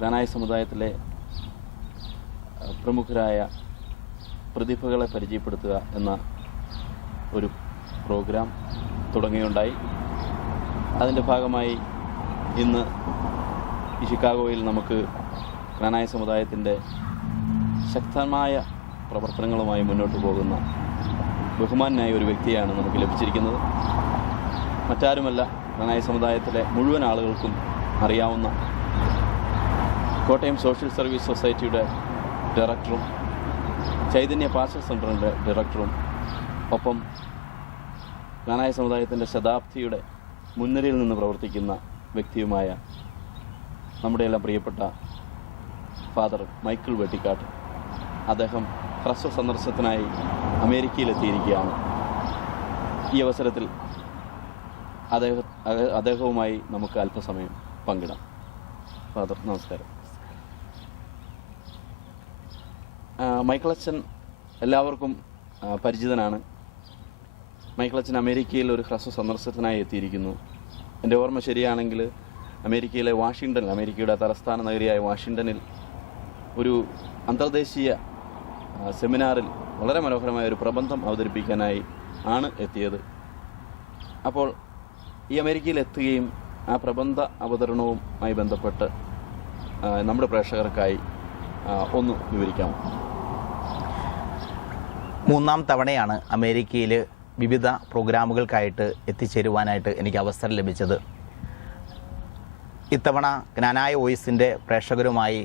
ക്നാനായ സമുദായത്തിലെ പ്രമുഖരായ പ്രതിഭകളെ പരിചയപ്പെടുത്തുക എന്ന ഒരു പ്രോഗ്രാം തുടങ്ങുകയുണ്ടായി. അതിൻ്റെ ഭാഗമായി ഇന്ന് ഈ ഷിക്കാഗോയിൽ നമുക്ക് ക്നാനായ സമുദായത്തിൻ്റെ ശക്തമായ പ്രവർത്തനങ്ങളുമായി മുന്നോട്ട് പോകുന്ന ബഹുമാനായ ഒരു വ്യക്തിയാണ് നമുക്ക് ലഭിച്ചിരിക്കുന്നത്. മറ്റാരുമല്ല, ക്നാനായ സമുദായത്തിലെ മുഴുവൻ ആളുകൾക്കും അറിയാവുന്ന കോട്ടയം സോഷ്യൽ സർവീസ് സൊസൈറ്റിയുടെ ഡയറക്ടറും ചൈതന്യ പാർസൽ സെൻ്ററിൻ്റെ ഡയറക്ടറും ഒപ്പം ക്നാനായ സമുദായത്തിൻ്റെ ശതാബ്ദിയുടെ മുൻനിരയിൽ നിന്ന് പ്രവർത്തിക്കുന്ന വ്യക്തിയുമായ നമ്മുടെ എല്ലാം പ്രിയപ്പെട്ട ഫാദർ മൈക്കിൾ വെട്ടിക്കാട്ട്. അദ്ദേഹം ഹ്രസ്വ സന്ദർശനത്തിനായി അമേരിക്കയിലെത്തിയിരിക്കുകയാണ്. ഈ അവസരത്തിൽ അദ്ദേഹവുമായി നമുക്ക് അല്പസമയം പങ്കിടാം. ഫാദർ, നമസ്കാരം. മൈക്കിളച്ചൻ എല്ലാവർക്കും പരിചിതനാണ്. മൈക്കിളച്ചൻ അമേരിക്കയിൽ ഒരു ഹ്രസ്വ സന്ദർശനത്തിനായി എത്തിയിരിക്കുന്നു. എൻ്റെ ഓർമ്മ ശരിയാണെങ്കിൽ അമേരിക്കയിലെ വാഷിങ്ടണിൽ, അമേരിക്കയുടെ തലസ്ഥാന നഗരിയായ വാഷിങ്ടണിൽ ഒരു അന്തർദേശീയ സെമിനാറിൽ വളരെ മനോഹരമായ ഒരു പ്രബന്ധം അവതരിപ്പിക്കാനായി ആണ് എത്തിയത്. അപ്പോൾ ഈ അമേരിക്കയിൽ എത്തുകയും ആ പ്രബന്ധ അവതരണവുമായി ബന്ധപ്പെട്ട് നമ്മുടെ പ്രേക്ഷകർക്കായി ഒന്ന് വിവരിക്കാം. മൂന്നാം തവണയാണ് അമേരിക്കയിൽ വിവിധ പ്രോഗ്രാമുകൾക്കായിട്ട് എത്തിച്ചേരുവാനായിട്ട് എനിക്ക് അവസരം ലഭിച്ചത്. ഇത്തവണ ക്നാനായ വോയിസിൻ്റെ പ്രേക്ഷകരുമായി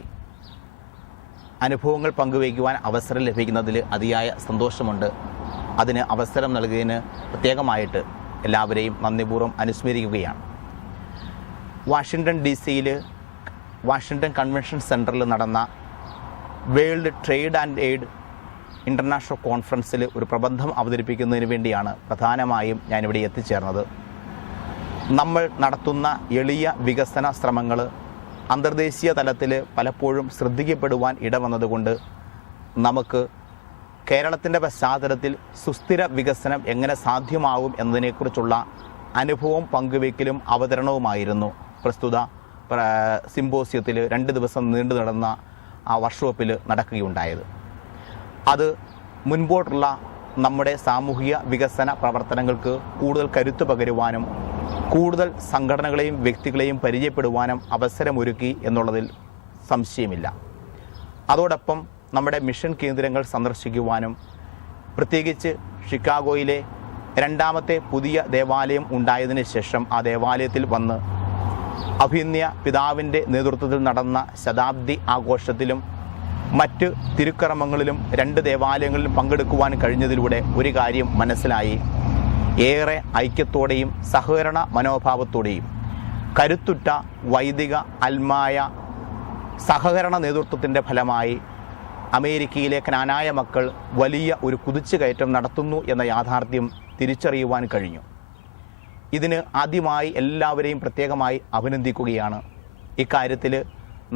അനുഭവങ്ങൾ പങ്കുവയ്ക്കുവാൻ അവസരം ലഭിക്കുന്നതിൽ അതിയായ സന്തോഷമുണ്ട്. അതിന് അവസരം നൽകിയതിന് പ്രത്യേകമായിട്ട് എല്ലാവരെയും നന്ദിപൂർവ്വം അനുസ്മരിക്കുകയാണ്. വാഷിങ്ടൺ DC-യിൽ വാഷിങ്ടൺ കൺവെൻഷൻ സെൻറ്ററിൽ നടന്ന world trade and aid international കോൺഫറൻസിൽ ഒരു പ്രബന്ധം അവതരിപ്പിക്കുന്നതിന് വേണ്ടിയാണ് പ്രധാനമായും ഞാനിവിടെ എത്തിച്ചേർന്നത്. നമ്മൾ നടത്തുന്ന എളിയ വികസന ശ്രമങ്ങൾ അന്തർദേശീയ തലത്തിൽ പലപ്പോഴും ശ്രദ്ധിക്കപ്പെടുവാൻ ഇടവന്നതുകൊണ്ട് നമുക്ക് കേരളത്തിൻ്റെ പശ്ചാത്തലത്തിൽ സുസ്ഥിര വികസനം എങ്ങനെ സാധ്യമാവും എന്നതിനെക്കുറിച്ചുള്ള അനുഭവം പങ്കുവയ്ക്കലും അവതരണവുമായിരുന്നു പ്രസ്തുത സിമ്പോസിയത്തിൽ 2 ദിവസം നീണ്ടു നടന്ന ആ വർക്ക്ഷോപ്പിൽ നടക്കുകയുണ്ടായത്. അത് മുൻപോട്ടുള്ള നമ്മുടെ സാമൂഹിക വികസന പ്രവർത്തനങ്ങൾക്ക് കൂടുതൽ കരുത്തു പകരുവാനും കൂടുതൽ സംഘടനകളെയും വ്യക്തികളെയും പരിചയപ്പെടുവാനും അവസരമൊരുക്കി എന്നുള്ളതിൽ സംശയമില്ല. അതോടൊപ്പം നമ്മുടെ മിഷൻ കേന്ദ്രങ്ങൾ സന്ദർശിക്കുവാനും പ്രത്യേകിച്ച് ഷിക്കാഗോയിലെ 2ാമത്തെ പുതിയ ദേവാലയം ഉണ്ടായതിനു ശേഷം ആ ദേവാലയത്തിൽ വന്ന് അഭിനന്യ പിതാവിൻ്റെ നേതൃത്വത്തിൽ നടന്ന ശതാബ്ദി ആഘോഷത്തിലും മറ്റ് തിരുക്കർമ്മങ്ങളിലും 2 ദേവാലയങ്ങളിലും പങ്കെടുക്കുവാൻ കഴിഞ്ഞതിലൂടെ ഒരു കാര്യം മനസ്സിലായി. ഏറെ ഐക്യത്തോടെയും സഹകരണ മനോഭാവത്തോടെയും കരുത്തുറ്റ വൈദിക ആത്മായ സഹകരണ നേതൃത്വത്തിൻ്റെ ഫലമായി അമേരിക്കയിലെ ക്നാനായ മക്കൾ വലിയ ഒരു കുതിച്ചുകയറ്റം നടത്തുന്നു എന്ന യാഥാർത്ഥ്യം തിരിച്ചറിയുവാൻ കഴിഞ്ഞു. ഇതിന് ആദ്യമായി എല്ലാവരെയും പ്രത്യേകമായി അഭിനന്ദിക്കുകയാണ്. ഇക്കാര്യത്തിൽ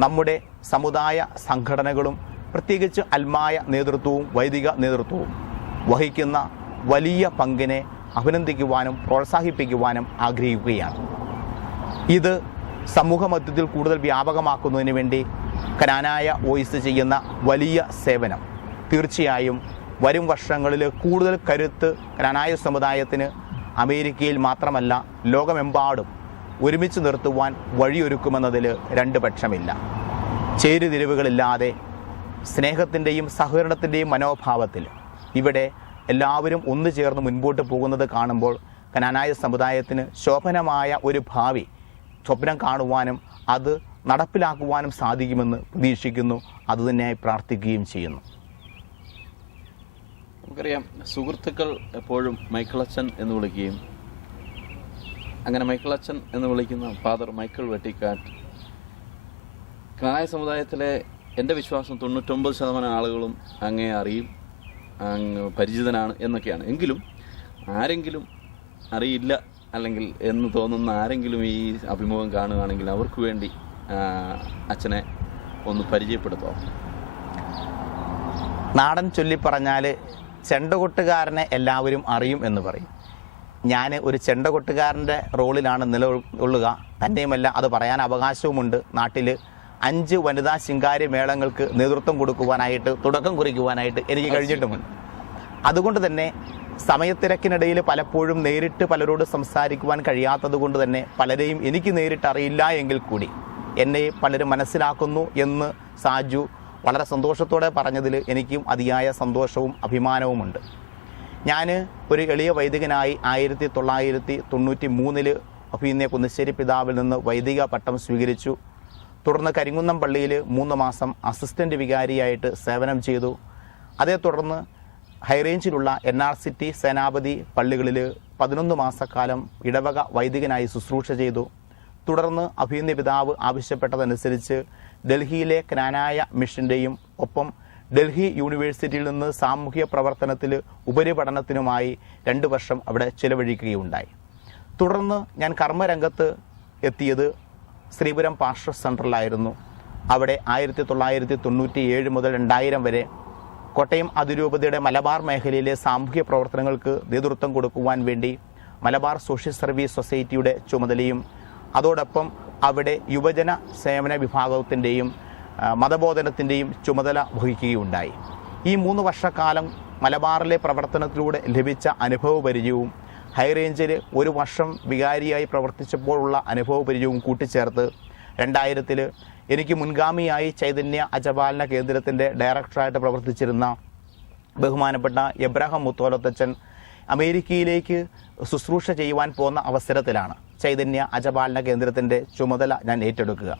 നമ്മുടെ സമുദായ സംഘടനകളും പ്രത്യേകിച്ച് ആത്മായ നേതൃത്വവും വൈദിക നേതൃത്വവും വഹിക്കുന്ന വലിയ പങ്കിനെ അഭിനന്ദിക്കുവാനും പ്രോത്സാഹിപ്പിക്കുവാനും ആഗ്രഹിക്കുകയാണ്. ഇത് സമൂഹമധ്യത്തിൽ കൂടുതൽ വ്യാപകമാക്കുന്നതിന് വേണ്ടി ക്നാനായ വോയിസ് ചെയ്യുന്ന വലിയ സേവനം തീർച്ചയായും വരും വർഷങ്ങളിൽ കൂടുതൽ കരുത്ത് ക്നാനായ സമുദായത്തിന് അമേരിക്കയിൽ മാത്രമല്ല ലോകമെമ്പാടും ഒരുമിച്ച് നിർത്തുവാൻ വഴിയൊരുക്കുമെന്നതിൽ 2 പക്ഷമില്ല. ചേരുതിരിവുകളില്ലാതെ സ്നേഹത്തിൻ്റെയും സഹകരണത്തിൻ്റെയും മനോഭാവത്തിൽ ഇവിടെ എല്ലാവരും ഒന്നു ചേർന്ന് മുൻപോട്ട് പോകുന്നത് കാണുമ്പോൾ ക്നാനായ സമുദായത്തിന് ശോഭനമായ ഒരു ഭാവി സ്വപ്നം കാണുവാനും അത് നടപ്പിലാക്കുവാനും സാധിക്കുമെന്ന് പ്രതീക്ഷിക്കുന്നു. അതുതന്നെയായി പ്രാർത്ഥിക്കുകയും ചെയ്യുന്നു. നമുക്കറിയാം, സുഹൃത്തുക്കൾ എപ്പോഴും മൈക്കിളച്ചൻ എന്ന് വിളിക്കുകയും അങ്ങനെ മൈക്കിളച്ചൻ എന്ന് വിളിക്കുന്ന ഫാദർ മൈക്കിൾ വെട്ടിക്കാട്ട് ക്നാനായ സമുദായത്തിലെ എൻ്റെ വിശ്വാസം 99% ആളുകളും അങ്ങേ അറിയും, അങ്ങ് പരിചിതനാണ് എന്നൊക്കെയാണ്. എങ്കിലും ആരെങ്കിലും അറിയില്ല അല്ലെങ്കിൽ എന്ന് തോന്നുന്ന ആരെങ്കിലും ഈ അഭിമുഖം കാണുകയാണെങ്കിൽ അവർക്ക് വേണ്ടി അച്ഛനെ ഒന്ന് പരിചയപ്പെടുത്തോ? നാടൻ ചൊല്ലി പറഞ്ഞാൽ ചെണ്ടകൊട്ടുകാരനെ എല്ലാവരും അറിയും എന്ന് പറയും. ഞാൻ ഒരു ചെണ്ടകൊട്ടുകാരൻ്റെ റോളിലാണ് നിലകൊള്ളുക. തന്നെയുമല്ല, അത് പറയാൻ അവകാശവുമുണ്ട്. നാട്ടിൽ 5 വനിതാ ശിങ്കാരി മേളങ്ങൾക്ക് നേതൃത്വം കൊടുക്കുവാനായിട്ട്, തുടക്കം കുറിക്കുവാനായിട്ട് എനിക്ക് കഴിഞ്ഞിട്ടുമുണ്ട്. അതുകൊണ്ട് തന്നെ സമയത്തിരക്കിനിടയിൽ പലപ്പോഴും നേരിട്ട് പലരോട് സംസാരിക്കുവാൻ കഴിയാത്തത് കൊണ്ട് തന്നെ പലരെയും എനിക്ക് നേരിട്ട് അറിയില്ല എങ്കിൽ കൂടി എന്നെ പലരും മനസ്സിലാക്കുന്നു എന്ന് സാജു വളരെ സന്തോഷത്തോടെ പറഞ്ഞതിൽ എനിക്കും അതിയായ സന്തോഷവും അഭിമാനവുമുണ്ട്. ഞാൻ ഒരു എളിയ വൈദികനായി 1993 അഭിനയ കുന്നശ്ശേരി പിതാവിൽ നിന്ന് വൈദിക പട്ടം സ്വീകരിച്ചു. തുടർന്ന് കരിങ്കുന്നം പള്ളിയിൽ 3 മാസം അസിസ്റ്റൻ്റ് വികാരിയായിട്ട് സേവനം ചെയ്തു. അതേ തുടർന്ന് ഹൈറേഞ്ചിലുള്ള NRCT സേനാപതി പള്ളികളിൽ 11 മാസക്കാലം ഇടവക വൈദികനായി ശുശ്രൂഷ ചെയ്തു. തുടർന്ന് അഭിനയ പിതാവ് ആവശ്യപ്പെട്ടതനുസരിച്ച് ഡൽഹിയിലെ ക്നാനായ മിഷൻ്റെയും ഒപ്പം ഡൽഹി യൂണിവേഴ്സിറ്റിയിൽ നിന്ന് സാമൂഹ്യ പ്രവർത്തനത്തിൽ ഉപരിപഠനത്തിനുമായി 2 വർഷം അവിടെ ചിലവഴിക്കുകയുണ്ടായി. തുടർന്ന് ഞാൻ കർമ്മരംഗത്ത് എത്തിയത് ശ്രീപുരം പാസ്റ്റർ സെൻറ്ററിലായിരുന്നു. അവിടെ 1997 മുതൽ 2000 വരെ കോട്ടയം അതിരൂപതയുടെ മലബാർ മേഖലയിലെ സാമൂഹ്യ പ്രവർത്തനങ്ങൾക്ക് നേതൃത്വം കൊടുക്കുവാൻ വേണ്ടി മലബാർ സോഷ്യൽ സർവീസ് സൊസൈറ്റിയുടെ ചുമതലയും അതോടൊപ്പം അവിടെ യുവജന സേവന വിഭാഗത്തിൻ്റെയും മതബോധനത്തിൻ്റെയും ചുമതല വഹിക്കുകയുണ്ടായി. ഈ 3 വർഷക്കാലം മലബാറിലെ പ്രവർത്തനത്തിലൂടെ ലഭിച്ച അനുഭവപരിചയവും ഹൈറേഞ്ചിൽ 1 വർഷം വികാരിയായി പ്രവർത്തിച്ചപ്പോഴുള്ള അനുഭവപരിചയവും കൂട്ടിച്ചേർത്ത് 2000 എനിക്ക് മുൻഗാമിയായി ചൈതന്യ അജപാലന കേന്ദ്രത്തിൻ്റെ ഡയറക്ടറായിട്ട് പ്രവർത്തിച്ചിരുന്ന ബഹുമാനപ്പെട്ട എബ്രഹാം മുത്തോലത്തച്ഛൻ അമേരിക്കയിലേക്ക് ശുശ്രൂഷ ചെയ്യുവാൻ പോകുന്ന അവസരത്തിലാണ് ചൈതന്യ അജപാലന കേന്ദ്രത്തിൻ്റെ ചുമതല ഞാൻ ഏറ്റെടുക്കുക.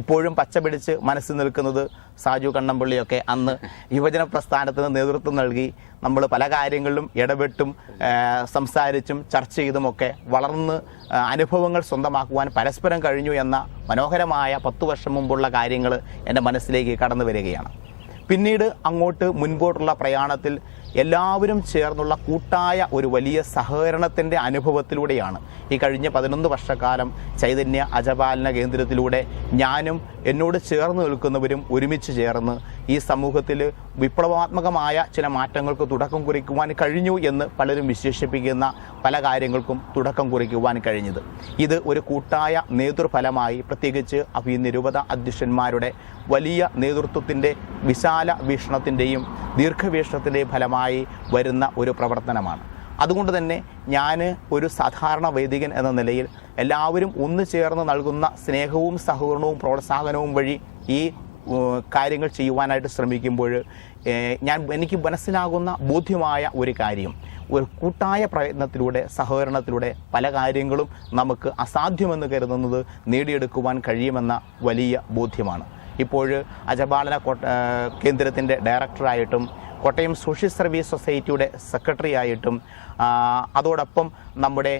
ഇപ്പോഴും പച്ച പിടിച്ച് മനസ്സിൽ നിൽക്കുന്നത് സാജു കണ്ണമ്പള്ളിയൊക്കെ അന്ന് യുവജന പ്രസ്ഥാനത്തിന് നേതൃത്വം നൽകി നമ്മൾ പല കാര്യങ്ങളിലും ഇടപെട്ടും സംസാരിച്ചും ചർച്ച ചെയ്തുമൊക്കെ വളർന്ന് അനുഭവങ്ങൾ സ്വന്തമാക്കുവാൻ പരസ്പരം കഴിഞ്ഞു എന്ന മനോഹരമായ 10 വർഷം മുമ്പുള്ള കാര്യങ്ങൾ എൻ്റെ മനസ്സിലേക്ക് കടന്നു വരികയാണ്. പിന്നീട് അങ്ങോട്ട് മുൻപോട്ടുള്ള പ്രയാണത്തിൽ എല്ലാവരും ചേർന്നുള്ള കൂട്ടായ ഒരു വലിയ സഹകരണത്തിൻ്റെ അനുഭവത്തിലൂടെയാണ് ഈ കഴിഞ്ഞ 11 വർഷക്കാലം ചൈതന്യ അജപാലന കേന്ദ്രത്തിലൂടെ ഞാനും എന്നോട് ചേർന്ന് നിൽക്കുന്നവരും ഒരുമിച്ച് ചേർന്ന് ഈ സമൂഹത്തിൽ വിപ്ലവാത്മകമായ ചില മാറ്റങ്ങൾക്ക് തുടക്കം കുറിക്കുവാൻ കഴിഞ്ഞു എന്ന് പലരും വിശേഷിപ്പിക്കുന്ന പല കാര്യങ്ങൾക്കും തുടക്കം കുറിക്കുവാൻ കഴിഞ്ഞത്. ഇത് ഒരു കൂട്ടായ നേതൃഫലമായി പ്രത്യേകിച്ച് നിരൂപത അധ്യക്ഷന്മാരുടെ വലിയ നേതൃത്വത്തിൻ്റെ വിശാല വീക്ഷണത്തിൻ്റെയും ദീർഘവീക്ഷണത്തിൻ്റെയും ഫലമായി വരുന്ന ഒരു പ്രവർത്തനമാണ്. അതുകൊണ്ട് തന്നെ ഞാൻ ഒരു സാധാരണ വൈദികൻ എന്ന നിലയിൽ എല്ലാവരും ഒന്നു ചേർന്ന് നൽകുന്ന സ്നേഹവും സഹകരണവും പ്രോത്സാഹനവും വഴി ഈ കാര്യങ്ങൾ ചെയ്യുവാനായിട്ട് ശ്രമിക്കുമ്പോൾ എനിക്ക് മനസ്സിലാകുന്ന ബോധ്യമായ ഒരു കാര്യം, ഒരു കൂട്ടായ പ്രയത്നത്തിലൂടെ സഹകരണത്തിലൂടെ പല കാര്യങ്ങളും നമുക്ക് അസാധ്യമെന്ന് കരുതുന്നത് നേടിയെടുക്കുവാൻ കഴിയുമെന്ന വലിയ ബോധ്യമാണ്. ഇപ്പോൾ അജപാലന കേന്ദ്രത്തിൻ്റെ ഡയറക്ടറായിട്ടും കോട്ടയം സോഷ്യൽ സർവീസ് സൊസൈറ്റിയുടെ സെക്രട്ടറി ആയിട്ടും അതോടൊപ്പം നമ്മുടെ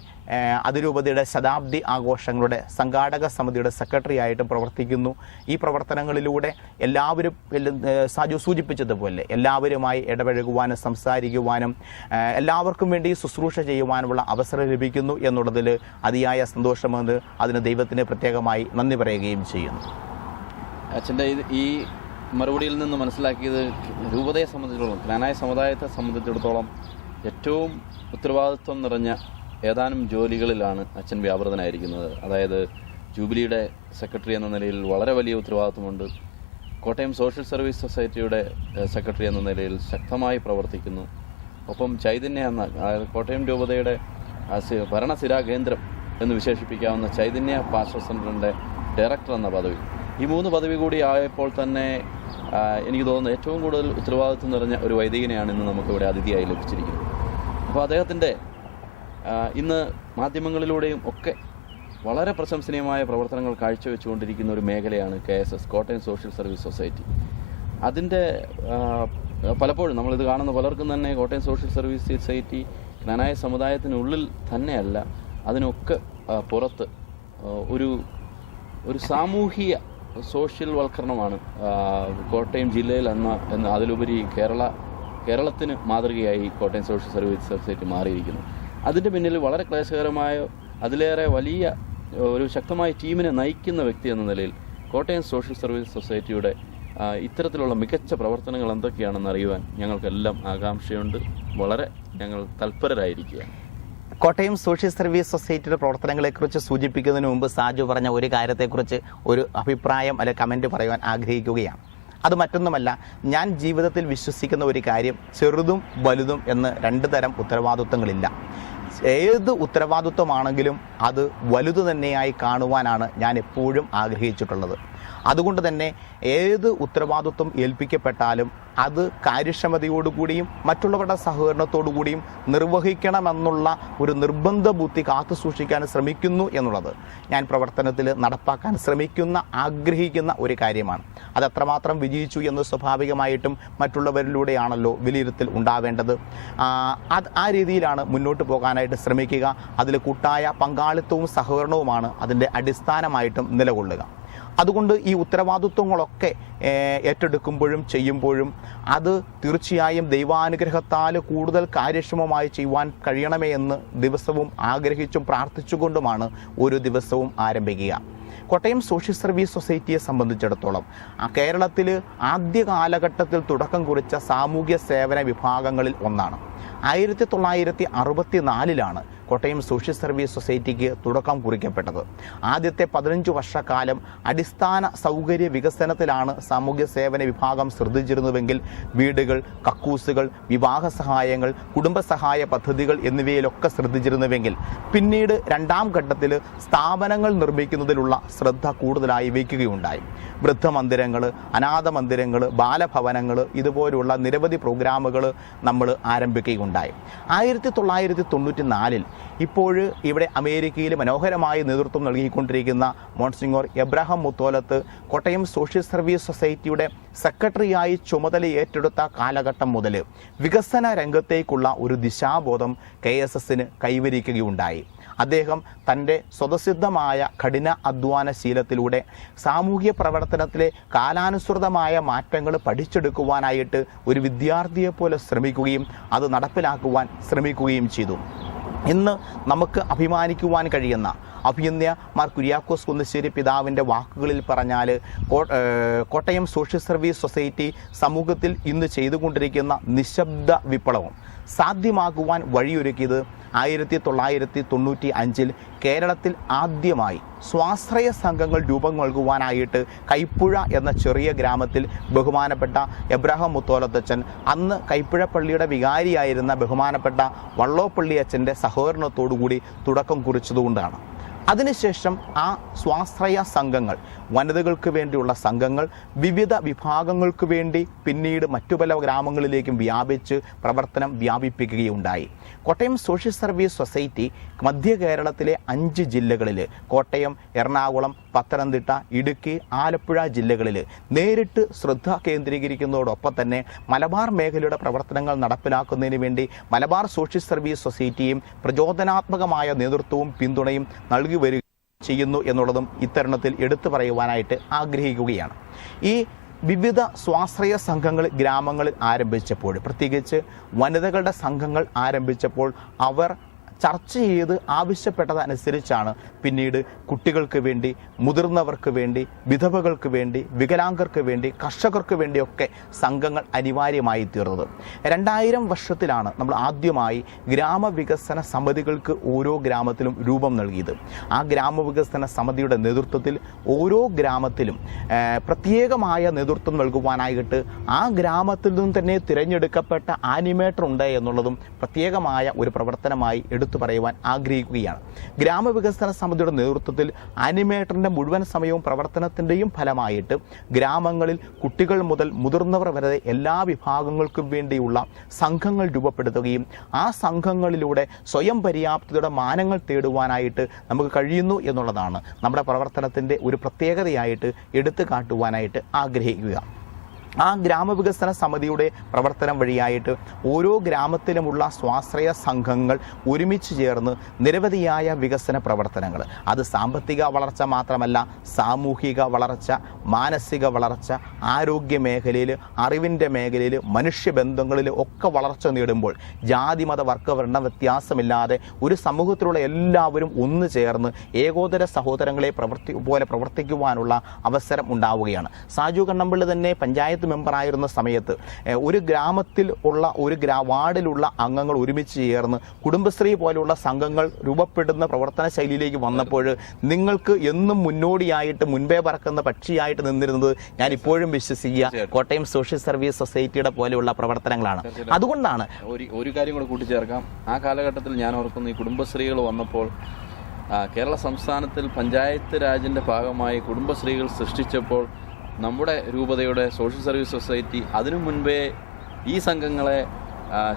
അതിരൂപതയുടെ ശതാബ്ദി ആഘോഷങ്ങളുടെ സംഘാടക സമിതിയുടെ സെക്രട്ടറി ആയിട്ടും പ്രവർത്തിക്കുന്നു. ഈ പ്രവർത്തനങ്ങളിലൂടെ എല്ലാവരും സാജു സൂചിപ്പിച്ചതുപോലെ എല്ലാവരുമായി ഇടപഴകുവാനും സംസാരിക്കുവാനും എല്ലാവർക്കും വേണ്ടി ശുശ്രൂഷ ചെയ്യുവാനുമുള്ള അവസരം ലഭിക്കുന്നു എന്നുള്ളതിൽ അതിയായ സന്തോഷമെന്ന് അതിന് ദൈവത്തിന് പ്രത്യേകമായി നന്ദി പറയുകയും ചെയ്യുന്നു. അച്ഛൻ്റെ ഈ മറുപടിയിൽ നിന്ന് മനസ്സിലാക്കിയത് രൂപതയെ സംബന്ധിച്ചിടത്തോളം, ക്നാനായ സമുദായത്തെ സംബന്ധിച്ചിടത്തോളം ഏറ്റവും ഉത്തരവാദിത്വം നിറഞ്ഞ ഏതാനും ജോലികളിലാണ് അച്ഛൻ വ്യാപൃതനായിരിക്കുന്നത്. അതായത് ജൂബിലിയുടെ സെക്രട്ടറി എന്ന നിലയിൽ വളരെ വലിയ ഉത്തരവാദിത്വമുണ്ട്. കോട്ടയം സോഷ്യൽ സർവീസ് സൊസൈറ്റിയുടെ സെക്രട്ടറി എന്ന നിലയിൽ ശക്തമായി പ്രവർത്തിക്കുന്നു. ഒപ്പം ചൈതന്യ എന്ന കോട്ടയം രൂപതയുടെ ഭരണസിരാ കേന്ദ്രം എന്ന് വിശേഷിപ്പിക്കാവുന്ന ചൈതന്യ പാസ്റ്റർ സെൻ്ററിൻ്റെ ഡയറക്ടർ എന്ന പദവി, ഈ 3 പദവി കൂടി ആയപ്പോൾ തന്നെ എനിക്ക് തോന്നുന്നു ഏറ്റവും കൂടുതൽ ഉത്തരവാദിത്വം നിറഞ്ഞ ഒരു വൈദികനെയാണ് ഇന്ന് നമുക്കിവിടെ അതിഥിയായി ലഭിച്ചിരിക്കുന്നത്. അപ്പോൾ അദ്ദേഹത്തിൻ്റെ ഇന്ന് മാധ്യമങ്ങളിലൂടെയും ഒക്കെ വളരെ പ്രശംസനീയമായ പ്രവർത്തനങ്ങൾ കാഴ്ചവെച്ചുകൊണ്ടിരിക്കുന്ന ഒരു മേഖലയാണ് KSS, Kottayam social service society. അതിൻ്റെ പലപ്പോഴും നമ്മളിത് കാണുന്ന പലർക്കും തന്നെ Kottayam social service society Knanaya സമുദായത്തിനുള്ളിൽ തന്നെയല്ല, അതിനൊക്കെ പുറത്ത് ഒരു സാമൂഹിക സോഷ്യൽ വൽക്കരണമാണ് കോട്ടയം ജില്ലയിൽ എന്ന അതിലുപരി കേരളത്തിന് മാതൃകയായി കോട്ടയം സോഷ്യൽ സർവീസ് സൊസൈറ്റി മാറിയിരിക്കുന്നു. അതിൻ്റെ പിന്നിൽ വളരെ ക്ലേശകരമായ അതിലേറെ വലിയ ഒരു ശക്തമായ ടീമിനെ നയിക്കുന്ന വ്യക്തി എന്ന നിലയിൽ കോട്ടയം സോഷ്യൽ സർവീസ് സൊസൈറ്റിയുടെ ഇത്തരത്തിലുള്ള മികച്ച പ്രവർത്തനങ്ങൾ എന്തൊക്കെയാണെന്ന് അറിയുവാൻ ഞങ്ങൾക്കെല്ലാം ആകാംക്ഷയുണ്ട്. വളരെ ഞങ്ങൾ തൽപരരായിരിക്കുകയാണ്. കോട്ടയം സോഷ്യൽ സർവീസ് സൊസൈറ്റിയുടെ പ്രവർത്തനങ്ങളെക്കുറിച്ച് സൂചിപ്പിക്കുന്നതിന് മുമ്പ് സാജു പറഞ്ഞ ഒരു കാര്യത്തെക്കുറിച്ച് ഒരു അഭിപ്രായം അല്ലെങ്കിൽ കമൻറ്റ് പറയുവാൻ ആഗ്രഹിക്കുകയാണ്. അത് മറ്റൊന്നുമല്ല, ഞാൻ ജീവിതത്തിൽ വിശ്വസിക്കുന്ന ഒരു കാര്യം, ചെറുതും വലുതും എന്ന് രണ്ട് തരം ഉത്തരവാദിത്വങ്ങളില്ല. ഏത് ഉത്തരവാദിത്വമാണെങ്കിലും അത് വലുത് തന്നെയായി കാണുവാനാണ് ഞാൻ എപ്പോഴും ആഗ്രഹിച്ചിട്ടുള്ളത്. അതുകൊണ്ട് തന്നെ ഏത് ഉത്തരവാദിത്വം ഏൽപ്പിക്കപ്പെട്ടാലും അത് കാര്യക്ഷമതയോടുകൂടിയും മറ്റുള്ളവരുടെ സഹകരണത്തോടുകൂടിയും നിർവഹിക്കണമെന്നുള്ള ഒരു നിർബന്ധ ബുദ്ധി കാത്തു സൂക്ഷിക്കാൻ ശ്രമിക്കുന്നു എന്നുള്ളത് ഞാൻ പ്രവർത്തനത്തിൽ നടപ്പാക്കാൻ ആഗ്രഹിക്കുന്ന ഒരു കാര്യമാണ്. അത് എത്രമാത്രം വിജയിച്ചു എന്ന് സ്വാഭാവികമായിട്ടും മറ്റുള്ളവരിലൂടെയാണല്ലോ വിലയിരുത്തൽ ഉണ്ടാവേണ്ടത്. ആ രീതിയിലാണ് മുന്നോട്ട് പോകാനായിട്ട് ശ്രമിക്കുക. അതിൽ കൂട്ടായ പങ്കാളിത്തവും സഹകരണവുമാണ് അതിൻ്റെ അടിസ്ഥാനമായിട്ടും നിലകൊള്ളുക. അതുകൊണ്ട് ഈ ഉത്തരവാദിത്വങ്ങളൊക്കെ ഏറ്റെടുക്കുമ്പോഴും ചെയ്യുമ്പോഴും അത് തീർച്ചയായും ദൈവാനുഗ്രഹത്താൽ കൂടുതൽ കാര്യക്ഷമമായി ചെയ്യുവാൻ കഴിയണമേ എന്ന് ദിവസവും ആഗ്രഹിച്ചും പ്രാർത്ഥിച്ചുകൊണ്ടുമാണ് ഒരു ദിവസവും ആരംഭിക്കുക. കോട്ടയം സോഷ്യൽ സർവീസ് സൊസൈറ്റിയെ സംബന്ധിച്ചിടത്തോളം കേരളത്തിൽ ആദ്യ കാലഘട്ടത്തിൽ തുടക്കം കുറിച്ച സാമൂഹ്യ സേവന വിഭാഗങ്ങളിൽ ഒന്നാണ്. 1964 കോട്ടയം സോഷ്യൽ സർവീസ് സൊസൈറ്റിക്ക് തുടക്കം കുറിക്കപ്പെട്ടത്. ആദ്യത്തെ 15 വർഷക്കാലം അടിസ്ഥാന സൗകര്യ വികസനത്തിലാണ് സാമൂഹ്യ സേവന വിഭാഗം ശ്രദ്ധിച്ചിരുന്നുവെങ്കിൽ വീടുകൾ, കക്കൂസുകൾ, വിവാഹ സഹായങ്ങൾ, കുടുംബസഹായ പദ്ധതികൾ എന്നിവയിലൊക്കെ ശ്രദ്ധിച്ചിരുന്നുവെങ്കിൽ പിന്നീട് രണ്ടാം ഘട്ടത്തിൽ സ്ഥാപനങ്ങൾ നിർമ്മിക്കുന്നതിലുള്ള ശ്രദ്ധ കൂടുതലായി വയ്ക്കുകയുണ്ടായി. വൃദ്ധമന്ദിരങ്ങൾ, അനാഥ മന്ദിരങ്ങൾ, ബാലഭവനങ്ങൾ, ഇതുപോലുള്ള നിരവധി പ്രോഗ്രാമുകൾ നമ്മൾ ആരംഭിക്കുകയുണ്ടായി. 1994 ഇപ്പോൾ ഇവിടെ അമേരിക്കയിൽ മനോഹരമായി നേതൃത്വം നൽകിക്കൊണ്ടിരിക്കുന്ന monsignor Abraham Muthollath Kottayam social service സൊസൈറ്റിയുടെ സെക്രട്ടറിയായി ചുമതല ഏറ്റെടുത്ത കാലഘട്ടം മുതൽ വികസന രംഗത്തേക്കുള്ള ഒരു ദിശാബോധം KSSന് കൈവരിക്കുകയുണ്ടായി. അദ്ദേഹം തൻ്റെ സ്വതസിദ്ധമായ കഠിന അധ്വാന ശീലത്തിലൂടെ സാമൂഹ്യ പ്രവർത്തനത്തിലെ കാലാനുസൃതമായ മാറ്റങ്ങൾ പഠിച്ചെടുക്കുവാനായിട്ട് ഒരു വിദ്യാർത്ഥിയെപ്പോലെ ശ്രമിക്കുകയും അത് നടപ്പിലാക്കുവാൻ ശ്രമിക്കുകയും ചെയ്തു. ഇന്ന് നമുക്ക് അഭിമാനിക്കുവാൻ കഴിയുന്ന അഭിനന്യ മാർ കുര്യാക്കോസ് കുന്നശ്ശേരി പിതാവിൻ്റെ വാക്കുകളിൽ പറഞ്ഞാൽ കോട്ടയം സോഷ്യൽ സർവീസ് സൊസൈറ്റി സമൂഹത്തിൽ ഇന്ന് ചെയ്തുകൊണ്ടിരിക്കുന്ന നിശബ്ദ വിപ്ലവം സാധ്യമാക്കുവാൻ വഴിയൊരുക്കിയത് 1995 കേരളത്തിൽ ആദ്യമായി സ്വാശ്രയ സംഘങ്ങൾ രൂപം നൽകുവാനായിട്ട് കൈപ്പുഴ എന്ന ചെറിയ ഗ്രാമത്തിൽ ബഹുമാനപ്പെട്ട എബ്രഹാം മുത്തോലത്തച്ഛൻ, അന്ന് കൈപ്പുഴ പള്ളിയുടെ വികാരിയായിരുന്ന ബഹുമാനപ്പെട്ട വള്ളോപ്പള്ളി അച്ഛൻ്റെ സഹകരണത്തോടുകൂടി തുടക്കം കുറിച്ചതുകൊണ്ടാണ്. അതിനുശേഷം ആ സ്വാശ്രയ സംഘങ്ങൾ, വനിതകൾക്ക് വേണ്ടിയുള്ള സംഘങ്ങൾ, വിവിധ വിഭാഗങ്ങൾക്ക് വേണ്ടി പിന്നീട് മറ്റു പല ഗ്രാമങ്ങളിലേക്കും പ്രവർത്തനം വ്യാപിപ്പിക്കുകയുണ്ടായി. കോട്ടയം സോഷ്യൽ സർവീസ് സൊസൈറ്റി മധ്യ കേരളത്തിലെ 5 ജില്ലകളിൽ, കോട്ടയം, എറണാകുളം, പത്തനംതിട്ട, ഇടുക്കി, ആലപ്പുഴ ജില്ലകളിൽ നേരിട്ട് ശ്രദ്ധ കേന്ദ്രീകരിക്കുന്നതോടൊപ്പം തന്നെ മലബാർ മേഖലയുടെ പ്രവർത്തനങ്ങൾ നടപ്പിലാക്കുന്നതിന് വേണ്ടി മലബാർ സോഷ്യൽ സർവീസ് സൊസൈറ്റിയും പ്രചോദനാത്മകമായ നേതൃത്വവും പിന്തുണയും നൽകി ചെയ്യുന്നു എന്നുള്ളതും ഇത്തരുണത്തിൽ എടുത്തു പറയുവാനായിട്ട് ആഗ്രഹിക്കുകയാണ്. ഈ വിവിധ സ്വാശ്രയ സംഘങ്ങൾ ഗ്രാമങ്ങളിൽ ആരംഭിച്ചപ്പോൾ, പ്രത്യേകിച്ച് വനിതകളുടെ സംഘങ്ങൾ ആരംഭിച്ചപ്പോൾ, അവർ ചർച്ച ചെയ്ത് ആവശ്യപ്പെട്ടതനുസരിച്ചാണ് പിന്നീട് കുട്ടികൾക്ക് വേണ്ടി, മുതിർന്നവർക്ക് വേണ്ടി, വിധവകൾക്ക് വേണ്ടി, വികലാംഗർക്ക് വേണ്ടി, കർഷകർക്ക് വേണ്ടിയൊക്കെ സംഘങ്ങൾ അനിവാര്യമായി തീർന്നത്. 2000 വർഷത്തിലാണ് നമ്മൾ ആദ്യമായി ഗ്രാമവികസന സമിതികൾക്ക് ഓരോ ഗ്രാമത്തിലും രൂപം നൽകിയത്. ആ ഗ്രാമവികസന സമിതിയുടെ നേതൃത്വത്തിൽ ഓരോ ഗ്രാമത്തിലും പ്രത്യേകമായ നേതൃത്വം നൽകുവാനായിട്ട് ആ ഗ്രാമത്തിൽ നിന്നും തന്നെ തിരഞ്ഞെടുക്കപ്പെട്ട ആനിമേറ്റർ ഉണ്ട് എന്നുള്ളതും പ്രത്യേകമായ ഒരു പ്രവർത്തനമായി എടുത്തു പറയുവാൻ ആഗ്രഹിക്കുകയാണ്. ഗ്രാമവികസന സമിതിയുടെ നേതൃത്വത്തിൽ ആനിമേറ്ററിന്റെ മുഴുവൻ സമയവും പ്രവർത്തനത്തിന്റെയും ഫലമായിട്ട് ഗ്രാമങ്ങളിൽ കുട്ടികൾ മുതൽ മുതിർന്നവർ വരെ എല്ലാ വിഭാഗങ്ങൾക്കും വേണ്ടിയുള്ള സംഘങ്ങൾ രൂപപ്പെടുത്തുകയും ആ സംഘങ്ങളിലൂടെ സ്വയം പര്യാപ്തതയുടെ മാനങ്ങൾ തേടുവാനായിട്ട് നമുക്ക് കഴിയുന്നു എന്നുള്ളതാണ് നമ്മുടെ പ്രവർത്തനത്തിന്റെ ഒരു പ്രത്യേകതയായിട്ട് എടുത്തു കാട്ടുവാനായിട്ട് ആഗ്രഹിക്കുക. ആ ഗ്രാമവികസന സമിതിയുടെ പ്രവർത്തനം വഴിയായിട്ട് ഓരോ ഗ്രാമത്തിലുമുള്ള സ്വാശ്രയ സംഘങ്ങൾ ഒരുമിച്ച് ചേർന്ന് നിരവധിയായ വികസന പ്രവർത്തനങ്ങൾ, അത് സാമ്പത്തിക വളർച്ച മാത്രമല്ല, സാമൂഹിക വളർച്ച, മാനസിക വളർച്ച, ആരോഗ്യ മേഖലയിൽ, അറിവിൻ്റെ മേഖലയിൽ, മനുഷ്യബന്ധങ്ങളിൽ ഒക്കെ വളർച്ച നേടുമ്പോൾ ജാതി മത വർഗവർണ്ണ വ്യത്യാസമില്ലാതെ ഒരു സമൂഹത്തിലുള്ള എല്ലാവരും ഒന്നു ചേർന്ന് ഏകോദര സഹോദരങ്ങളെ പ്രവർത്തിക്കുവാനുള്ള അവസരം ഉണ്ടാവുകയാണ്. സാജു കണ്ണമ്പിള്ളി തന്നെ പഞ്ചായത്ത് പഞ്ചായത്ത് മെമ്പറായിരുന്ന സമയത്ത് ഒരു ഗ്രാമത്തിൽ ഉള്ള ഒരു വാർഡിലുള്ള അംഗങ്ങൾ ഒരുമിച്ച് ചേർന്ന് കുടുംബശ്രീ പോലുള്ള സംഘങ്ങൾ രൂപപ്പെടുന്ന പ്രവർത്തന ശൈലിയിലേക്ക് വന്നപ്പോൾ നിങ്ങൾക്ക് എന്നും മുന്നോടിയായിട്ട് മുൻപേ പറക്കുന്ന പക്ഷിയായിട്ട് നിന്നിരുന്നത് ഞാൻ ഇപ്പോഴും വിശ്വസിക്കുക കോട്ടയം സോഷ്യൽ സർവീസ് സൊസൈറ്റിയുടെ പോലെയുള്ള പ്രവർത്തനങ്ങളാണ്. അതുകൊണ്ടാണ് ഒരു കാര്യം കൂടെ കൂട്ടിച്ചേർക്കാം. ആ കാലഘട്ടത്തിൽ ഞാൻ ഓർക്കുന്നു, ഈ കുടുംബശ്രീകൾ വന്നപ്പോൾ കേരള സംസ്ഥാനത്തിൽ പഞ്ചായത്ത് രാജിൻ്റെ ഭാഗമായി കുടുംബശ്രീകൾ സൃഷ്ടിച്ചപ്പോൾ നമ്മുടെ രൂപതയുടെ സോഷ്യൽ സർവീസ് സൊസൈറ്റി അതിനു മുൻപേ ഈ സംഘങ്ങളെ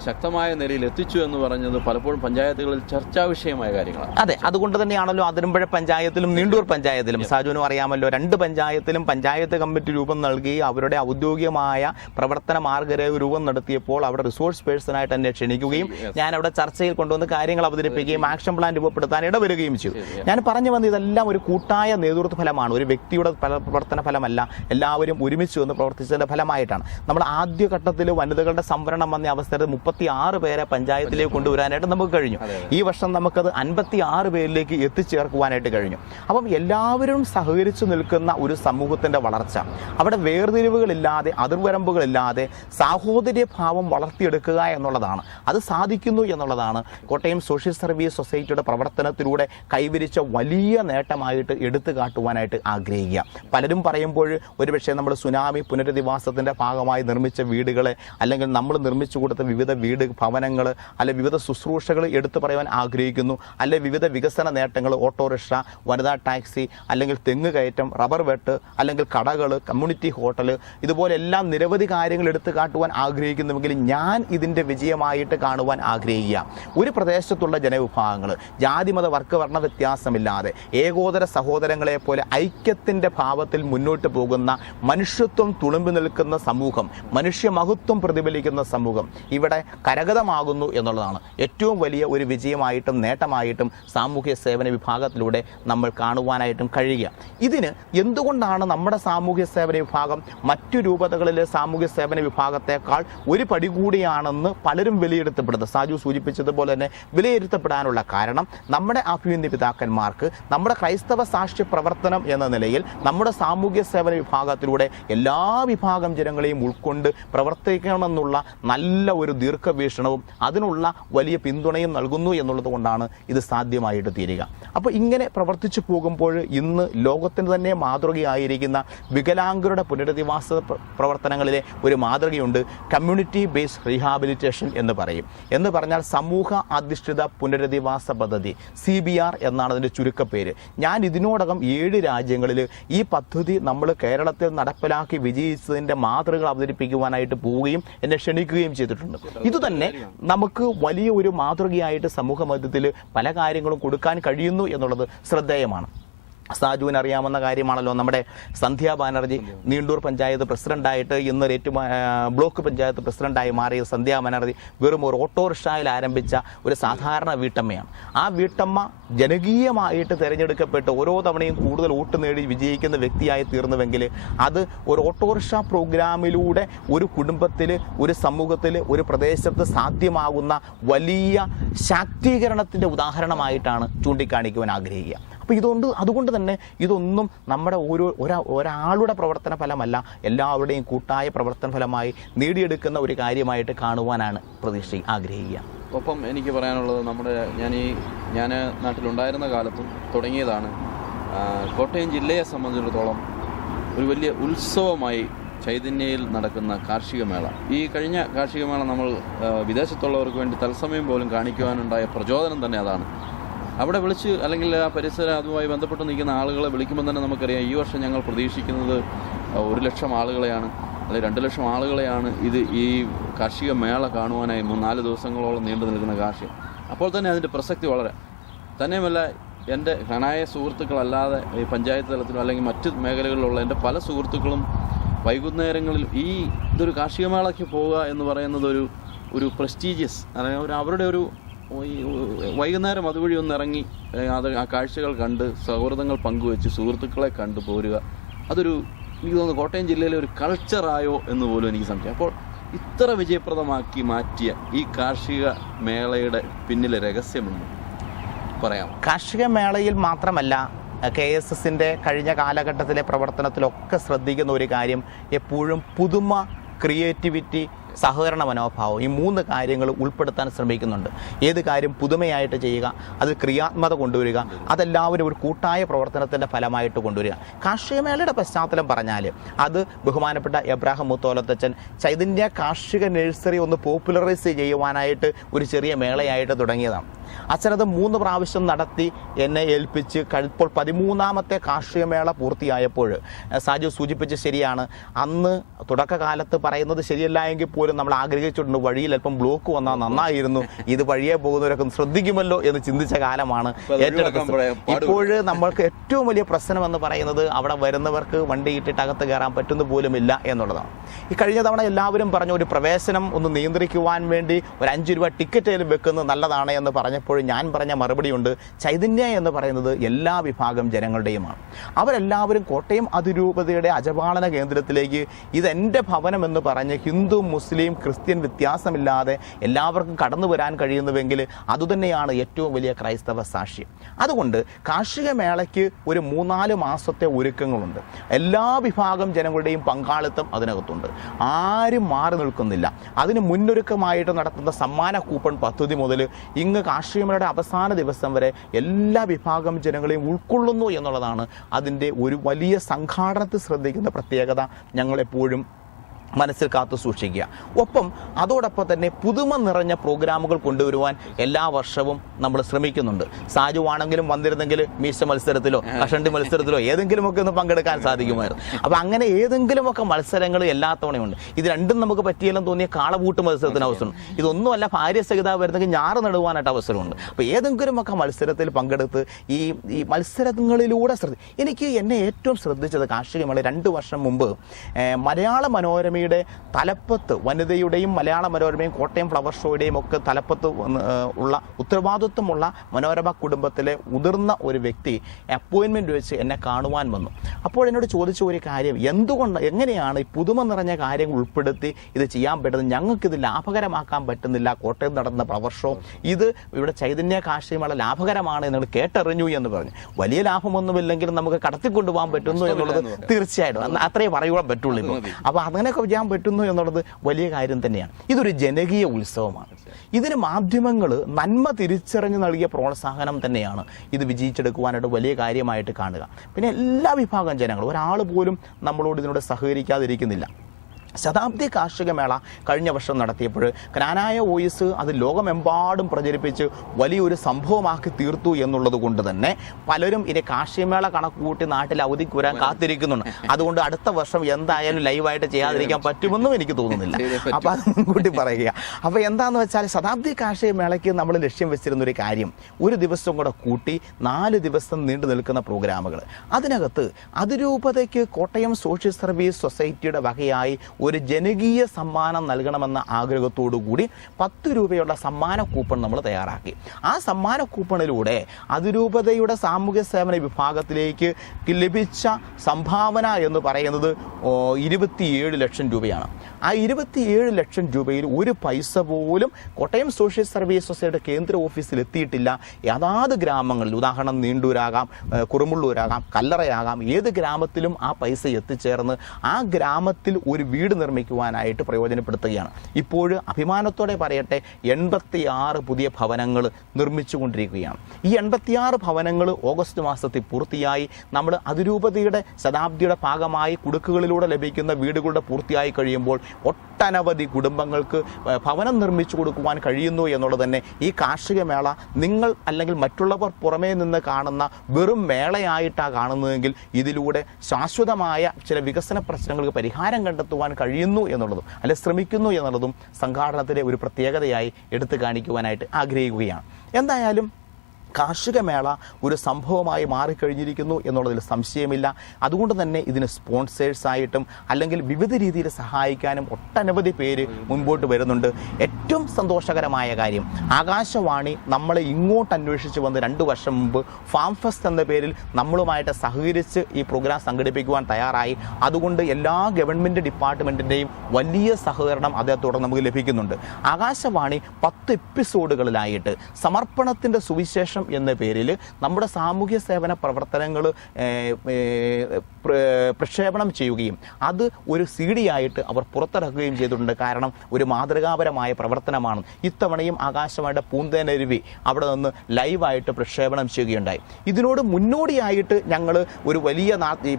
ശക്തമായ നിലയിൽ എത്തിച്ചു എന്ന് പറഞ്ഞത് പലപ്പോഴും പഞ്ചായത്തുകളിൽ ചർച്ചാ വിഷയമായ കാര്യങ്ങളാണ്. അതെ, അതുകൊണ്ട് തന്നെയാണല്ലോ അതിരമ്പുഴ പഞ്ചായത്തിലും നീണ്ടൂർ പഞ്ചായത്തിലും സാജുവിനും അറിയാമല്ലോ, 2 പഞ്ചായത്തിലും പഞ്ചായത്ത് കമ്മിറ്റി രൂപം നൽകി അവരുടെ ഔദ്യോഗികമായ പ്രവർത്തന മാർഗ്ഗരേഖ രൂപം നടത്തിയപ്പോൾ അവിടെ റിസോഴ്സ് പേഴ്സണായിട്ട് എന്നെ ക്ഷണിക്കുകയും ഞാൻ അവിടെ ചർച്ചയിൽ കൊണ്ടുവന്ന് കാര്യങ്ങൾ അവതരിപ്പിക്കുകയും ആക്ഷൻ പ്ലാൻ രൂപപ്പെടുത്താൻ ഇടവരുകയും ചെയ്തു. ഞാൻ പറഞ്ഞു വന്നത് ഇതെല്ലാം ഒരു കൂട്ടായ നേതൃത്വ ഫലമാണ്, ഒരു വ്യക്തിയുടെ പ്രവർത്തന ഫലമല്ല, എല്ലാവരും ഒരുമിച്ച് വന്ന് പ്രവർത്തിച്ചതിന്റെ ഫലമായിട്ടാണ്. നമ്മൾ ആദ്യഘട്ടത്തിൽ വനിതകളുടെ സംവരണം വന്ന അവസരത്തിൽ 36 പേരെ പഞ്ചായത്തിലേക്ക് കൊണ്ടുവരാനായിട്ട് നമുക്ക് കഴിഞ്ഞു. ഈ വർഷം നമുക്കത് 56 പേരിലേക്ക് എത്തിച്ചേർക്കുവാനായിട്ട് കഴിഞ്ഞു. അപ്പം എല്ലാവരും സഹകരിച്ചു നിൽക്കുന്ന ഒരു സമൂഹത്തിന്റെ വളർച്ച, അവിടെ വേർതിരിവുകളില്ലാതെ അതിർവരമ്പുകളില്ലാതെ സാഹോദര്യഭാവം വളർത്തിയെടുക്കുക എന്നുള്ളതാണ്. അത് സാധിക്കുന്നു എന്നുള്ളതാണ് കോട്ടയം സോഷ്യൽ സർവീസ് സൊസൈറ്റിയുടെ പ്രവർത്തനത്തിലൂടെ കൈവരിച്ച വലിയ നേട്ടമായിട്ട് എടുത്തു കാട്ടുവാനായിട്ട് ആഗ്രഹിക്കുക. പലരും പറയുമ്പോൾ ഒരുപക്ഷെ നമ്മൾ സുനാമി പുനരധിവാസത്തിന്റെ ഭാഗമായി നിർമ്മിച്ച വീടുകളെ അല്ലെങ്കിൽ നമ്മൾ നിർമ്മിച്ചു കൊടുത്ത വിവിധ വീട് ഭവനങ്ങൾ അല്ലെ വിവിധ ശുശ്രൂഷകൾ എടുത്തു പറയാൻ ആഗ്രഹിക്കുന്നു, അല്ലെ വിവിധ വികസന നേട്ടങ്ങൾ, ഓട്ടോറിക്ഷ, വനിതാ ടാക്സി, അല്ലെങ്കിൽ തെങ്ങ് കയറ്റം, റബ്ബർ വെട്ട്, അല്ലെങ്കിൽ കടകൾ, കമ്മ്യൂണിറ്റി ഹോട്ടൽ, ഇതുപോലെല്ലാം നിരവധി കാര്യങ്ങൾ എടുത്തു കാട്ടുവാൻ ആഗ്രഹിക്കുന്നുവെങ്കിൽ ഞാൻ ഇതിൻ്റെ വിജയമായിട്ട് കാണുവാൻ ആഗ്രഹിക്കുക. ഒരു പ്രദേശത്തുള്ള ജനവിഭാഗങ്ങൾ ജാതിമത വർഗവർണ്ണ വ്യത്യാസമില്ലാതെ ഏകോദര സഹോദരങ്ങളെ പോലെ ഐക്യത്തിൻ്റെ ഭാവത്തിൽ മുന്നോട്ട് പോകുന്ന മനുഷ്യത്വം തുളുമ്പി നിൽക്കുന്ന സമൂഹം, മനുഷ്യമഹത്വം പ്രതിഫലിക്കുന്ന സമൂഹം ഇവിടെ കരഗതമാകുന്നു എന്നുള്ളതാണ് ഏറ്റവും വലിയ ഒരു വിജയമായിട്ടും നേട്ടമായിട്ടും സാമൂഹ്യ സേവന വിഭാഗത്തിലൂടെ നമ്മൾ കാണുവാനായിട്ടും കഴിയുക. ഇതിന് എന്തുകൊണ്ടാണ് നമ്മുടെ സാമൂഹ്യ സേവന വിഭാഗം മറ്റു രൂപതകളിലെ സാമൂഹ്യ സേവന വിഭാഗത്തെക്കാൾ ഒരു പടി കൂടിയാണെന്ന് പലരും വിലയിരുത്തപ്പെടുന്നത്? സാജു സൂചിപ്പിച്ചതുപോലെ തന്നെ വിലയിരുത്തപ്പെടാനുള്ള കാരണം നമ്മുടെ അഭിമന്യ പിതാക്കന്മാർക്ക് നമ്മുടെ ക്രൈസ്തവ സാക്ഷ്യ പ്രവർത്തനം എന്ന നിലയിൽ നമ്മുടെ സാമൂഹ്യ സേവന വിഭാഗത്തിലൂടെ എല്ലാ വിഭാഗം ജനങ്ങളെയും ഉൾക്കൊണ്ട് പ്രവർത്തിക്കണമെന്നുള്ള നല്ല ഒരു ദീർഘവീക്ഷണവും അതിനുള്ള വലിയ പിന്തുണയും നൽകുന്നു എന്നുള്ളത് കൊണ്ടാണ് ഇത് സാധ്യമായിട്ട് തീരുക. അപ്പോൾ ഇങ്ങനെ പ്രവർത്തിച്ചു പോകുമ്പോൾ ഇന്ന് ലോകത്തിന് തന്നെ മാതൃകയായിരിക്കുന്ന വികലാംഗരുടെ പുനരധിവാസ പ്രവർത്തനങ്ങളിലെ ഒരു മാതൃകയുണ്ട്, കമ്മ്യൂണിറ്റി ബേസ്ഡ് റീഹാബിലിറ്റേഷൻ എന്ന് പറയും. എന്ന് പറഞ്ഞാൽ സമൂഹ അധിഷ്ഠിത പുനരധിവാസ പദ്ധതി, CBR എന്നാണ് അതിൻ്റെ ചുരുക്കപ്പേര്. ഞാൻ ഇതിനോടകം 7 രാജ്യങ്ങളിൽ ഈ പദ്ധതി നമ്മൾ കേരളത്തിൽ നടപ്പിലാക്കി വിജയിച്ചതിൻ്റെ മാതൃകകൾ അവതരിപ്പിക്കുവാനായിട്ട് പോവുകയും എന്നെ ക്ഷണിക്കുകയും ചെയ്തിട്ടുണ്ട്. ഇതുതന്നെ നമുക്ക് വലിയ ഒരു മാതൃകയായിട്ട് സമൂഹ മധ്യത്തിൽ പല കാര്യങ്ങളും കൊടുക്കാൻ കഴിയുന്നു എന്നുള്ളത് ശ്രദ്ധേയമാണ്. സാജുവിന് അറിയാവുന്ന കാര്യമാണല്ലോ, നമ്മുടെ സന്ധ്യ ബാനർജി നീണ്ടൂർ പഞ്ചായത്ത് പ്രസിഡന്റായിട്ട് ഇന്ന് ബ്ലോക്ക് പഞ്ചായത്ത് പ്രസിഡന്റായി മാറിയ സന്ധ്യ ബാനർജി വെറും ഒരു ഓട്ടോറിക്ഷയിൽ ആരംഭിച്ച ഒരു സാധാരണ വീട്ടമ്മയാണ്. ആ വീട്ടമ്മ ജനകീയമായിട്ട് തിരഞ്ഞെടുക്കപ്പെട്ട് ഓരോ തവണയും കൂടുതൽ വോട്ട് നേടി വിജയിക്കുന്ന വ്യക്തിയായി തീർന്നുവെങ്കിൽ അത് ഒരു ഓട്ടോറിക്ഷ പ്രോഗ്രാമിലൂടെ ഒരു കുടുംബത്തിൽ, ഒരു സമൂഹത്തിൽ, ഒരു പ്രദേശത്ത് സാധ്യമാകുന്ന വലിയ ശാക്തീകരണത്തിൻ്റെ ഉദാഹരണമായിട്ടാണ് ചൂണ്ടിക്കാണിക്കുവാൻ ആഗ്രഹിക്കുക. അപ്പോൾ അതുകൊണ്ട് തന്നെ ഇതൊന്നും നമ്മുടെ ഒരാളുടെ പ്രവർത്തന ഫലമല്ല, എല്ലാവരുടെയും കൂട്ടായ പ്രവർത്തന ഫലമായി നേടിയെടുക്കുന്ന ഒരു കാര്യമായിട്ട് കാണുവാനാണ് ആഗ്രഹിക്കുക. ഒപ്പം എനിക്ക് പറയാനുള്ളത്, ഞാൻ നാട്ടിലുണ്ടായിരുന്ന കാലത്തും തുടങ്ങിയതാണ് കോട്ടയം ജില്ലയെ സംബന്ധിച്ചിടത്തോളം ഒരു വലിയ ഉത്സവമായി ചൈതന്യയിൽ നടക്കുന്ന കാർഷിക മേള. ഈ കഴിഞ്ഞ കാർഷിക മേള നമ്മൾ വിദേശത്തുള്ളവർക്ക് വേണ്ടി തത്സമയം പോലും കാണിക്കുവാനുണ്ടായ പ്രചോദനം തന്നെ അതാണ്. അവിടെ വിളിച്ച്, അല്ലെങ്കിൽ ആ പരിസരം അതുമായി ബന്ധപ്പെട്ട് നിൽക്കുന്ന ആളുകളെ വിളിക്കുമ്പോൾ തന്നെ നമുക്കറിയാം, ഈ വർഷം ഞങ്ങൾ പ്രതീക്ഷിക്കുന്നത് 100,000 ആളുകളെയാണ്, അല്ലെങ്കിൽ 200,000 ആളുകളെയാണ് ഈ കാർഷിക മേള കാണുവാനായി 3-4 ദിവസങ്ങളോളം നീണ്ടു നിൽക്കുന്ന കാർഷികം. അപ്പോൾ തന്നെ അതിൻ്റെ പ്രസക്തി വളരെ, തന്നെയുമല്ല എൻ്റെ ഘനായ സുഹൃത്തുക്കളല്ലാതെ ഈ പഞ്ചായത്ത് തലത്തിലും അല്ലെങ്കിൽ മറ്റ് മേഖലകളിലുള്ള എൻ്റെ പല സുഹൃത്തുക്കളും വൈകുന്നേരങ്ങളിൽ ഇതൊരു കാർഷിക മേളയ്ക്ക് പോവുക എന്ന് പറയുന്നത് ഒരു പ്രസ്റ്റീജിയസ്, അല്ലെങ്കിൽ അവരുടെ ഒരു വൈകുന്നേരം അതുവഴി ഒന്ന് ഇറങ്ങി ആ കാഴ്ചകൾ കണ്ട് സൗഹൃദങ്ങൾ പങ്കുവെച്ച് സുഹൃത്തുക്കളെ കണ്ടു പോരുക, എനിക്ക് തോന്നുന്നു കോട്ടയം ജില്ലയിലെ ഒരു കൾച്ചറായോ എന്ന് പോലും എനിക്ക് സംശയം. അപ്പോൾ ഇത്ര വിജയപ്രദമാക്കി മാറ്റിയ ഈ കാർഷിക മേളയുടെ പിന്നിലെ രഹസ്യമെന്ന് പറയാം. കാർഷിക മേളയിൽ മാത്രമല്ല KSSന്റെ കഴിഞ്ഞ കാലഘട്ടത്തിലെ പ്രവർത്തനത്തിലൊക്കെ ശ്രദ്ധിക്കുന്ന ഒരു കാര്യം എപ്പോഴും പുതുമ, ക്രിയേറ്റിവിറ്റി, സഹകരണ മനോഭാവം, ഈ 3 കാര്യങ്ങൾ ഉൾപ്പെടുത്താൻ ശ്രമിക്കുന്നുണ്ട്. ഏത് കാര്യം പുതുമയായിട്ട് ചെയ്യുക, അതിൽ ക്രിയാത്മകത കൊണ്ടുവരിക, അതെല്ലാവരും ഒരു കൂട്ടായ പ്രവർത്തനത്തിൻ്റെ ഫലമായിട്ട് കൊണ്ടുവരിക. കാർഷികമേളയുടെ പശ്ചാത്തലം പറഞ്ഞാൽ അത് ബഹുമാനപ്പെട്ട എബ്രാഹിം മുത്തോലത്തച്ഛൻ ചൈതന്യ കാർഷിക നഴ്സറി ഒന്ന് പോപ്പുലറൈസ് ചെയ്യുവാനായിട്ട് ഒരു ചെറിയ മേളയായിട്ട് തുടങ്ങിയതാണ്. അച്ഛനത് 3 പ്രാവശ്യം നടത്തി എന്നെ ഏൽപ്പിച്ച് ഇപ്പോൾ 13ാമത്തെ കാർഷികമേള പൂർത്തിയായപ്പോൾ സാജു സൂചിപ്പിച്ച ശരിയാണ്. അന്ന് തുടക്കകാലത്ത് പറയുന്നത് ശരിയല്ല എങ്കിൽ പോലും നമ്മൾ ആഗ്രഹിച്ചിട്ടുണ്ട് വഴിയിൽ അല്പം ബ്ലോക്ക് വന്നാൽ നന്നായിരുന്നു, ഇത് വഴിയെ പോകുന്നവരൊക്കെ ശ്രദ്ധിക്കുമല്ലോ എന്ന് ചിന്തിച്ച കാലമാണ് ഏറ്റെടുത്തത്. ഇപ്പോൾ നമ്മൾക്ക് ഏറ്റവും വലിയ പ്രശ്നം എന്ന് പറയുന്നത് അവിടെ വരുന്നവർക്ക് വണ്ടി ഇട്ടിട്ട് അകത്ത് കയറാൻ പറ്റുന്ന പോലുമില്ല എന്നുള്ളതാണ്. ഈ കഴിഞ്ഞ തവണ എല്ലാവരും പറഞ്ഞു ഒരു പ്രവേശനം ഒന്ന് നിയന്ത്രിക്കുവാൻ വേണ്ടി ഒരു 5 രൂപ ടിക്കറ്റ് വെക്കുന്നത് നല്ലതാണ് എന്ന് പറഞ്ഞപ്പോൾ ഞാൻ പറഞ്ഞ മറുപടിയുണ്ട്. ചൈതന്യ എന്ന് പറയുന്നത് എല്ലാ വിഭാഗം ജനങ്ങളുടെയുമാണ്. അവരെല്ലാവരും കോട്ടയം അതിരൂപതയുടെ അജപാലന കേന്ദ്രത്തിലേക്ക് ഇതെൻ്റെ ഭവനം എന്ന് പറഞ്ഞ് ഹിന്ദു, മുസ്ലിം, ക്രിസ്ത്യൻ വ്യത്യാസമില്ലാതെ എല്ലാവർക്കും കടന്നു വരാൻ കഴിയുന്നുവെങ്കിൽ അതുതന്നെയാണ് ഏറ്റവും വലിയ ക്രൈസ്തവ സാക്ഷ്യം. അതുകൊണ്ട് കാർഷിക മേളയ്ക്ക് ഒരു 3-4 മാസത്തെ ഒരുക്കങ്ങളുണ്ട്. എല്ലാ വിഭാഗം ജനങ്ങളുടെയും പങ്കാളിത്തം അതിനകത്തുണ്ട്. ആരും മാറി നിൽക്കുന്നില്ല. അതിന് മുന്നൊരുക്കമായിട്ട് നടത്തുന്ന സമ്മാന കൂപ്പൺ പദ്ധതി മുതൽ ഇങ്ങ് കാർഷികമേളയുടെ അവസാന ദിവസം വരെ എല്ലാ വിഭാഗം ജനങ്ങളെയും ഉൾക്കൊള്ളുന്നു എന്നുള്ളതാണ് അതിൻ്റെ ഒരു വലിയ സംഘാടനത്തിൽ ശ്രദ്ധിക്കുന്ന പ്രത്യേകത ഞങ്ങൾ എപ്പോഴും മനസ്സിൽ കാത്തു സൂക്ഷിക്കുക. ഒപ്പം അതോടൊപ്പം തന്നെ പുതുമ നിറഞ്ഞ പ്രോഗ്രാമുകൾ കൊണ്ടുവരുവാൻ എല്ലാ വർഷവും നമ്മൾ ശ്രമിക്കുന്നുണ്ട്. സാജു ആണെങ്കിലും വന്നിരുന്നെങ്കിൽ മീശ മത്സരത്തിലോ കഷണ്ടി മത്സരത്തിലോ ഏതെങ്കിലുമൊക്കെ ഒന്ന് പങ്കെടുക്കാൻ സാധിക്കുമായിരുന്നു. അപ്പോൾ അങ്ങനെ ഏതെങ്കിലുമൊക്കെ മത്സരങ്ങൾ എല്ലാ തവണയുണ്ട്. ഇത് രണ്ടും നമുക്ക് പറ്റിയെല്ലാം തോന്നിയ കാളപൂട്ട് മത്സരത്തിന് അവസരമുണ്ട്. ഇതൊന്നുമല്ല ഭാര്യ സഹിത വരുന്നെങ്കിൽ ഞാറ് നടുവാനായിട്ട് അവസരമുണ്ട്. അപ്പോൾ ഏതെങ്കിലുമൊക്കെ മത്സരത്തിൽ പങ്കെടുത്ത് ഈ മത്സരങ്ങളിലൂടെ എനിക്ക് എന്നെ ഏറ്റവും ശ്രദ്ധിച്ചത് കാർഷികമേള 2 വർഷം മുമ്പ് മലയാള മനോരമ തലപ്പത്ത്, വനിതയുടെയും മലയാള മനോരമയും കോട്ടയം ഫ്ലവർ ഷോയുടെയും ഒക്കെ തലപ്പത്ത് ഉള്ള ഉത്തരവാദിത്വമുള്ള മനോരമ കുടുംബത്തിലെ മുതിർന്ന ഒരു വ്യക്തി അപ്പോയിൻമെന്റ് വെച്ച് എന്നെ കാണുവാൻ വന്നു. അപ്പോൾ എന്നോട് ചോദിച്ച ഒരു കാര്യം, എങ്ങനെയാണ് ഈ പുതുമ നിറഞ്ഞ കാര്യങ്ങൾ ഉൾപ്പെടുത്തി ഇത് ചെയ്യാൻ പറ്റുന്നത്? ഞങ്ങൾക്കിത് ലാഭകരമാക്കാൻ പറ്റുന്നില്ല. കോട്ടയം നടന്ന ഫ്ലവർ ഷോ ഇത് ഇവിടെ ചൈതന്യ കാർഷികമേള ലാഭകരമാണ് എന്ന് കേട്ടറിഞ്ഞു എന്ന് പറഞ്ഞു. വലിയ ലാഭമൊന്നുമില്ലെങ്കിലും നമുക്ക് കടത്തിക്കൊണ്ടുപോകാൻ പറ്റുന്നു എന്നുള്ളത് തീർച്ചയായിട്ടും അത്രേ പറയുവാൻ പറ്റുള്ളൂ. ഇപ്പോൾ അപ്പോൾ അങ്ങനെയൊക്കെ ചെയ്യാൻ പറ്റുന്നു എന്നുള്ളത് വലിയ കാര്യം തന്നെയാണ്. ഇതൊരു ജനകീയ ഉത്സവമാണ്. ഇതിന് മാധ്യമങ്ങൾ നന്മ തിരിച്ചറിഞ്ഞ് നൽകിയ പ്രോത്സാഹനം തന്നെയാണ് ഇത് വിജയിച്ചെടുക്കുവാനായിട്ട് വലിയ കാര്യമായിട്ട് കാണുക. പിന്നെ എല്ലാ വിഭാഗം ജനങ്ങളും, ഒരാൾ പോലും നമ്മളോട് ഇതിനോട് സഹകരിക്കാതിരിക്കുന്നില്ല. ശതാബ്ദി കാർഷികമേള കഴിഞ്ഞ വർഷം നടത്തിയപ്പോൾ ക്നാനായ വോയിസ് അത് ലോകമെമ്പാടും പ്രചരിപ്പിച്ച് വലിയൊരു സംഭവമാക്കി തീർത്തു എന്നുള്ളത് കൊണ്ട് തന്നെ പലരും ഇനി കാർഷികമേള കണക്കുകൂട്ടി നാട്ടിൽ അവധിക്ക് വരാൻ കാത്തിരിക്കുന്നുണ്ട്. അതുകൊണ്ട് അടുത്ത വർഷം എന്തായാലും ലൈവായിട്ട് ചെയ്യാതിരിക്കാൻ പറ്റുമെന്നും എനിക്ക് തോന്നുന്നില്ല. അപ്പോൾ അത് മുൻകൂട്ടി പറയുക. അപ്പോൾ എന്താണെന്ന് വെച്ചാൽ ശതാബ്ദി കാർഷികമേളയ്ക്ക് നമ്മൾ ലക്ഷ്യം വെച്ചിരുന്നൊരു കാര്യം, ഒരു ദിവസം കൂടെ കൂട്ടി 4 ദിവസം നീണ്ടു നിൽക്കുന്ന പ്രോഗ്രാമുകൾ. അതിനകത്ത് അതിരൂപതയ്ക്ക് കോട്ടയം സോഷ്യൽ സർവീസ് സൊസൈറ്റിയുടെ വകയായി ഒരു ജനകീയ സമ്മാനം നൽകണമെന്ന ആഗ്രഹത്തോടു കൂടി 10 രൂപയുള്ള സമ്മാന കൂപ്പൺ നമ്മൾ തയ്യാറാക്കി. ആ സമ്മാന കൂപ്പണിലൂടെ അതിരൂപതയുടെ സാമൂഹ്യ സേവന വിഭാഗത്തിലേക്ക് ലഭിച്ച സംഭാവന എന്ന് പറയുന്നത് 27 ലക്ഷം രൂപയാണ്. ആ 27 ലക്ഷം രൂപയിൽ ഒരു പൈസ പോലും കോട്ടയം സോഷ്യൽ സർവീസ് സൊസൈറ്റിയുടെ കേന്ദ്ര ഓഫീസിൽ എത്തിയിട്ടില്ല. അതാത് ഗ്രാമങ്ങളിൽ, ഉദാഹരണം നീണ്ടൂരാകാം, കുറുമുള്ളൂരാകാം, കല്ലറയാകാം, ഏത് ഗ്രാമത്തിലും ആ പൈസ എത്തിച്ചേർന്ന് ആ ഗ്രാമത്തിൽ ഒരു വീട് നിർമ്മിക്കുവാനായിട്ട് പ്രയോജനപ്പെടുത്തുകയാണ്. ഇപ്പോൾ അഭിമാനത്തോടെ പറയട്ടെ, 86 പുതിയ ഭവനങ്ങൾ നിർമ്മിച്ചുകൊണ്ടിരിക്കുകയാണ്. ഈ 86 ഭവനങ്ങൾ ഓഗസ്റ്റ് മാസത്തിൽ പൂർത്തിയായി. നമ്മൾ അതിരൂപതയുടെ ശതാബ്ദിയുടെ ഭാഗമായി കുടുക്കുകളിലൂടെ ലഭിക്കുന്ന വീടുകളുടെ പൂർത്തിയായി കഴിയുമ്പോൾ ഒട്ടനവധി കുടുംബങ്ങൾക്ക് ഭവനം നിർമ്മിച്ചു കൊടുക്കുവാൻ കഴിയുന്നു എന്നുള്ളത് തന്നെ ഈ കാർഷിക മേള നിങ്ങൾ അല്ലെങ്കിൽ മറ്റുള്ളവർ പുറമേ നിന്ന് കാണുന്ന വെറും മേളയായിട്ടാണ് കാണുന്നതെങ്കിൽ ഇതിലൂടെ ശാശ്വതമായ ചില വികസന പ്രശ്നങ്ങൾക്ക് പരിഹാരം കണ്ടെത്തുവാൻ കഴിയുന്നു എന്നുള്ളതും അല്ലെ ശ്രമിക്കുന്നു എന്നുള്ളതും സംഘാടനത്തിലെ ഒരു പ്രത്യേകതയായി എടുത്തു കാണിക്കുവാനായിട്ട് ആഗ്രഹിക്കുകയാണ്. എന്തായാലും കാർഷിക മേള ഒരു സംഭവമായി മാറിക്കഴിഞ്ഞിരിക്കുന്നു എന്നുള്ളതിൽ സംശയമില്ല. അതുകൊണ്ട് തന്നെ ഇതിന് സ്പോൺസേഴ്സായിട്ടും അല്ലെങ്കിൽ വിവിധ രീതിയിൽ സഹായിക്കാനും ഒട്ടനവധി പേര് മുൻപോട്ട് വരുന്നുണ്ട്. ഏറ്റവും സന്തോഷകരമായ കാര്യം, ആകാശവാണി നമ്മളെ ഇങ്ങോട്ട് അന്വേഷിച്ച് വന്ന് 2 വർഷം മുമ്പ് ഫാം ഫെസ്റ്റ് എന്ന പേരിൽ നമ്മളുമായിട്ട് സഹകരിച്ച് ഈ പ്രോഗ്രാം സംഘടിപ്പിക്കുവാൻ തയ്യാറായി. അതുകൊണ്ട് എല്ലാ ഗവൺമെൻറ് ഡിപ്പാർട്ട്മെൻറ്റിൻ്റെയും വലിയ സഹകരണം അദ്ദേഹത്തോടെ നമുക്ക് ലഭിക്കുന്നുണ്ട്. ആകാശവാണി 10 എപ്പിസോഡുകളിലായിട്ട് സമർപ്പണത്തിൻ്റെ സുവിശേഷം എന്ന പേരിൽ നമ്മുടെ സാമൂഹ്യ സേവന പ്രവർത്തനങ്ങൾ പ്രക്ഷേപണം ചെയ്യുകയും അത് ഒരു CD ആയിട്ട് അവർ പുറത്തിറക്കുകയും ചെയ്തിട്ടുണ്ട്. കാരണം ഒരു മാതൃകാപരമായ പ്രവർത്തനമാണ്. ഇത്തവണയും ആകാശവാണിയുടെ പൂന്തേനരുവി അവിടെ നിന്ന് ലൈവായിട്ട് പ്രക്ഷേപണം ചെയ്യുകയുണ്ടായി. ഇതിനോട് മുന്നോടിയായിട്ട് ഞങ്ങൾ ഒരു വലിയ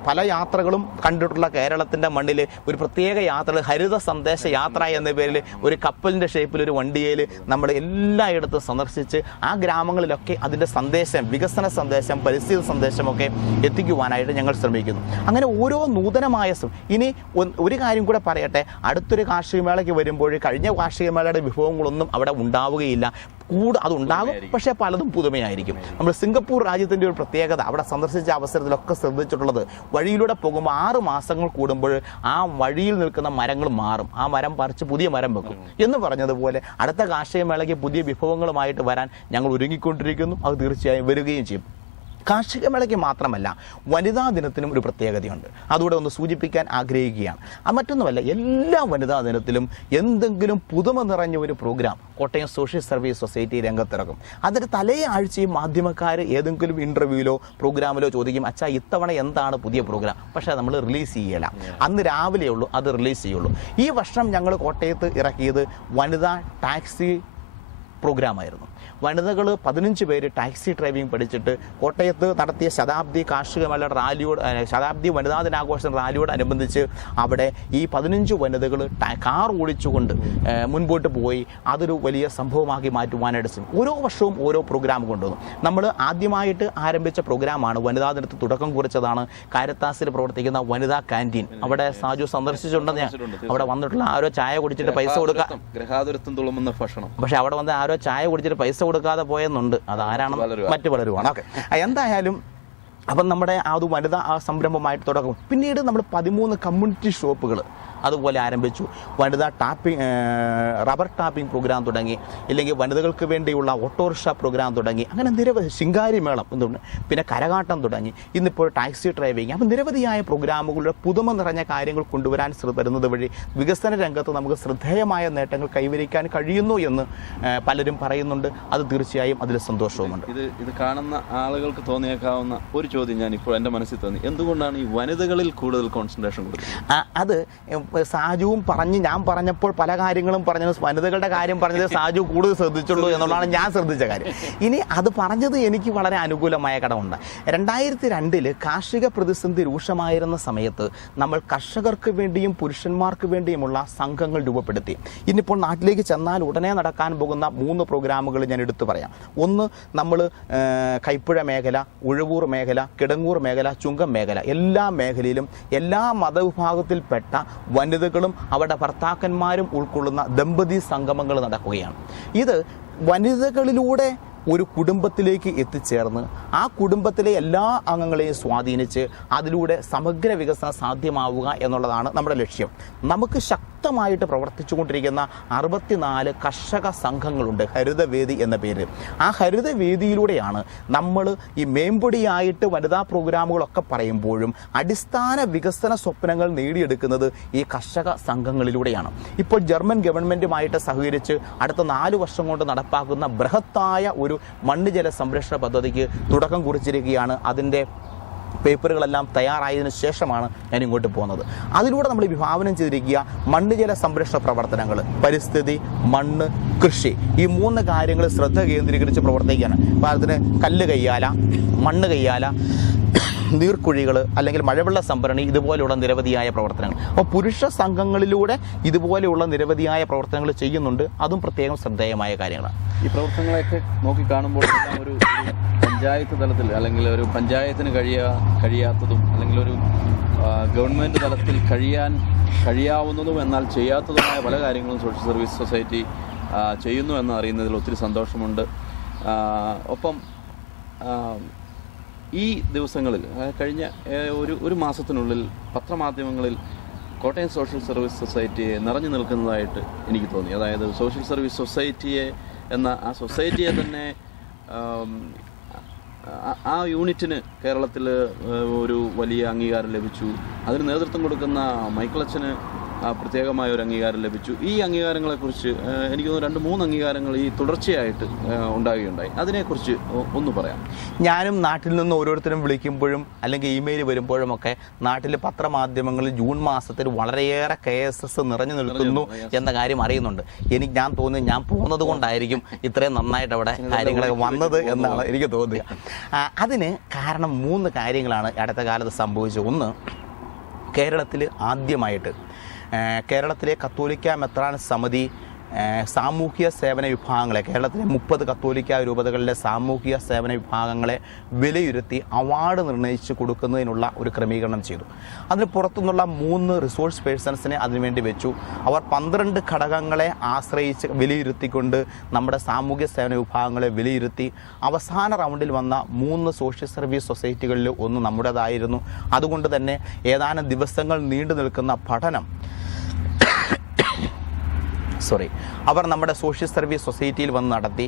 പല യാത്രകളും കണ്ടിട്ടുള്ള കേരളത്തിൻ്റെ മണ്ണിൽ ഒരു പ്രത്യേക യാത്ര, ഹരിത സന്ദേശ യാത്ര എന്ന പേരിൽ ഒരു കപ്പലിൻ്റെ ഷേപ്പിൽ ഒരു വണ്ടിയിൽ നമ്മൾ എല്ലായിടത്തും സന്ദർശിച്ച് ആ ഗ്രാമങ്ങളിലൊക്കെ അതിൻ്റെ സന്ദേശം, വികസന സന്ദേശം, പരിസ്ഥിതി സന്ദേശമൊക്കെ എത്തിക്കുവാനായിട്ട് ഞങ്ങൾ ശ്രമിക്കുന്നു. അങ്ങനെ ഓരോ നൂതനമായ ഇനി ഒരു കാര്യം കൂടെ പറയട്ടെ, അടുത്തൊരു കാർഷിക മേളയ്ക്ക് വരുമ്പോൾ കഴിഞ്ഞ കാർഷിക മേളയുടെ വിഭവങ്ങളൊന്നും അവിടെ ഉണ്ടാവുകയില്ല. അതുണ്ടാകും, പക്ഷേ പലതും പുതുമയായിരിക്കും. നമ്മൾ സിംഗപ്പൂർ രാജ്യത്തിൻ്റെ ഒരു പ്രത്യേകത അവിടെ സന്ദർശിച്ച അവസരത്തിലൊക്കെ ശ്രദ്ധിച്ചിട്ടുള്ളത്, വഴിയിലൂടെ പോകുമ്പോൾ 6 മാസങ്ങൾ കൂടുമ്പോൾ ആ വഴിയിൽ നിൽക്കുന്ന മരങ്ങൾ മാറും, ആ മരം പറിച്ച് പുതിയ മരം വെക്കും എന്ന് പറഞ്ഞതുപോലെ അടുത്ത കാർഷിക മേളയ്ക്ക് പുതിയ വിഭവങ്ങളുമായിട്ട് വരാൻ ഞങ്ങൾ ഒരുങ്ങിക്കൊണ്ടിരിക്കുന്നു. അത് തീർച്ചയായും വരികയും ചെയ്യും. കാർഷിക മേളയ്ക്ക് മാത്രമല്ല, വനിതാ ദിനത്തിനും ഒരു പ്രത്യേകതയുണ്ട്. അതുകൂടെ ഒന്ന് സൂചിപ്പിക്കാൻ ആഗ്രഹിക്കുകയാണ്. മറ്റൊന്നുമല്ല, എല്ലാ വനിതാ ദിനത്തിലും എന്തെങ്കിലും പുതുമ നിറഞ്ഞ ഒരു programme Kottayam social service society രംഗത്തിറക്കും. അതിൻ്റെ തലേ ആഴ്ചയും മാധ്യമക്കാർ ഏതെങ്കിലും ഇൻ്റർവ്യൂവിലോ പ്രോഗ്രാമിലോ ചോദിക്കും, അച്ഛാ ഇത്തവണ എന്താണ് പുതിയ പ്രോഗ്രാം? പക്ഷേ നമ്മൾ റിലീസ് ചെയ്യല, അന്ന് രാവിലെ ഉള്ളൂ അത് റിലീസ് ചെയ്യുള്ളൂ. ഈ വർഷം ഞങ്ങൾ കോട്ടയത്ത് ഇറക്കിയത് വനിതാ ടാക്സി പ്രോഗ്രാമായിരുന്നു. വനിതകൾ 15 പേര് ടാക്സി ഡ്രൈവിംഗ് പഠിച്ചിട്ട് കോട്ടയത്ത് നടത്തിയ ശതാബ്ദി കാർഷിക മേള റാലിയോട്, ശതാബ്ദി വനിതാ ദിനാഘോഷം റാലിയോടനുബന്ധിച്ച് അവിടെ ഈ 15 വനിതകൾ കാർ ഓടിച്ചുകൊണ്ട് മുൻപോട്ട് പോയി അതൊരു വലിയ സംഭവമാക്കി മാറ്റുവാനായിട്ട് ശ്രമിക്കും. ഓരോ വർഷവും ഓരോ പ്രോഗ്രാം കൊണ്ടുവന്നു. നമ്മൾ ആദ്യമായിട്ട് ആരംഭിച്ച പ്രോഗ്രാമാണ്, വനിതാ ദിനത്തിൽ തുടക്കം കുറിച്ചതാണ്, കാരിത്താസിൽ പ്രവർത്തിക്കുന്ന വനിതാ ക്യാൻറ്റീൻ. അവിടെ സാജു സന്ദർശിച്ചിട്ടുണ്ടെന്ന് ഞാൻ, അവിടെ വന്നിട്ടുള്ള ആരോ ചായ കുടിച്ചിട്ട് പൈസ കൊടുക്കാം, പക്ഷെ അവിടെ വന്ന് ആരോ ചായ കുടിച്ചിട്ട് പൈസ കൊടുക്കാതെ പോയെന്നുണ്ട്. അതാരാണ്? മറ്റു പലരുമാണ്. ഓക്കെ, എന്തായാലും അപ്പം നമ്മുടെ ആ ഒരു വനിതാ സംരംഭമായിട്ട് തുടങ്ങും. പിന്നീട് നമ്മൾ 13 കമ്മ്യൂണിറ്റി ഷോപ്പുകൾ അതുപോലെ ആരംഭിച്ചു. വനിതാ റബ്ബർ ടാപ്പിംഗ് പ്രോഗ്രാം തുടങ്ങി, ഇല്ലെങ്കിൽ വനിതകൾക്ക് വേണ്ടിയുള്ള ഓട്ടോറിക്ഷ പ്രോഗ്രാം തുടങ്ങി. അങ്ങനെ നിരവധി ശിങ്കാരി മേളം എന്തുണ്ട്, പിന്നെ കരകാട്ടം തുടങ്ങി, ഇന്നിപ്പോൾ ടാക്സി ഡ്രൈവിംഗ്. അപ്പം നിരവധിയായ പ്രോഗ്രാമുകളുടെ പുതുമ നിറഞ്ഞ കാര്യങ്ങൾ കൊണ്ടുവരാൻ വരുന്നത് വഴി വികസന രംഗത്ത് നമുക്ക് ശ്രദ്ധേയമായ നേട്ടങ്ങൾ കൈവരിക്കാൻ കഴിയുന്നു എന്ന് പലരും പറയുന്നുണ്ട്. അത് തീർച്ചയായും അതിൽ സന്തോഷവുമുണ്ട്. ഇത് കാണുന്ന ആളുകൾക്ക് തോന്നിയേക്കാവുന്ന ഒരു ചോദ്യം ഞാൻ ഇപ്പോൾ എൻ്റെ മനസ്സിൽ തോന്നി, എന്തുകൊണ്ടാണ് ഈ വനിതകളിൽ കൂടുതൽ കോൺസെൻട്രേഷൻ കൊടുക്കുന്നത്? അത് സാജുവും ഞാൻ പറഞ്ഞപ്പോൾ പല കാര്യങ്ങളും പറഞ്ഞത്, വനിതകളുടെ കാര്യം പറഞ്ഞത് സാജു കൂടുതൽ ശ്രദ്ധിച്ചുള്ളൂ എന്നുള്ളതാണ് ഞാൻ ശ്രദ്ധിച്ച കാര്യം. ഇനി അത് പറഞ്ഞത് എനിക്ക് വളരെ അനുകൂലമായ ഘടകമുണ്ട്. 2002 കാർഷിക പ്രതിസന്ധി രൂക്ഷമായിരുന്ന സമയത്ത് നമ്മൾ കർഷകർക്ക് വേണ്ടിയും പുരുഷന്മാർക്ക് വേണ്ടിയുമുള്ള സംഘങ്ങൾ രൂപപ്പെടുത്തി. ഇന്നിപ്പോൾ നാട്ടിലേക്ക് ചെന്നാൽ ഉടനെ നടക്കാൻ പോകുന്ന 3 പ്രോഗ്രാമുകൾ ഞാൻ എടുത്തു പറയാം. ഒന്ന്, നമ്മൾ കൈപ്പുഴ മേഖല, ഉഴവൂർ മേഖല, കിടങ്ങൂർ മേഖല, ചുങ്കം മേഖല, എല്ലാ മേഖലയിലും എല്ലാ മതവിഭാഗത്തിൽപ്പെട്ട വനിതകളും അവരുടെ ഭർത്താക്കന്മാരും ഉൾക്കൊള്ളുന്ന ദമ്പതി സംഗമങ്ങൾ നടക്കുകയാണ്. ഇത് വനിതകളിലൂടെ ഒരു കുടുംബത്തിലേക്ക് എത്തിച്ചേർന്ന് ആ കുടുംബത്തിലെ എല്ലാ അംഗങ്ങളെയും സ്വാധീനിച്ച് അതിലൂടെ സമഗ്ര വികസനം സാധ്യമാവുക എന്നുള്ളതാണ് നമ്മുടെ ലക്ഷ്യം. നമുക്ക് ശക്തമായിട്ട് പ്രവർത്തിച്ചുകൊണ്ടിരിക്കുന്ന 64 കർഷക സംഘങ്ങളുണ്ട്, ഹരിതവേദി എന്ന പേര്. ആ ഹരിതവേദിയിലൂടെയാണ് നമ്മൾ ഈ മേമ്പൊടിയായിട്ട് വനിതാ പ്രോഗ്രാമുകളൊക്കെ പറയുമ്പോഴും അടിസ്ഥാന വികസന സ്വപ്നങ്ങൾ നേടിയെടുക്കുന്നത് ഈ കർഷക സംഘങ്ങളിലൂടെയാണ്. ഇപ്പോൾ ജർമ്മൻ ഗവൺമെൻറ്റുമായിട്ട് സഹകരിച്ച് അടുത്ത 4 വർഷം കൊണ്ട് നടപ്പാക്കുന്ന ബൃഹത്തായ ഒരു മണ്ണ് ജല സംരക്ഷണ പദ്ധതിക്ക് തുടക്കം കുറിച്ചിരിക്കുകയാണ്. അതിൻ്റെ പേപ്പറുകളെല്ലാം തയ്യാറായതിനു ശേഷമാണ് ഞാൻ ഇങ്ങോട്ട് പോകുന്നത്. അതിലൂടെ നമ്മൾ വിഭാവനം ചെയ്തിരിക്കുക മണ്ണ് ജല സംരക്ഷണ പ്രവർത്തനങ്ങൾ, പരിസ്ഥിതി, മണ്ണ്, കൃഷി, ഈ 3 കാര്യങ്ങൾ ശ്രദ്ധ കേന്ദ്രീകരിച്ച് പ്രവർത്തിക്കുകയാണ്. ഭാരതത്തിന് കല്ല് കയ്യാല, മണ്ണ് കയ്യാല, നീർക്കുഴികൾ, അല്ലെങ്കിൽ മഴവെള്ള സംഭരണി, ഇതുപോലെയുള്ള നിരവധിയായ പ്രവർത്തനങ്ങൾ. അപ്പോൾ പുരുഷ സംഘങ്ങളിലൂടെ ഇതുപോലെയുള്ള നിരവധിയായ പ്രവർത്തനങ്ങൾ ചെയ്യുന്നുണ്ട്. അതും പ്രത്യേകം ശ്രദ്ധേയമായ കാര്യങ്ങളാണ്. ഈ പ്രവർത്തനങ്ങളൊക്കെ നോക്കിക്കാണുമ്പോൾ ഒരു പഞ്ചായത്ത് തലത്തിൽ, അല്ലെങ്കിൽ ഒരു പഞ്ചായത്തിന് കഴിയാത്തതും, അല്ലെങ്കിൽ ഒരു ഗവൺമെൻറ് തലത്തിൽ കഴിയാവുന്നതും എന്നാൽ ചെയ്യാത്തതുമായ പല കാര്യങ്ങളും സോഷ്യൽ സർവീസ് സൊസൈറ്റി ചെയ്യുന്നു എന്നറിയുന്നതിൽ ഒത്തിരി സന്തോഷമുണ്ട്. ഒപ്പം ഈ ദിവസങ്ങളിൽ, കഴിഞ്ഞ ഒരു മാസത്തിനുള്ളിൽ പത്രമാധ്യമങ്ങളിൽ കോട്ടയം സോഷ്യൽ സർവീസ് സൊസൈറ്റിയെ നിറഞ്ഞു നിൽക്കുന്നതായിട്ട് എനിക്ക് തോന്നി. അതായത് സോഷ്യൽ സർവീസ് സൊസൈറ്റിയെ എന്ന ആ സൊസൈറ്റിയെ തന്നെ ആ യൂണിറ്റിന് കേരളത്തിൽ ഒരു വലിയ അംഗീകാരം ലഭിച്ചു. അതിന് നേതൃത്വം കൊടുക്കുന്ന മൈക്കിളച്ചന് പ്രത്യേകമായ ഒരു അംഗീകാരം ലഭിച്ചു. ഈ അംഗീകാരങ്ങളെക്കുറിച്ച് എനിക്ക് തോന്നുന്നു 2-3 അംഗീകാരങ്ങൾ ഈ തുടർച്ചയായിട്ട് ഉണ്ടാകുകയുണ്ടായി. അതിനെക്കുറിച്ച് ഒന്ന് പറയാം. ഞാനും നാട്ടിൽ നിന്ന് ഓരോരുത്തരും വിളിക്കുമ്പോഴും അല്ലെങ്കിൽ ഇമെയിൽ വരുമ്പോഴും ഒക്കെ നാട്ടിലെ പത്രമാധ്യമങ്ങളിൽ ജൂൺ മാസത്തിൽ വളരെയേറെ KSS നിറഞ്ഞു നിൽക്കുന്നു എന്ന കാര്യം അറിയുന്നുണ്ട്. ഞാൻ തോന്നുന്നു ഞാൻ പോകുന്നത് കൊണ്ടായിരിക്കും ഇത്രയും നന്നായിട്ട് അവിടെ കാര്യങ്ങളൊക്കെ വന്നത് എന്നാണ് എനിക്ക് തോന്നുക. അതിന് കാരണം 3 കാര്യങ്ങളാണ് അടുത്ത കാലത്ത് സംഭവിച്ചത്. ഒന്ന്, കേരളത്തിൽ ആദ്യമായിട്ട് കേരളത്തിലെ കത്തോലിക്ക മെത്രാൻ സമിതി സാമൂഹ്യ സേവന വിഭാഗങ്ങളെ, കേരളത്തിലെ 30 കത്തോലിക്ക രൂപതകളിലെ സാമൂഹ്യ സേവന വിഭാഗങ്ങളെ വിലയിരുത്തി അവാർഡ് നിർണ്ണയിച്ച് കൊടുക്കുന്നതിനുള്ള ഒരു ക്രമീകരണം ചെയ്തു. അതിന് പുറത്തുനിന്നുള്ള 3 റിസോഴ്സ് പേഴ്സൺസിനെ അതിനുവേണ്ടി വെച്ചു. അവർ 12 ഘടകങ്ങളെ ആശ്രയിച്ച് വിലയിരുത്തിക്കൊണ്ട് നമ്മുടെ സാമൂഹ്യ സേവന വിഭാഗങ്ങളെ വിലയിരുത്തി. അവസാന റൗണ്ടിൽ വന്ന 3 സോഷ്യൽ സർവീസ് സൊസൈറ്റികളിൽ ഒന്ന് നമ്മുടേതായിരുന്നു. അതുകൊണ്ട് തന്നെ ഏതാനും ദിവസങ്ങൾ നീണ്ടു നിൽക്കുന്ന പഠനം അവർ നമ്മുടെ സോഷ്യൽ സർവീസ് സൊസൈറ്റിയിൽ വന്ന് നടത്തി.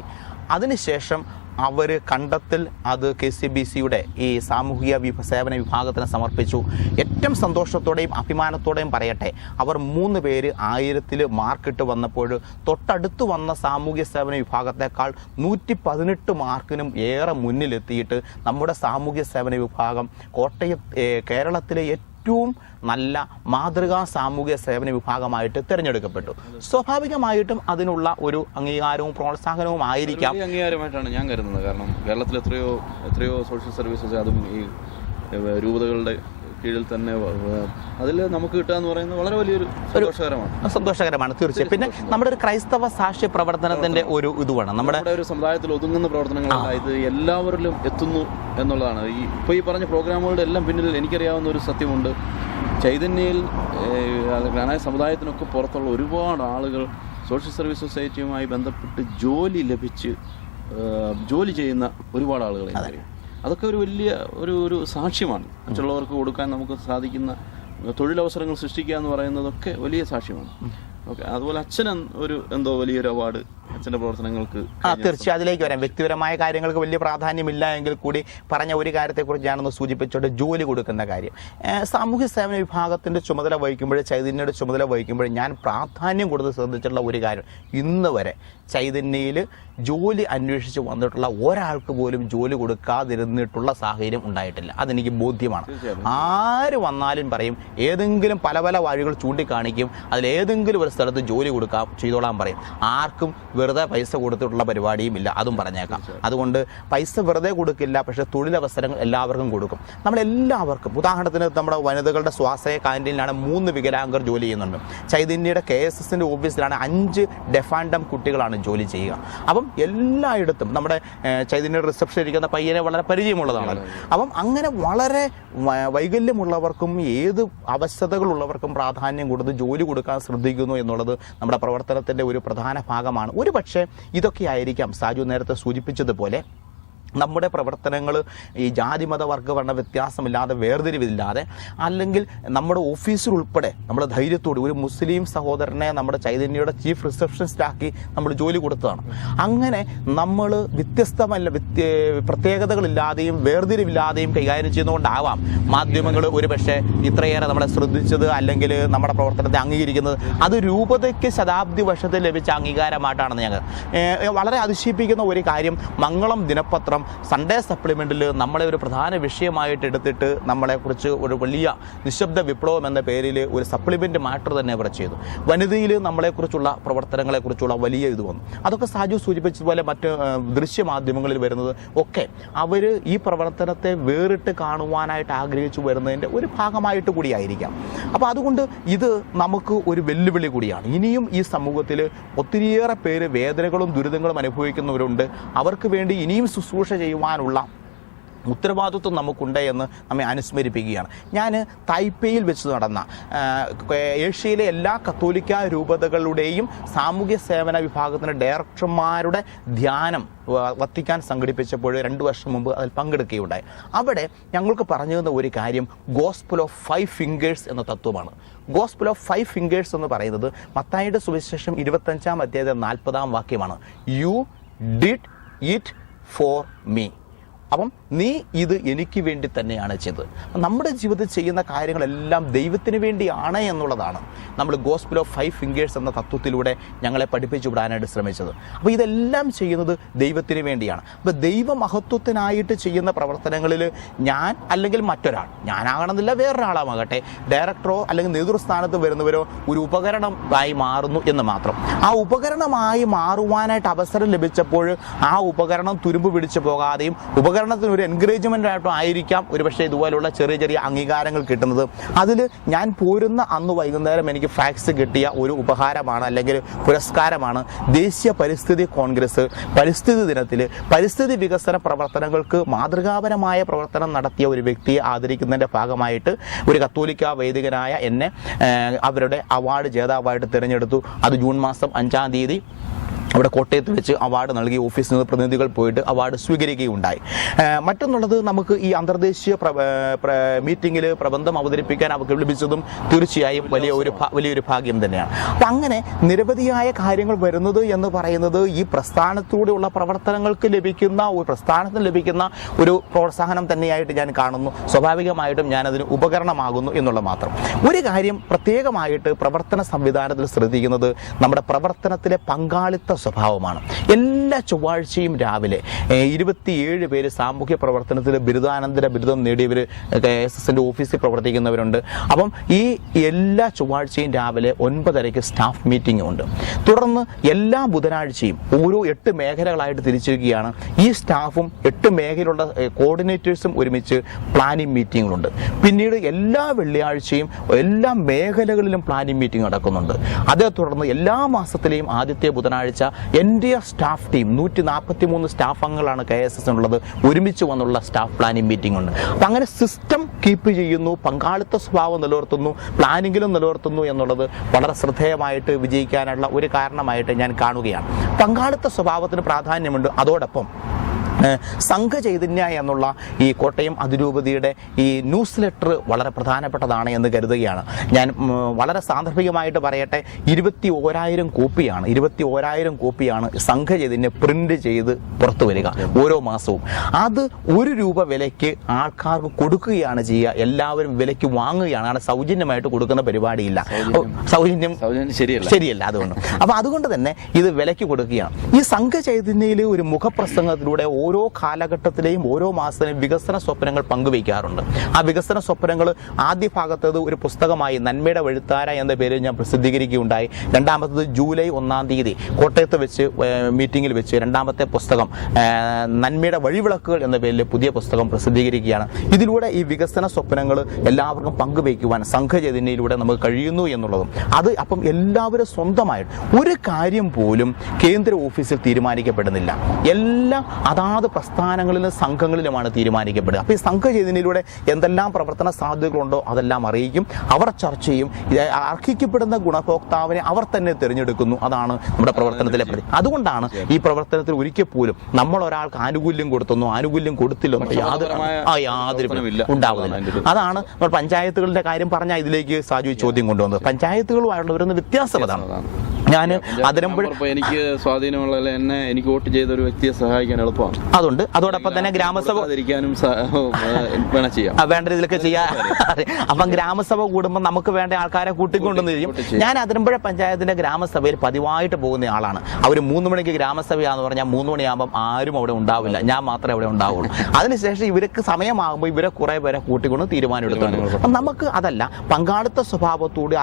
അതിനുശേഷം അവർ കണ്ടെത്തൽ അത് KCBCയുടെ ഈ സാമൂഹിക സേവന വിഭാഗത്തിന് സമർപ്പിച്ചു. ഏറ്റവും സന്തോഷത്തോടെയും അഭിമാനത്തോടെയും പറയട്ടെ, അവർ 3 പേര് 1000-ൽ മാർക്കിട്ട് വന്നപ്പോൾ തൊട്ടടുത്ത് വന്ന സാമൂഹ്യ സേവന വിഭാഗത്തെക്കാൾ 118 മാർക്കിനും ഏറെ മുന്നിലെത്തിയിട്ട് നമ്മുടെ സാമൂഹ്യ സേവന വിഭാഗം കേരളത്തിലെ ഏറ്റവും നല്ല മാതൃകാ സാമൂഹ്യ സേവന വിഭാഗമായിട്ട് തിരഞ്ഞെടുക്കപ്പെട്ടു. സ്വാഭാവികമായിട്ടും അതിനുള്ള ഒരു അംഗീകാരവും പ്രോത്സാഹനവും ആയിരിക്കാം. അംഗീകാരമായിട്ടാണ് ഞാൻ കരുതുന്നത്. കാരണം കേരളത്തിൽ എത്രയോ സോഷ്യൽ സർവീസസ്, അതും ഈ രൂപതകളുടെ കീഴിൽ തന്നെ, അതിൽ നമുക്ക് കിട്ടുക എന്ന് പറയുന്നത് വളരെ വലിയൊരു സന്തോഷകരമാണ് തീർച്ചയായും. പിന്നെ നമ്മുടെ ഒരു ക്രൈസ്തവ സാക്ഷ്യ പ്രവർത്തനത്തിന്റെ ഒരു ഇതുമാണ് നമ്മുടെ ഒരു സമുദായത്തിൽ ഒതുങ്ങുന്ന പ്രവർത്തനങ്ങളല്ല, ഇത് എല്ലാവരിലും എത്തുന്നു എന്നുള്ളതാണ്. ഇപ്പോൾ ഈ പറഞ്ഞ പ്രോഗ്രാമുകളുടെ എല്ലാം പിന്നിൽ എനിക്കറിയാവുന്ന ഒരു സത്യമുണ്ട്. ചൈതന്യയിൽ ജ്ഞാനായ സമുദായത്തിനൊക്കെ പുറത്തുള്ള ഒരുപാട് ആളുകൾ സോഷ്യൽ സർവീസ് സൊസൈറ്റിയുമായി ബന്ധപ്പെട്ട് ജോലി ചെയ്യുന്ന ഒരുപാട് ആളുകളെ അറിയാം. അതൊക്കെ ഒരു വലിയ ഒരു സാക്ഷ്യമാണ്. മറ്റുള്ളവർക്ക് കൊടുക്കാൻ നമുക്ക് സാധിക്കുന്ന തൊഴിലവസരങ്ങൾ സൃഷ്ടിക്കുക എന്ന് പറയുന്നതൊക്കെ വലിയ സാക്ഷ്യമാണ്. ഓക്കെ, അതുപോലെ അച്ഛന് എന്തോ വലിയൊരു അവാർഡ് അച്ഛൻ്റെ പ്രവർത്തനങ്ങൾക്ക്. തീർച്ചയായും അതിലേക്ക് വരാം. വ്യക്തിപരമായ കാര്യങ്ങൾക്ക് വലിയ പ്രാധാന്യമില്ല എങ്കിൽ കൂടി പറഞ്ഞ ഒരു കാര്യത്തെക്കുറിച്ച് ഞാനൊന്ന് സൂചിപ്പിച്ചോട്ട്, ജോലി കൊടുക്കുന്ന കാര്യം. സാമൂഹ്യ സേവന വിഭാഗത്തിൻ്റെ ചുമതല വഹിക്കുമ്പോൾ, ചൈതന്യയുടെ ചുമതല വഹിക്കുമ്പോൾ ഞാൻ പ്രാധാന്യം കൊടുത്ത് ശ്രദ്ധിച്ചിട്ടുള്ള ഒരു കാര്യം, ഇന്ന് വരെ ചൈതന്യയിൽ ജോലി അന്വേഷിച്ച് വന്നിട്ടുള്ള ഒരാൾക്ക് പോലും ജോലി കൊടുക്കാതിരുന്നിട്ടുള്ള സാഹചര്യം ഉണ്ടായിട്ടില്ല. അതെനിക്ക് ബോധ്യമാണ്. ആര് വന്നാലും പറയും, ഏതെങ്കിലും പല വഴികൾ ചൂണ്ടിക്കാണിക്കും, അതിലേതെങ്കിലും ഒരു സ്ഥലത്ത് ജോലി ചെയ്തോളാൻ പറയും. ആർക്കും വെറുതെ പൈസ കൊടുത്തിട്ടുള്ള പരിപാടിയും ഇല്ല, അതും പറഞ്ഞേക്കാം. അതുകൊണ്ട് പൈസ വെറുതെ കൊടുക്കില്ല, പക്ഷേ തൊഴിലവസരങ്ങൾ എല്ലാവർക്കും കൊടുക്കും. നമ്മളെല്ലാവർക്കും, ഉദാഹരണത്തിന് നമ്മുടെ വനിതകളുടെ സ്വാശ്രയ ക്യാൻറ്റീനിലാണ് 3 വികലാംഗർ ജോലി ചെയ്യുന്നുണ്ട്. ചൈതന്യയുടെ KSSന്റെ ഓഫീസിലാണ് 5 ഡെഫാൻഡം കുട്ടികളാണ് ജോലി ചെയ്യുക. അപ്പം എല്ലായിടത്തും നമ്മുടെ ചൈതന്യ റിസപ്ഷൻ ഇരിക്കുന്ന പയ്യനെ വളരെ പരിചയമുള്ളതാണല്ലോ. അപ്പം അങ്ങനെ വളരെ വൈകല്യമുള്ളവർക്കും ഏത് അവസ്ഥകളുള്ളവർക്കും പ്രാധാന്യം കൊടുത്ത് ജോലി കൊടുക്കാൻ ശ്രദ്ധിക്കുന്നു എന്നുള്ളത് നമ്മുടെ പ്രവർത്തനത്തിൻ്റെ ഒരു പ്രധാന ഭാഗമാണ്. ഒരു പക്ഷേ ഇതൊക്കെ ആയിരിക്കാം സാജു നേരത്തെ സൂചിപ്പിച്ചതുപോലെ നമ്മുടെ പ്രവർത്തനങ്ങൾ ഈ ജാതി മത വർഗ്ഗ വർണ്ണ വ്യത്യാസമില്ലാതെ, വേർതിരിവില്ലാതെ, അല്ലെങ്കിൽ നമ്മുടെ ഓഫീസിൽ ഉൾപ്പെടെ നമ്മൾ ധൈര്യത്തോടെ ഒരു മുസ്ലിം സഹോദരനെ നമ്മുടെ ചൈതന്യയുടെ ചീഫ് റിസപ്ഷനിസ്റ്റാക്കി നമ്മൾ ജോലി കൊടുത്തതാണ്. അങ്ങനെ നമ്മൾ പ്രത്യേകതകളില്ലാതെയും വേർതിരിവില്ലാതെയും കൈകാര്യം ചെയ്യുന്നതുകൊണ്ടാവാം മാധ്യമങ്ങൾ ഒരു പക്ഷേ ഇത്രയേറെ നമ്മളെ ശ്രദ്ധിച്ചത്, അല്ലെങ്കിൽ നമ്മുടെ പ്രവർത്തനത്തെ അംഗീകരിക്കുന്നത്. അത് രൂപതയ്ക്ക് ശതാബ്ദി വർഷത്തിൽ ലഭിച്ച അംഗീകാരമായിട്ടാണെന്ന് ഞങ്ങൾ വളരെ അതിശയിപ്പിക്കുന്ന ഒരു കാര്യം. മംഗളം ദിനപത്രം സൺഡേ സപ്ലിമെന്റിൽ നമ്മളെ ഒരു പ്രധാന വിഷയമായിട്ട് എടുത്തിട്ട് നമ്മളെക്കുറിച്ച് ഒരു വലിയ നിശബ്ദ വിപ്ലവം എന്ന പേരിൽ ഒരു സപ്ലിമെന്റ് മാറ്റർ തന്നെ അവർ ചെയ്തു. വനിതയിൽ നമ്മളെക്കുറിച്ചുള്ള പ്രവർത്തനങ്ങളെക്കുറിച്ചുള്ള വലിയ ഇത് വന്നു. അതൊക്കെ സാജു സൂചിപ്പിച്ചതുപോലെ മറ്റ് ദൃശ്യമാധ്യമങ്ങളിൽ വരുന്നത് ഒക്കെ അവർ ഈ പ്രവർത്തനത്തെ വേറിട്ട് കാണുവാനായിട്ട് ആഗ്രഹിച്ചു വരുന്നതിൻ്റെ ഒരു ഭാഗമായിട്ട് കൂടിയായിരിക്കാം. അപ്പോൾ അതുകൊണ്ട് ഇത് നമുക്ക് ഒരു വെല്ലുവിളി കൂടിയാണ്. ഇനിയും ഈ സമൂഹത്തിൽ ഒത്തിരിയേറെ പേര് വേദനകളും ദുരിതങ്ങളും അനുഭവിക്കുന്നവരുണ്ട്. അവർക്ക് വേണ്ടി ഇനിയും ശുശ്രൂഷ ചെയ്യുവാനുള്ള ഉത്തരവാദിത്വം നമുക്കുണ്ട് എന്ന് നമ്മെ അനുസ്മരിപ്പിക്കുകയാണ്. ഞാൻ തായ്പേയിൽ വെച്ച് നടന്ന ഏഷ്യയിലെ എല്ലാ കത്തോലിക്ക രൂപതകളുടെയും സാമൂഹ്യ സേവന വിഭാഗത്തിൻ്റെ ഡയറക്ടർമാരുടെ ധ്യാനം വത്തിക്കാൻ സംഘടിപ്പിച്ചപ്പോൾ 2 വർഷം മുമ്പ് അതിൽ പങ്കെടുക്കുകയുണ്ടായി. അവിടെ ഞങ്ങൾക്ക് പറഞ്ഞു തന്ന ഒരു കാര്യം ഗോസ്പൽ ഓഫ് 5 ഫിംഗേഴ്സ് എന്ന തത്വമാണ്. ഗോസ്പൽ ഓഫ് 5 ഫിംഗേഴ്സ് എന്ന് പറയുന്നത് മത്തായിയുടെ സുവിശേഷം 25-ാം അധ്യായത്തിൽ 40-ാം വാക്യമാണ്. You did it for me. അപ്പം നീ ഇത് എനിക്ക് വേണ്ടി തന്നെയാണ് ചെയ്തത്. നമ്മുടെ ജീവിതത്തിൽ ചെയ്യുന്ന കാര്യങ്ങളെല്ലാം ദൈവത്തിന് വേണ്ടിയാണ് എന്നുള്ളതാണ് നമ്മൾ ഗോസ്പൽ ഓഫ് 5 ഫിംഗേഴ്സ് എന്ന തത്വത്തിലൂടെ ഞങ്ങളെ പഠിപ്പിച്ചു വിടാനായിട്ട് ശ്രമിച്ചത്. അപ്പോൾ ഇതെല്ലാം ചെയ്യുന്നത് ദൈവത്തിന് വേണ്ടിയാണ്. അപ്പോൾ ദൈവമഹത്വത്തിനായിട്ട് ചെയ്യുന്ന പ്രവർത്തനങ്ങളിൽ ഞാൻ അല്ലെങ്കിൽ മറ്റൊരാൾ, ഞാനാകണമെന്നില്ല വേറൊരാളാകട്ടെ, ഡയറക്ടറോ അല്ലെങ്കിൽ നേതൃസ്ഥാനത്ത് വരുന്നവരോ ഒരു ഉപകരണമായി മാറുന്നു എന്ന് മാത്രം. ആ ഉപകരണമായി മാറുവാനായിട്ട് അവസരം ലഭിച്ചപ്പോൾ ആ ഉപകരണം തുരുമ്പ് പിടിച്ചു പോകാതെയും ഉപകരണത്തിന് ഒരു എൻകറേജ്മെൻ്റ് ആയിട്ടും ആയിരിക്കാം ഒരുപക്ഷെ ഇതുപോലുള്ള ചെറിയ ചെറിയ അംഗീകാരങ്ങൾ കിട്ടുന്നത്. അതിൽ ഞാൻ പോരുന്ന അന്ന് വൈകുന്നേരം എനിക്ക് ഫാക്സ് കിട്ടിയ ഒരു ഉപഹാരമാണ് അല്ലെങ്കിൽ പുരസ്കാരമാണ് ദേശീയ പരിസ്ഥിതി കോൺഗ്രസ് പരിസ്ഥിതി ദിനത്തിൽ പരിസ്ഥിതി വികസന പ്രവർത്തനങ്ങൾക്ക് മാതൃകാപരമായ പ്രവർത്തനം നടത്തിയ ഒരു വ്യക്തിയെ ആദരിക്കുന്നതിൻ്റെ ഭാഗമായിട്ട് ഒരു കത്തോലിക്ക വൈദികനായ എന്നെ അവരുടെ അവാർഡ് ജേതാവായിട്ട് തിരഞ്ഞെടുത്തു. അത് ജൂൺ മാസം 5-ാം തീയതി അവിടെ കോട്ടയത്ത് വെച്ച് അവാർഡ് നൽകി ഓഫീസിൽ നിന്ന് പ്രതിനിധികൾ പോയിട്ട് അവാർഡ് സ്വീകരിക്കുകയുണ്ടായി. മറ്റൊന്നുള്ളത്, നമുക്ക് ഈ അന്തർദേശീയ മീറ്റിങ്ങിൽ പ്രബന്ധം അവതരിപ്പിക്കാൻ അവർക്ക് ലഭിച്ചതും തീർച്ചയായും വലിയൊരു ഭാഗ്യം തന്നെയാണ്. അപ്പം അങ്ങനെ നിരവധിയായ കാര്യങ്ങൾ വരുന്നത് എന്ന് പറയുന്നത് ഈ പ്രസ്ഥാനത്തിലൂടെയുള്ള പ്രവർത്തനങ്ങൾക്ക് ലഭിക്കുന്ന പ്രസ്ഥാനത്തിന് ലഭിക്കുന്ന ഒരു പ്രോത്സാഹനം തന്നെയായിട്ട് ഞാൻ കാണുന്നു. സ്വാഭാവികമായിട്ടും ഞാനതിന് ഉപകരണമാകുന്നു എന്നുള്ള മാത്രം. ഒരു കാര്യം പ്രത്യേകമായിട്ട് പ്രവർത്തന സംവിധാനത്തിൽ ശ്രദ്ധിക്കുന്നത് നമ്മുടെ പ്രവർത്തനത്തിലെ പങ്കാളിത്ത സ്വഭാവമാണ്. എല്ലാ ചൊവ്വാഴ്ചയും രാവിലെ 27 പേര് സാമൂഹ്യ പ്രവർത്തനത്തിൽ ബിരുദാനന്തര ബിരുദം നേടിയവർ KSSന്റെ ഓഫീസിൽ പ്രവർത്തിക്കുന്നവരുണ്ട്. അപ്പം ഈ എല്ലാ ചൊവ്വാഴ്ചയും രാവിലെ 9:30 സ്റ്റാഫ് മീറ്റിംഗ് ഉണ്ട്. തുടർന്ന് എല്ലാ ബുധനാഴ്ചയും ഓരോ 8 മേഖലകളായിട്ട് തിരിച്ചിരിക്കുകയാണ്. ഈ സ്റ്റാഫും 8 മേഖലയുള്ള കോർഡിനേറ്റേഴ്സും ഒരുമിച്ച് പ്ലാനിംഗ് മീറ്റിങ്ങുകളുണ്ട്. പിന്നീട് എല്ലാ വെള്ളിയാഴ്ചയും എല്ലാ മേഖലകളിലും പ്ലാനിംഗ് മീറ്റിംഗ് നടക്കുന്നുണ്ട്. അതേ തുടർന്ന് എല്ലാ മാസത്തിലെയും ആദ്യത്തെ ബുധനാഴ്ച എൻ്റെ സ്റ്റാഫ് ടീം 143 സ്റ്റാഫ് അംഗങ്ങളാണ് KSSനുള്ളത്, ഒരുമിച്ച് വന്നുള്ള സ്റ്റാഫ് പ്ലാനിംഗ് മീറ്റിംഗ് ഉണ്ട്. അപ്പം അങ്ങനെ സിസ്റ്റം കീപ്പ് ചെയ്യുന്നു, പങ്കാളിത്ത സ്വഭാവം നിലനിർത്തുന്നു, പ്ലാനിങ്ങിലും നിലനിർത്തുന്നു എന്നുള്ളത് വളരെ ശ്രദ്ധേയമായിട്ട് വിജയിക്കാനുള്ള ഒരു കാരണമായിട്ട് ഞാൻ കാണുകയാണ്. പങ്കാളിത്ത സ്വഭാവത്തിന് പ്രാധാന്യമുണ്ട്. അതോടൊപ്പം സംഘചൈതന്യ എന്നുള്ള ഈ കോട്ടയം അതിരൂപതയുടെ ഈ ന്യൂസ് ലെറ്റർ വളരെ പ്രധാനപ്പെട്ടതാണ് എന്ന് കരുതുകയാണ് ഞാൻ. വളരെ സാന്ദർഭികമായിട്ട് പറയട്ടെ, 21,000 കോപ്പിയാണ് സംഘചൈതന്യം പ്രിന്റ് ചെയ്ത് പുറത്തു വരിക ഓരോ മാസവും. അത് ₹1 വിലയ്ക്ക് ആൾക്കാർക്ക് കൊടുക്കുകയാണ് ചെയ്യുക. എല്ലാവരും വിലയ്ക്ക് വാങ്ങുകയാണ്. കാരണം സൗജന്യമായിട്ട് കൊടുക്കുന്ന പരിപാടിയില്ല. സൗജന്യം ശരിയല്ല. അതുകൊണ്ട് തന്നെ ഇത് വിലയ്ക്ക് കൊടുക്കുകയാണ്. ഈ സംഘചൈതന്യയിൽ ഒരു മുഖപ്രസംഗത്തിലൂടെ ഓരോ കാലഘട്ടത്തിലെയും ഓരോ മാസത്തിലെയും വികസന സ്വപ്നങ്ങൾ പങ്കുവയ്ക്കാറുണ്ട്. ആ വികസന സ്വപ്നങ്ങൾ ആദ്യ ഭാഗത്തത് ഒരു പുസ്തകമായി നന്മയുടെ വഴിത്താര എന്ന പേരിൽ ഞാൻ പ്രസിദ്ധീകരിക്കുകയുണ്ടായി. രണ്ടാമത്തത് ജൂലൈ 1-ാം തീയതി കോട്ടയത്ത് വെച്ച് മീറ്റിങ്ങിൽ വെച്ച് രണ്ടാമത്തെ പുസ്തകം നന്മയുടെ വഴിവിളക്കുകൾ എന്ന പേരിൽ പുതിയ പുസ്തകം പ്രസിദ്ധീകരിക്കുകയാണ്. ഇതിലൂടെ ഈ വികസന സ്വപ്നങ്ങൾ എല്ലാവർക്കും പങ്കുവയ്ക്കുവാൻ സംഘചൈതന്യയിലൂടെ നമുക്ക് കഴിയുന്നു എന്നുള്ളതും അത് അപ്പം എല്ലാവരും സ്വന്തമായിട്ട് ഒരു കാര്യം പോലും കേന്ദ്ര ഓഫീസിൽ തീരുമാനിക്കപ്പെടുന്നില്ല. എല്ലാം അതാത് പ്രസ്ഥാനങ്ങളിലും സംഘങ്ങളിലുമാണ് തീരുമാനിക്കപ്പെടുക. അപ്പോൾ ഈ സംഘചൈതന്യയിലൂടെ എന്തെല്ലാം പ്രവർത്തന സാധ്യതകളുണ്ടോ അതെല്ലാം അറിയിക്കും, അവർ ചർച്ച ചെയ്യും. അർഹിക്കപ്പെടുന്ന ഗുണഭോക്താവിനെ അവർ തന്നെ തിരഞ്ഞെടുക്കുന്നു. അതാണ് നമ്മുടെ പ്രവർത്തനത്തിലെ അതുകൊണ്ടാണ് ഈ പ്രവർത്തനത്തിൽ ഒരിക്കൽ പോലും നമ്മൾ ഒരാൾക്ക് ആനുകൂല്യം കൊടുത്തെന്നോ ആനുകൂല്യം കൊടുത്തില്ലെന്നോ യാതൊരു ഉണ്ടാവുന്നില്ല. അതാണ് നമ്മൾ പഞ്ചായത്തുകളുടെ കാര്യം പറഞ്ഞാൽ ഇതിലേക്ക് സാജു ചോദ്യം കൊണ്ടുവന്നത്. പഞ്ചായത്തുകളുമായുള്ള വരുന്ന വ്യത്യാസം അതാണ്. ഞാൻ എനിക്ക് സ്വാധീനമുള്ള എനിക്ക് വോട്ട് ചെയ്ത ഒരു വ്യക്തിയെ സഹായിക്കാൻ എളുപ്പമാണ്. അതുകൊണ്ട് അതോടൊപ്പം തന്നെ ഗ്രാമസഭ വേണ്ട രീതിയിലൊക്കെ ചെയ്യാം. അപ്പം ഗ്രാമസഭ കൂടുമ്പോൾ നമുക്ക് വേണ്ട ആൾക്കാരെ കൂട്ടിക്കൊണ്ടെന്ന് ചെയ്യും. ഞാൻ അതിരമ്പുഴ പഞ്ചായത്തിന്റെ ഗ്രാമസഭയിൽ പതിവായിട്ട് പോകുന്ന ആളാണ്. അവർ 3 മണിക്ക് ഗ്രാമസഭയാന്ന് പറഞ്ഞാൽ 3 മണിയാകുമ്പോൾ ആരും അവിടെ ഉണ്ടാവില്ല, ഞാൻ മാത്രമേ അവിടെ ഉണ്ടാവുള്ളൂ. അതിനുശേഷം ഇവർക്ക് സമയമാകുമ്പോൾ ഇവരെ കുറെ പേരെ കൂട്ടിക്കൊണ്ട് തീരുമാനം എടുക്കുന്നു. അപ്പം നമുക്ക് അതല്ല, പങ്കാളിത്ത സ്വഭാവത്തോടെ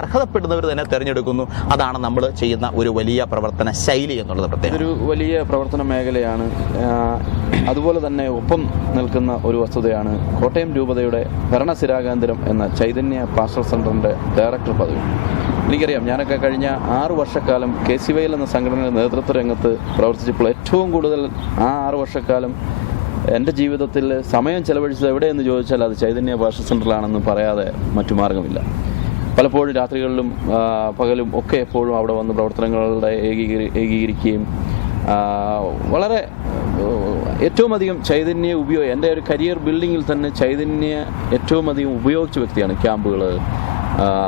അർഹതപ്പെടുന്നവർ തന്നെ തിരഞ്ഞെടുക്കുന്നു. അതാണ് നമ്മൾ ചെയ്യുന്ന ഒരു വലിയ പ്രവർത്തന ശൈലി എന്നുള്ളത്. പ്രത്യേകം ഒരു വലിയ പ്രവർത്തന മേഖലയാണ്. അതുപോലെ തന്നെ ഒപ്പം നിൽക്കുന്ന ഒരു വസ്തുതയാണ് കോട്ടയം രൂപതയുടെ ഭരണസിരാകേന്ദ്രം എന്ന ചൈതന്യ പാസ്റ്റർ സെന്ററിന്റെ ഡയറക്ടർ പദവി. എനിക്കറിയാം, ഞാനൊക്കെ കഴിഞ്ഞ 6 വർഷക്കാലം KCYL എന്ന സംഘടനയുടെ നേതൃത്വ രംഗത്ത് പ്രവർത്തിച്ചപ്പോൾ ഏറ്റവും കൂടുതൽ ആ 6 വർഷക്കാലം എൻ്റെ ജീവിതത്തിൽ സമയം ചെലവഴിച്ചത് എവിടെയെന്ന് ചോദിച്ചാൽ അത് ചൈതന്യ ഭാഷ സെൻ്ററിലാണെന്ന് പറയാതെ മറ്റു മാർഗമില്ല. പലപ്പോഴും രാത്രികളിലും പകലും ഒക്കെ എപ്പോഴും അവിടെ വന്ന് പ്രവർത്തനങ്ങളുടെ ഏകീകരിക്കുകയും വളരെ ഏറ്റവും അധികം ചൈതന്യ എൻ്റെ ഒരു കരിയർ ബിൽഡിങ്ങിൽ തന്നെ ചൈതന്യ ഏറ്റവും അധികം ഉപയോഗിച്ച വ്യക്തിയാണ്. ക്യാമ്പുകൾ,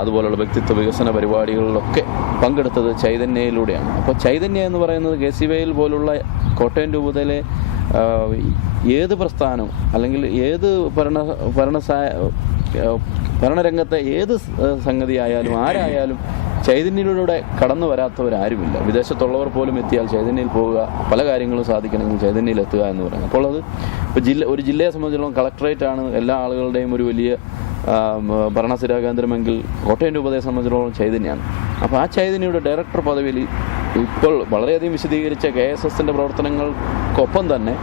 അതുപോലുള്ള വ്യക്തിത്വ വികസന പരിപാടികളിലൊക്കെ പങ്കെടുത്തത് ചൈതന്യയിലൂടെയാണ്. അപ്പോൾ ചൈതന്യ എന്ന് പറയുന്നത് KCYL പോലുള്ള കോട്ടയം രൂപതയിലെ ഏത് പ്രസ്ഥാനവും അല്ലെങ്കിൽ ഏത് ഭരണരംഗത്തെ ഏത് സംഗതി ആയാലും ആരായാലും ചൈതന്യയിലൂടെ കടന്നു വരാത്തവരാരുമില്ല. വിദേശത്തുള്ളവർ പോലും എത്തിയാൽ ചൈതന്യയിൽ പോവുക, പല കാര്യങ്ങളും സാധിക്കണമെങ്കിൽ ചൈതന്യയിൽ എത്തുക എന്ന് പറയുന്നത്. അപ്പോൾ അത് ഇപ്പോൾ ഒരു ജില്ലയെ സംബന്ധിച്ചിടത്തോളം കളക്ടറേറ്റാണ് എല്ലാ ആളുകളുടെയും ഒരു വലിയ ഭരണസ്ഥിരാ കേന്ദ്രമെങ്കിൽ കോട്ടയം രൂപതയെ സംബന്ധിച്ചിടത്തോളം ചൈതന്യമാണ്. അപ്പോൾ ആ ചൈതന്യയുടെ ഡയറക്ടർ പദവിയിൽ ഇപ്പോൾ വളരെയധികം വിശദീകരിച്ച KSSൻ്റെ പ്രവർത്തനങ്ങൾക്കൊപ്പം തന്നെ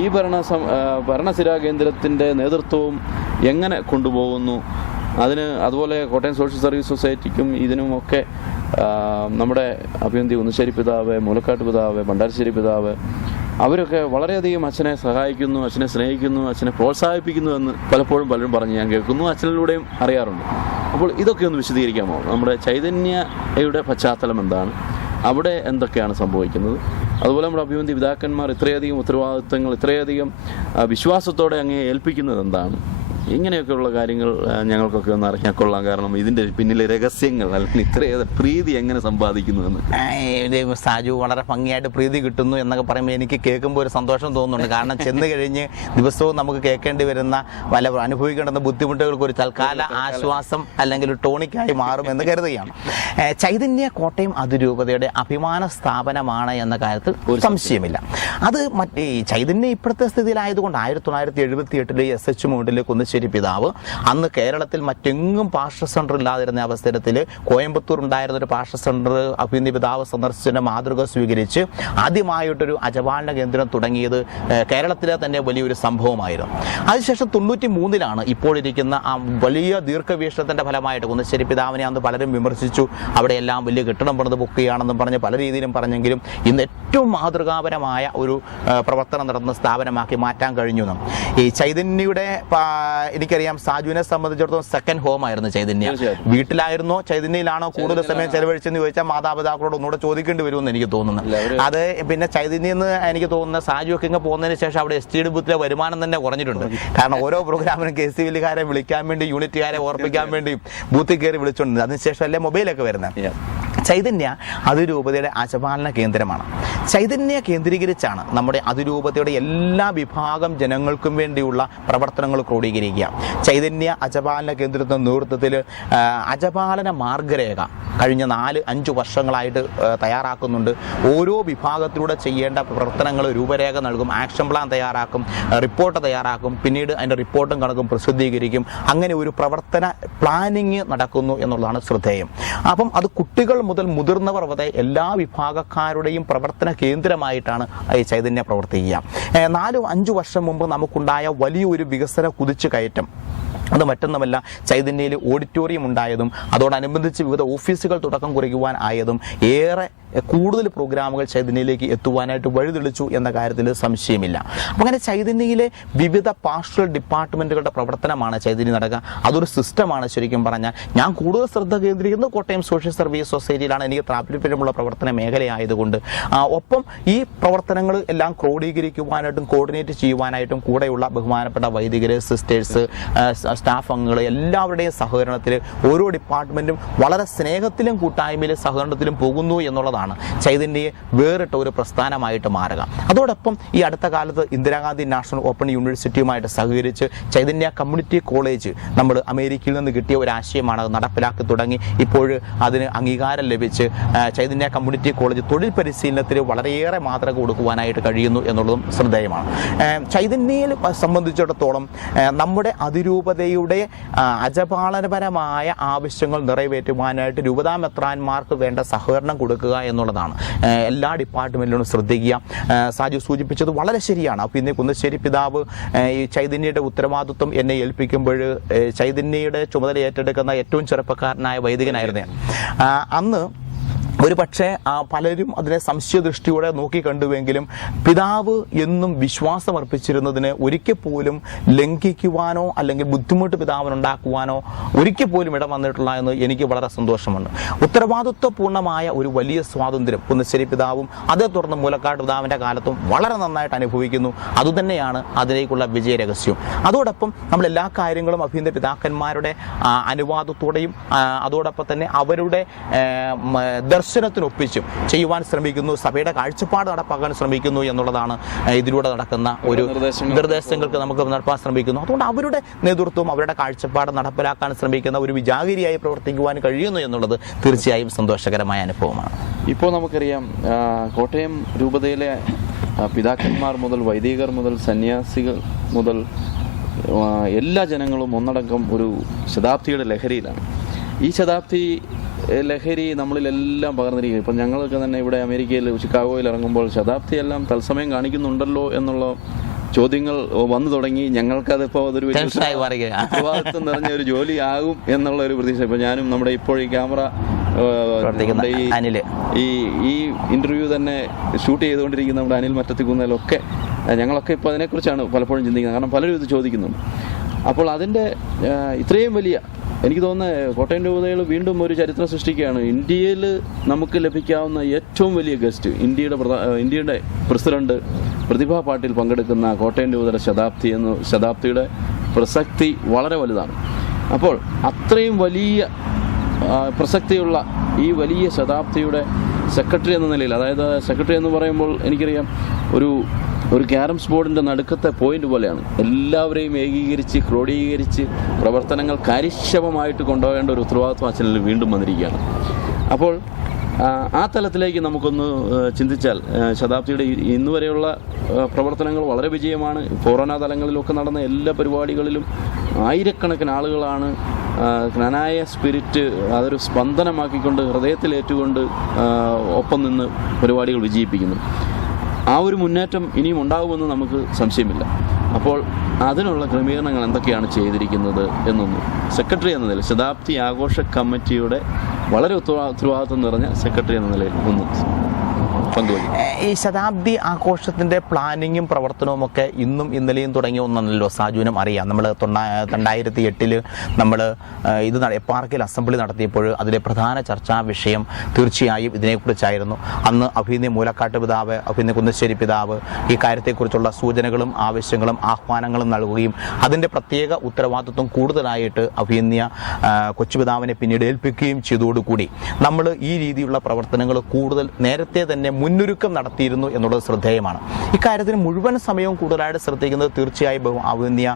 ഈ ഭരണസ്ഥിരാ കേന്ദ്രത്തിൻ്റെ നേതൃത്വവും എങ്ങനെ കൊണ്ടുപോകുന്നു, അതുപോലെ കോട്ടയം സോഷ്യൽ സർവീസ് സൊസൈറ്റിക്കും ഇതിനുമൊക്കെ നമ്മുടെ അഭിയന്തി ഉന്നശ്ശേരി പിതാവ്, മൂലക്കാട്ട് പിതാവ്, ഭണ്ഡാരശ്ശേരി പിതാവ് അവരൊക്കെ വളരെയധികം അച്ഛനെ സഹായിക്കുന്നു, അച്ഛനെ സ്നേഹിക്കുന്നു, അച്ഛനെ പ്രോത്സാഹിപ്പിക്കുന്നു എന്ന് പലപ്പോഴും പലരും പറഞ്ഞ് ഞാൻ കേൾക്കുന്നു, അച്ഛനിലൂടെയും അറിയാറുണ്ട്. അപ്പോൾ ഇതൊക്കെ ഒന്ന് വിശദീകരിക്കാമോ? നമ്മുടെ ചൈതന്യയുടെ പശ്ചാത്തലം എന്താണ്, അവിടെ എന്തൊക്കെയാണ് സംഭവിക്കുന്നത്, അതുപോലെ നമ്മുടെ അഭിവന്തി പിതാക്കന്മാർ ഇത്രയധികം ഉത്തരവാദിത്വങ്ങൾ ഇത്രയധികം വിശ്വാസത്തോടെ അങ്ങേ ഏൽപ്പിക്കുന്നത് എന്താണ്? ഇങ്ങനെയൊക്കെയുള്ള കാര്യങ്ങൾ ഞങ്ങൾക്കൊക്കെ ഒന്ന് അറിഞ്ഞാൽ കൊള്ളാം. കാരണം ഇതിൻ്റെ പിന്നിലെ രഹസ്യങ്ങൾ അല്ലെങ്കിൽ ഇത്രയേറെ പ്രീതി എങ്ങനെ സമ്പാദിക്കുന്നുവെന്ന്. സാജു വളരെ ഭംഗിയായിട്ട് പ്രീതി കിട്ടുന്നു എന്നൊക്കെ പറയുമ്പോൾ എനിക്ക് കേൾക്കുമ്പോൾ ഒരു സന്തോഷം തോന്നുന്നുണ്ട്. കാരണം ചെന്ന് കഴിഞ്ഞ് ദിവസവും നമുക്ക് കേൾക്കേണ്ടി വരുന്ന അനുഭവിക്കേണ്ടുന്ന ബുദ്ധിമുട്ടുകൾക്ക് ഒരു തൽക്കാല ആശ്വാസം അല്ലെങ്കിൽ ഒരു ടോണിക്കായി മാറുമെന്ന് കരുതുകയാണ്. ചൈതന്യ കോട്ടയം അതിരൂപതയുടെ അഭിമാന സ്ഥാപനമാണ് എന്ന കാര്യത്തിൽ ഒരു സംശയമില്ല. അത് ഈ ചൈതന്യ ഇപ്പോഴത്തെ സ്ഥിതിയിലായതുകൊണ്ട് 1978 SH മോഡിൽ കുന്നശ്ശേരി പിതാവ് അന്ന് കേരളത്തിൽ മറ്റെങ്ങും പാസ്റ്റർ സെന്റർ ഇല്ലാതിരുന്ന അവസരത്തിൽ കോയമ്പത്തൂർ ഉണ്ടായിരുന്ന ഒരു പാസ്റ്റർ സെന്റർ അഭിനന്ദ പിതാവ് സന്ദർശിച്ചതിന്റെ മാതൃക സ്വീകരിച്ച് ആദ്യമായിട്ടൊരു അജപാലന കേന്ദ്രം തുടങ്ങിയത് കേരളത്തിലെ തന്നെ വലിയൊരു സംഭവമായിരുന്നു. അതിനുശേഷം 93 ഇപ്പോഴിരിക്കുന്ന ആ വലിയ ദീർഘവീക്ഷണത്തിന്റെ ഫലമായിട്ട് കുന്നശ്ശേരി പിതാവിനെ അന്ന് പലരും വിമർശിച്ചു. അവിടെയെല്ലാം വലിയ കെട്ടിടം പണിത് പൊക്കുകയാണെന്നും പറഞ്ഞ് പല രീതിയിലും പറഞ്ഞെങ്കിലും ഇന്ന് ഏറ്റവും മാതൃകാപരമായ ഒരു പ്രവർത്തനം നടത്തുന്ന സ്ഥാപനമാക്കി മാറ്റാൻ കഴിഞ്ഞു. ഈ ചൈതന്യയുടെ എനിക്കറിയാം സാജുവിനെ സംബന്ധിച്ചിടത്തോളം സെക്കൻഡ് ഹോം ആയിരുന്നു ചൈതന്യ. വീട്ടിലായിരുന്നോ ചൈതന്യയിലാണോ കൂടുതൽ സമയം ചെലവഴിച്ചെന്ന് ചോദിച്ചാൽ മാതാപിതാക്കളോട് ഒന്നുകൂടെ ചോദിക്കേണ്ടി വരുമെന്ന് എനിക്ക് തോന്നുന്നു. അത് പിന്നെ ചൈതന്യെന്ന് എനിക്ക് തോന്നുന്ന സാജു ഒക്കെ ഇങ്ങ് പോകുന്നതിന് ശേഷം അവിടെ STD ബൂത്തിലെ വരുമാനം തന്നെ കുറഞ്ഞിട്ടുണ്ട്. കാരണം ഓരോ പ്രോഗ്രാമിനും KCYLകാരെ വിളിക്കാൻ വേണ്ടി യൂണിറ്റുകാരെ ഓർപ്പിക്കാൻ വേണ്ടി ബൂത്തിൽ കയറി വിളിച്ചുകൊണ്ട് അതിനുശേഷം അല്ലേ മൊബൈലൊക്കെ വരുന്നത്. ചൈതന്യ അതിരൂപതയുടെ അജപാലന കേന്ദ്രമാണ്. ചൈതന്യ കേന്ദ്രീകരിച്ചാണ് നമ്മുടെ അതിരൂപതയുടെ എല്ലാ വിഭാഗം ജനങ്ങൾക്കും വേണ്ടിയുള്ള പ്രവർത്തനങ്ങൾ ക്രോഡീകരിക്കുക. ചൈതന്യ അജപാലന കേന്ദ്രത്തിന്റെ നേതൃത്വത്തിൽ അജപാലന മാർഗരേഖ കഴിഞ്ഞ 4-5 വർഷങ്ങളായിട്ട് തയ്യാറാക്കുന്നുണ്ട്. ഓരോ വിഭാഗത്തിലൂടെ ചെയ്യേണ്ട പ്രവർത്തനങ്ങൾ രൂപരേഖ നൽകും, ആക്ഷൻ പ്ലാൻ തയ്യാറാക്കും, റിപ്പോർട്ട് തയ്യാറാക്കും, പിന്നീട് അതിൻ്റെ റിപ്പോർട്ടും കണക്കും പ്രസിദ്ധീകരിക്കും. അങ്ങനെ ഒരു പ്രവർത്തന പ്ലാനിങ് നടക്കുന്നു എന്നുള്ളതാണ് ശ്രദ്ധേയം. അപ്പം അത് കുട്ടികൾ മുതൽ മുതിർന്നവർ വരെ എല്ലാ വിഭാഗക്കാരുടെയും പ്രവർത്തന കേന്ദ്രമായിട്ടാണ് ഈ ചൈതന്യ പ്രവർത്തിക്കുക. 4-5 വർഷം മുമ്പ് നമുക്കുണ്ടായ വലിയൊരു വികസന കുതിച്ചുകയറ്റം അത് മറ്റൊന്നുമല്ല, ചൈതന്യയിൽ ഓഡിറ്റോറിയം ഉണ്ടായതും അതോടനുബന്ധിച്ച് വിവിധ ഓഫീസുകൾ തുടക്കം കുറിക്കുവാൻ ആയതും ഏറെ കൂടുതൽ പ്രോഗ്രാമുകൾ ചൈതന്യയിലേക്ക് എത്തുവാനായിട്ട് വഴിതെളിച്ചു എന്ന കാര്യത്തിൽ സംശയമില്ല. അപ്പം അങ്ങനെ ചൈതന്യയിലെ വിവിധ പാസ്റ്ററൽ ഡിപ്പാർട്ട്മെൻറ്റുകളുടെ പ്രവർത്തനമാണ് ചൈതന്യ നടക്കുക. അതൊരു സിസ്റ്റമാണ്. ശരിക്കും പറഞ്ഞാൽ ഞാൻ കൂടുതൽ ശ്രദ്ധ കേന്ദ്രീകരിക്കുന്നത് കോട്ടയം സോഷ്യൽ സർവീസ് സൊസൈറ്റിയിലാണ്. എനിക്ക് താല്പര്യമുള്ള പ്രവർത്തന മേഖലയായതുകൊണ്ട് ഒപ്പം ഈ പ്രവർത്തനങ്ങൾ എല്ലാം ക്രോഡീകരിക്കുവാനായിട്ടും കോർഡിനേറ്റ് ചെയ്യുവാനായിട്ടും കൂടെയുള്ള ബഹുമാനപ്പെട്ട വൈദികർ, സിസ്റ്റേഴ്സ്, സ്റ്റാഫ് അംഗങ്ങൾ എല്ലാവരുടെയും സഹകരണത്തിൽ ഓരോ ഡിപ്പാർട്ട്മെൻറ്റും വളരെ സ്നേഹത്തിലും കൂട്ടായ്മയിലും സഹകരണത്തിലും പോകുന്നു എന്നുള്ളതാണ് ചൈതന്യയെ വേറിട്ട ഒരു പ്രസ്ഥാനമായിട്ട് മാറുക. അതോടൊപ്പം ഈ അടുത്ത കാലത്ത് ഇന്ദിരാഗാന്ധി നാഷണൽ ഓപ്പൺ യൂണിവേഴ്സിറ്റിയുമായിട്ട് സഹകരിച്ച് ചൈതന്യ കമ്മ്യൂണിറ്റി കോളേജ് നമ്മൾ അമേരിക്കയിൽ നിന്ന് കിട്ടിയ ഒരു ആശയമാണ്. അത് നടപ്പിലാക്കി തുടങ്ങി. ഇപ്പോൾ അതിന് അംഗീകാരം ലഭിച്ച് ചൈതന്യ കമ്മ്യൂണിറ്റി കോളേജ് തൊഴിൽ പരിശീലനത്തിന് വളരെയേറെ മാതൃക കൊടുക്കുവാനായിട്ട് കഴിയുന്നു എന്നുള്ളതും ശ്രദ്ധേയമാണ്. ചൈതന്യയെ സംബന്ധിച്ചിടത്തോളം നമ്മുടെ അതിരൂപതയുടെ അജപാലനപരമായ ആവശ്യങ്ങൾ നിറവേറ്റുവാനായിട്ട് രൂപതാ മെത്രാന്മാർക്ക് വേണ്ട സഹകരണം കൊടുക്കുക എന്നുള്ളതാണ്. എല്ലാ ഡിപ്പാർട്ട്മെന്റിലും ശ്രദ്ധിക്കുക. സാജു സൂചിപ്പിച്ചത് വളരെ ശരിയാണ്. അപ്പോൾ ഇന്ന് കുന്നശ്ശേരി പിതാവ് ഈ ചൈതന്യയുടെ ഉത്തരവാദിത്വം എന്നെ ഏൽപ്പിക്കുമ്പോൾ ചൈതന്യയുടെ ചുമതല ഏറ്റെടുക്കുന്ന ഏറ്റവും ചെറുപ്പക്കാരനായ വൈദികനായിരുന്നു. അന്ന് ഒരു പക്ഷേ പലരും അതിനെ സംശയദൃഷ്ടിയോടെ നോക്കിക്കണ്ടുവെങ്കിലും പിതാവ് എന്നും വിശ്വാസമർപ്പിച്ചിരുന്നതിന് ഒരിക്കൽ പോലും ലംഘിക്കുവാനോ അല്ലെങ്കിൽ ബുദ്ധിമുട്ട് പിതാവിനുണ്ടാക്കുവാനോ ഒരിക്കൽ പോലും ഇടം വന്നിട്ടില്ല എന്ന് എനിക്ക് വളരെ സന്തോഷമുണ്ട്. ഉത്തരവാദിത്വപൂർണ്ണമായ ഒരു വലിയ സ്വാതന്ത്ര്യം കുന്നശ്ശേരി പിതാവും അതേ തുടർന്ന് മൂലക്കാട് പിതാവിൻ്റെ കാലത്തും വളരെ നന്നായിട്ട് അനുഭവിക്കുന്നു. അതുതന്നെയാണ് അതിലേക്കുള്ള വിജയരഹസ്യം. അതോടൊപ്പം നമ്മൾ എല്ലാ കാര്യങ്ങളും അഭിനന്ദ പിതാക്കന്മാരുടെ അനുവാദത്തോടെയും അതോടൊപ്പം തന്നെ അവരുടെ ദർശനത്തിനൊപ്പിച്ചും ചെയ്യുവാൻ ശ്രമിക്കുന്നു, സഭയുടെ കാഴ്ചപ്പാട് നടപ്പാക്കാൻ ശ്രമിക്കുന്നു എന്നുള്ളതാണ് ഇതിലൂടെ നടക്കുന്ന ഒരു നിർദ്ദേശങ്ങൾക്ക് നമുക്ക് നടപ്പാൻ ശ്രമിക്കുന്നു. അതുകൊണ്ട് അവരുടെ നേതൃത്വം അവരുടെ കാഴ്ചപ്പാട് നടപ്പിലാക്കാൻ ശ്രമിക്കുന്ന ഒരു വിജാഗിരിയായി പ്രവർത്തിക്കുവാൻ കഴിയുന്നു എന്നുള്ളത് തീർച്ചയായും സന്തോഷകരമായ അനുഭവമാണ്. ഇപ്പോൾ നമുക്കറിയാം കോട്ടയം രൂപതയിലെ പിതാക്കന്മാർ മുതൽ വൈദികർ മുതൽ സന്യാസികൾ മുതൽ എല്ലാ ജനങ്ങളും ഒന്നടങ്കം ഒരു ശതാബ്ദിയുടെ ലഹരിയിലാണ്. ഈ ശതാബ്ദി ലഹരി നമ്മളിലെല്ലാം പകർന്നിരിക്കും. ഇപ്പം ഞങ്ങളൊക്കെ തന്നെ ഇവിടെ അമേരിക്കയിൽ ചിക്കാഗോയിൽ ഇറങ്ങുമ്പോൾ ശതാബ്ദിയെല്ലാം തത്സമയം കാണിക്കുന്നുണ്ടല്ലോ എന്നുള്ള ചോദ്യങ്ങൾ വന്നു തുടങ്ങി. ഞങ്ങൾക്കതിപ്പോൾ അതൊരു ഉത്തരവാദിത്വം നിറഞ്ഞ ഒരു ജോലിയാകും എന്നുള്ള ഒരു പ്രതീക്ഷ. ഇപ്പം ഞാനും നമ്മുടെ ഇപ്പോൾ ഈ ക്യാമറ ഈ ഇന്റർവ്യൂ തന്നെ ഷൂട്ട് ചെയ്തുകൊണ്ടിരിക്കുന്ന നമ്മുടെ അനിൽ മറ്റത്തിക്കുന്നതിലൊക്കെ ഞങ്ങളൊക്കെ ഇപ്പോൾ അതിനെക്കുറിച്ചാണ് പലപ്പോഴും ചിന്തിക്കുന്നത്. കാരണം പലരും ഇത് ചോദിക്കുന്നുണ്ട്. അപ്പോൾ അതിൻ്റെ ഇത്രയും വലിയ, എനിക്ക് തോന്നുന്നത് കോട്ടയം രൂപതകൾ വീണ്ടും ഒരു ചരിത്രം സൃഷ്ടിക്കുകയാണ്. ഇന്ത്യയിൽ നമുക്ക് ലഭിക്കാവുന്ന ഏറ്റവും വലിയ ഗസ്റ്റ്, ഇന്ത്യയുടെ പ്രസിഡന്റ് പ്രതിഭാ പാട്ടീൽ പങ്കെടുക്കുന്ന കോട്ടയം രൂപതയുടെ ശതാബ്ദിയുടെ പ്രസക്തി വളരെ വലുതാണ്. അപ്പോൾ അത്രയും വലിയ പ്രസക്തിയുള്ള ഈ വലിയ ശതാബ്ദിയുടെ സെക്രട്ടറി എന്ന നിലയിൽ, അതായത് സെക്രട്ടറി എന്ന് പറയുമ്പോൾ എനിക്കറിയാം ഒരു ക്യാരംസ് ബോർഡിൻ്റെ നടുക്കത്തെ പോയിന്റ് പോലെയാണ്. എല്ലാവരെയും ഏകീകരിച്ച് ക്രോഡീകരിച്ച് പ്രവർത്തനങ്ങൾ കാര്യക്ഷമമായിട്ട് കൊണ്ടുപോകേണ്ട ഒരു ഉത്തരവാദിത്വം അച്ഛനിൽ വീണ്ടും വന്നിരിക്കുകയാണ്. അപ്പോൾ ആ തലത്തിലേക്ക് നമുക്കൊന്ന് ചിന്തിച്ചാൽ ശതാബ്ദിയുടെ ഇന്നുവരെയുള്ള പ്രവർത്തനങ്ങൾ വളരെ വിജയമാണ്. കൊറോണ തലങ്ങളിലൊക്കെ നടന്ന എല്ലാ പരിപാടികളിലും ആയിരക്കണക്കിന് ആളുകളാണ് ജ്ഞാനായ സ്പിരിറ്റ് അതൊരു സ്പന്ദനമാക്കിക്കൊണ്ട് ഹൃദയത്തിലേറ്റുകൊണ്ട് ഒപ്പം നിന്ന് പരിപാടികൾ വിജയിപ്പിക്കുന്നു. ആ ഒരു മുന്നേറ്റം ഇനിയും ഉണ്ടാകുമെന്ന് നമുക്ക് സംശയമില്ല. അപ്പോൾ അതിനുള്ള ക്രമീകരണങ്ങൾ എന്തൊക്കെയാണ് ചെയ്തിരിക്കുന്നത് എന്നൊന്നും സെക്രട്ടറി എന്ന നിലയിൽ, ശതാബ്ദി ആഘോഷ കമ്മിറ്റിയുടെ വളരെ ഉത്തരവാദിത്വം നിറഞ്ഞ സെക്രട്ടറി എന്ന നിലയിൽ ഒന്നും പങ്കുവയ്ക്കും. ഈ ശതാബ്ദി ആഘോഷത്തിൻ്റെ പ്ലാനിങ്ങും പ്രവർത്തനവും ഒക്കെ ഇന്നും ഇന്നലെയും തുടങ്ങിയ ഒന്നല്ലോ സാജുവിനും അറിയാം. നമ്മൾ 2008 നമ്മൾ ഇത് എപ്പാർക്കിൽ അസംബ്ലി നടത്തിയപ്പോൾ അതിലെ പ്രധാന ചർച്ചാ വിഷയം തീർച്ചയായും ഇതിനെക്കുറിച്ചായിരുന്നു. അന്ന് അഭിനന്ദ മൂലക്കാട്ട് പിതാവ്, അഭിനന്ദ കുന്നശ്ശേരി പിതാവ് ഈ കാര്യത്തെക്കുറിച്ചുള്ള സൂചനകളും ആവശ്യങ്ങളും ആഹ്വാനങ്ങളും നൽകുകയും അതിൻ്റെ പ്രത്യേക ഉത്തരവാദിത്വം കൂടുതലായിട്ട് അഭിനന്ദ കൊച്ചുപിതാവിനെ പിന്നീട് ഏൽപ്പിക്കുകയും ചെയ്തതോടുകൂടി നമ്മൾ ഈ രീതിയിലുള്ള പ്രവർത്തനങ്ങൾ കൂടുതൽ നേരത്തെ തന്നെ മുന്നൊരുക്കം നടത്തിയിരുന്നു എന്നുള്ളത് ശ്രദ്ധേയമാണ്. ഇക്കാര്യത്തിന് മുഴുവൻ സമയവും കൂടുതലായിട്ട് ശ്രദ്ധിക്കുന്നത് തീർച്ചയായും അഭിനന്ദ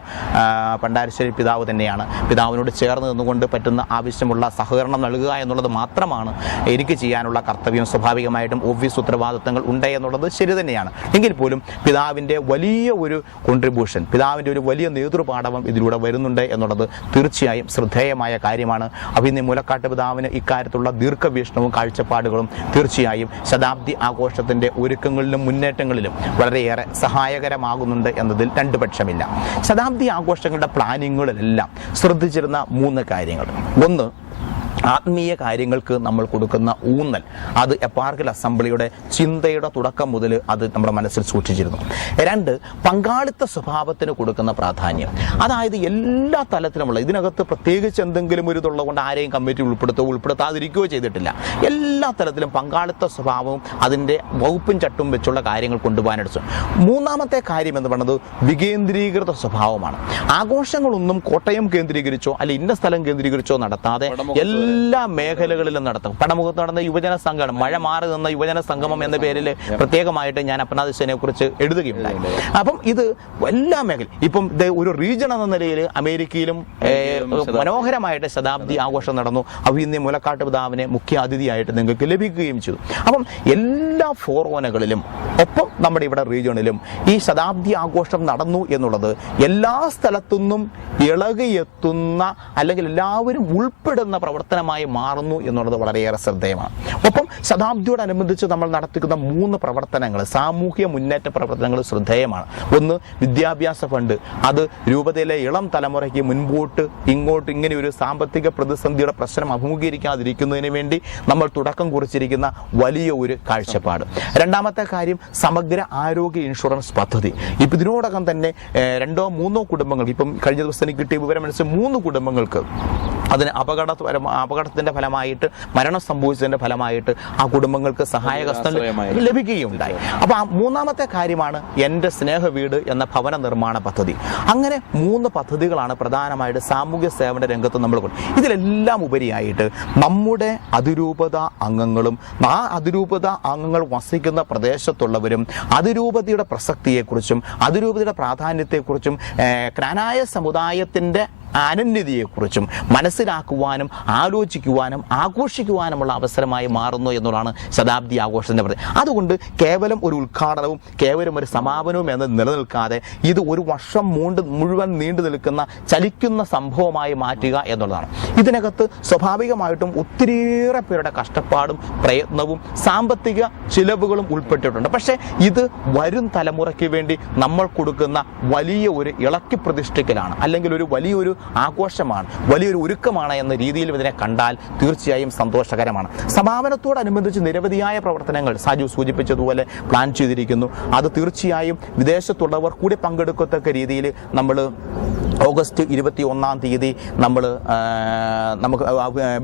പണ്ടാരശ്ശേരി പിതാവ് തന്നെയാണ്. പിതാവിനോട് ചേർന്ന് നിന്നുകൊണ്ട് പറ്റുന്ന ആവശ്യമുള്ള സഹകരണം നൽകുക എന്നുള്ളത് മാത്രമാണ് എനിക്ക് ചെയ്യാനുള്ള കർത്തവ്യം. സ്വാഭാവികമായിട്ടും ഓഫീസ് ഉത്തരവാദിത്തങ്ങൾ ഉണ്ട് എന്നുള്ളത് ശരി തന്നെയാണ്. എങ്കിൽ പോലും പിതാവിൻ്റെ വലിയ ഒരു കോൺട്രിബ്യൂഷൻ, പിതാവിൻ്റെ ഒരു വലിയ നേതൃപാടവം ഇതിലൂടെ വരുന്നുണ്ട് എന്നുള്ളത് തീർച്ചയായും ശ്രദ്ധേയമായ കാര്യമാണ്. അഭിനന്ദ മൂലക്കാട്ട് പിതാവിന് ഇക്കാര്യത്തിലുള്ള ദീർഘവീക്ഷണവും കാഴ്ചപ്പാടുകളും തീർച്ചയായും ശതാബ്ദി ആഘോഷത്തിൻ്റെ ഒരുക്കങ്ങളിലും മുന്നേറ്റങ്ങളിലും വളരെയേറെ സഹായകരമാകുന്നുണ്ട് എന്നതിൽ രണ്ടു പക്ഷമില്ല. ശതാബ്ദി ആഘോഷങ്ങളുടെ പ്ലാനിങ്ങുകളിലെല്ലാം ശ്രദ്ധിച്ചിരുന്ന 3 കാര്യങ്ങൾ. ഒന്ന്, ആത്മീയ കാര്യങ്ങൾക്ക് നമ്മൾ കൊടുക്കുന്ന ഊന്നൽ, അത് എപ്പാർക്കിൽ അസംബ്ലിയുടെ ചിന്തയുടെ തുടക്കം മുതൽ അത് നമ്മുടെ മനസ്സിൽ സൂക്ഷിച്ചിരുന്നു. 2, പങ്കാളിത്ത സ്വഭാവത്തിന് കൊടുക്കുന്ന പ്രാധാന്യം. അതായത് എല്ലാ തലത്തിലുമുള്ള, ഇതിനകത്ത് പ്രത്യേകിച്ച് എന്തെങ്കിലും ഒരു ഇതുള്ളതുകൊണ്ട് ആരെയും കമ്മിറ്റി ഉൾപ്പെടുത്താതിരിക്കുകയോ ചെയ്തിട്ടില്ല. എല്ലാ തലത്തിലും പങ്കാളിത്ത സ്വഭാവവും അതിൻ്റെ വകുപ്പും ചട്ടും വെച്ചുള്ള കാര്യങ്ങൾ കൊണ്ടുപോകാനെടുത്തു. 3ാമത്തെ കാര്യം എന്ന് പറയുന്നത് വികേന്ദ്രീകൃത സ്വഭാവമാണ്. ആഘോഷങ്ങളൊന്നും കോട്ടയം കേന്ദ്രീകരിച്ചോ അല്ലെങ്കിൽ ഇന്ന സ്ഥലം കേന്ദ്രീകരിച്ചോ നടത്താതെ എല്ലാ മേഖലകളിലും നടത്തും. പടമുഖത്ത് നടന്ന യുവജന സംഘം, മഴ മാറി നിന്ന യുവജന സംഗമം എന്ന പേരിൽ പ്രത്യേകമായിട്ട് ഞാൻ അപ്പനാദിശനെ കുറിച്ച് എഴുതുകയുണ്ടായി. അപ്പം ഇത് എല്ലാ മേഖല, ഇപ്പം ഒരു റീജിയൺ എന്ന നിലയിൽ അമേരിക്കയിലും മനോഹരമായിട്ട് ശതാബ്ദി ആഘോഷം നടന്നു. അഭിനന്ദ മൂലക്കാട്ട് പിതാവിനെ മുഖ്യ അതിഥിയായിട്ട് നിങ്ങൾക്ക് ലഭിക്കുകയും ചെയ്തു. അപ്പം എല്ലാ ഫോറോനകളിലും ഒപ്പം നമ്മുടെ ഇവിടെ റീജിയണിലും ഈ ശതാബ്ദി ആഘോഷം നടന്നു എന്നുള്ളത് എല്ലാ സ്ഥലത്തുനിന്നും ഇളകിയെത്തുന്ന അല്ലെങ്കിൽ എല്ലാവരും ഉൾപ്പെടുന്ന പ്രവർത്തനമായി മാറുന്നു എന്നുള്ളത് വളരെയേറെ ശ്രദ്ധേയമാണ്. ഒപ്പം ശതാബ്ദിയോടനുബന്ധിച്ച് നമ്മൾ നടത്തിക്കുന്ന 3 പ്രവർത്തനങ്ങൾ, സാമൂഹ്യ മുന്നേറ്റ പ്രവർത്തനങ്ങൾ ശ്രദ്ധേയമാണ്. ഒന്ന്, വിദ്യാഭ്യാസ ഫണ്ട്. അത് രൂപതയിലെ ഇളം തലമുറയ്ക്ക് മുൻപോട്ട് ഇങ്ങോട്ട് ഇങ്ങനെ ഒരു സാമ്പത്തിക പ്രതിസന്ധിയുടെ പ്രശ്നം അഭിമുഖീകരിക്കാതിരിക്കുന്നതിന് വേണ്ടി നമ്മൾ തുടക്കം കുറിച്ചിരിക്കുന്ന വലിയ ഒരു കാഴ്ചപ്പാട്. രണ്ടാമത്തെ കാര്യം, സമഗ്ര ആരോഗ്യ ഇൻഷുറൻസ് പദ്ധതി. ഇപ്പം ഇതിനോടകം തന്നെ 2-3 കുടുംബങ്ങൾക്ക്, ഇപ്പം കഴിഞ്ഞ ദിവസം എനിക്ക് കിട്ടിയ വിവരമനുസരിച്ച് 3 കുടുംബങ്ങൾക്ക് അതിന് അപകടത്തിന്റെ ഫലമായിട്ട് മരണം സംഭവിച്ചതിന്റെ ഫലമായിട്ട് ആ കുടുംബങ്ങൾക്ക് സഹായഹസ്തം ലഭിക്കുകയുണ്ടായി. അപ്പൊ ആ 3ാമത്തെ കാര്യമാണ് എൻ്റെ സ്നേഹ വീട് എന്ന ഭവന നിർമ്മാണ പദ്ധതി. അങ്ങനെ 3 പദ്ധതികളാണ് പ്രധാനമായിട്ട് സാമൂഹ്യ സേവന രംഗത്ത് നമ്മൾ ഇതിലെല്ലാം ഉപരിയായിട്ട് നമ്മുടെ അതിരൂപത അംഗങ്ങളും ആ അതിരൂപത അംഗങ്ങൾ വസിക്കുന്ന പ്രദേശത്തുള്ളവരും അതിരൂപതയുടെ പ്രസക്തിയെക്കുറിച്ചും അതിരൂപതയുടെ പ്രാധാന്യത്തെക്കുറിച്ചും ക്നാനായ സമുദായത്തിൻ്റെ അനന്യതയെക്കുറിച്ചും മനസ്സിലാക്കുവാനും ആലോചിക്കുവാനും ആഘോഷിക്കുവാനുമുള്ള അവസരമായി മാറുന്നു എന്നുള്ളതാണ് ശതാബ്ദി ആഘോഷത്തിൻ്റെ പ്രതി. അതുകൊണ്ട് കേവലം ഒരു ഉദ്ഘാടനവും കേവലം ഒരു സമാപനവും എന്ന് നിലനിൽക്കാതെ ഇത് ഒരു വർഷം മുഴുവൻ നീണ്ടു നിൽക്കുന്ന ചലിക്കുന്ന സംഭവമായി മാറ്റുക എന്നുള്ളതാണ്. ഇതിനകത്ത് സ്വാഭാവികമായിട്ടും ഒത്തിരിയേറെ പേരുടെ കഷ്ടപ്പാടും പ്രയത്നവും സാമ്പത്തിക ചിലവുകളും ഉൾപ്പെട്ടിട്ടുണ്ട്. പക്ഷേ ഇത് വരും തലമുറയ്ക്ക് വേണ്ടി നമ്മൾ കൊടുക്കുന്ന വലിയ ഒരു ഇളക്കി പ്രതിഷ്ഠിക്കലാണ്, അല്ലെങ്കിൽ ഒരു വലിയൊരു ആഘോഷമാണ്, വലിയൊരു ഒരുക്കമാണ് എന്ന രീതിയിൽ ഇതിനെ കണ്ടാൽ തീർച്ചയായും സന്തോഷകരമാണ്. സമാപനത്തോടനുബന്ധിച്ച് നിരവധിയായ പ്രവർത്തനങ്ങൾ സാജു സൂചിപ്പിച്ചതുപോലെ പ്ലാൻ ചെയ്തിരിക്കുന്നു. അത് തീർച്ചയായും വിദേശത്തുള്ളവർ കൂടി പങ്കെടുക്കത്തക്ക രീതിയിൽ നമ്മൾ ഓഗസ്റ്റ് 21-ാം തീയതി നമുക്ക്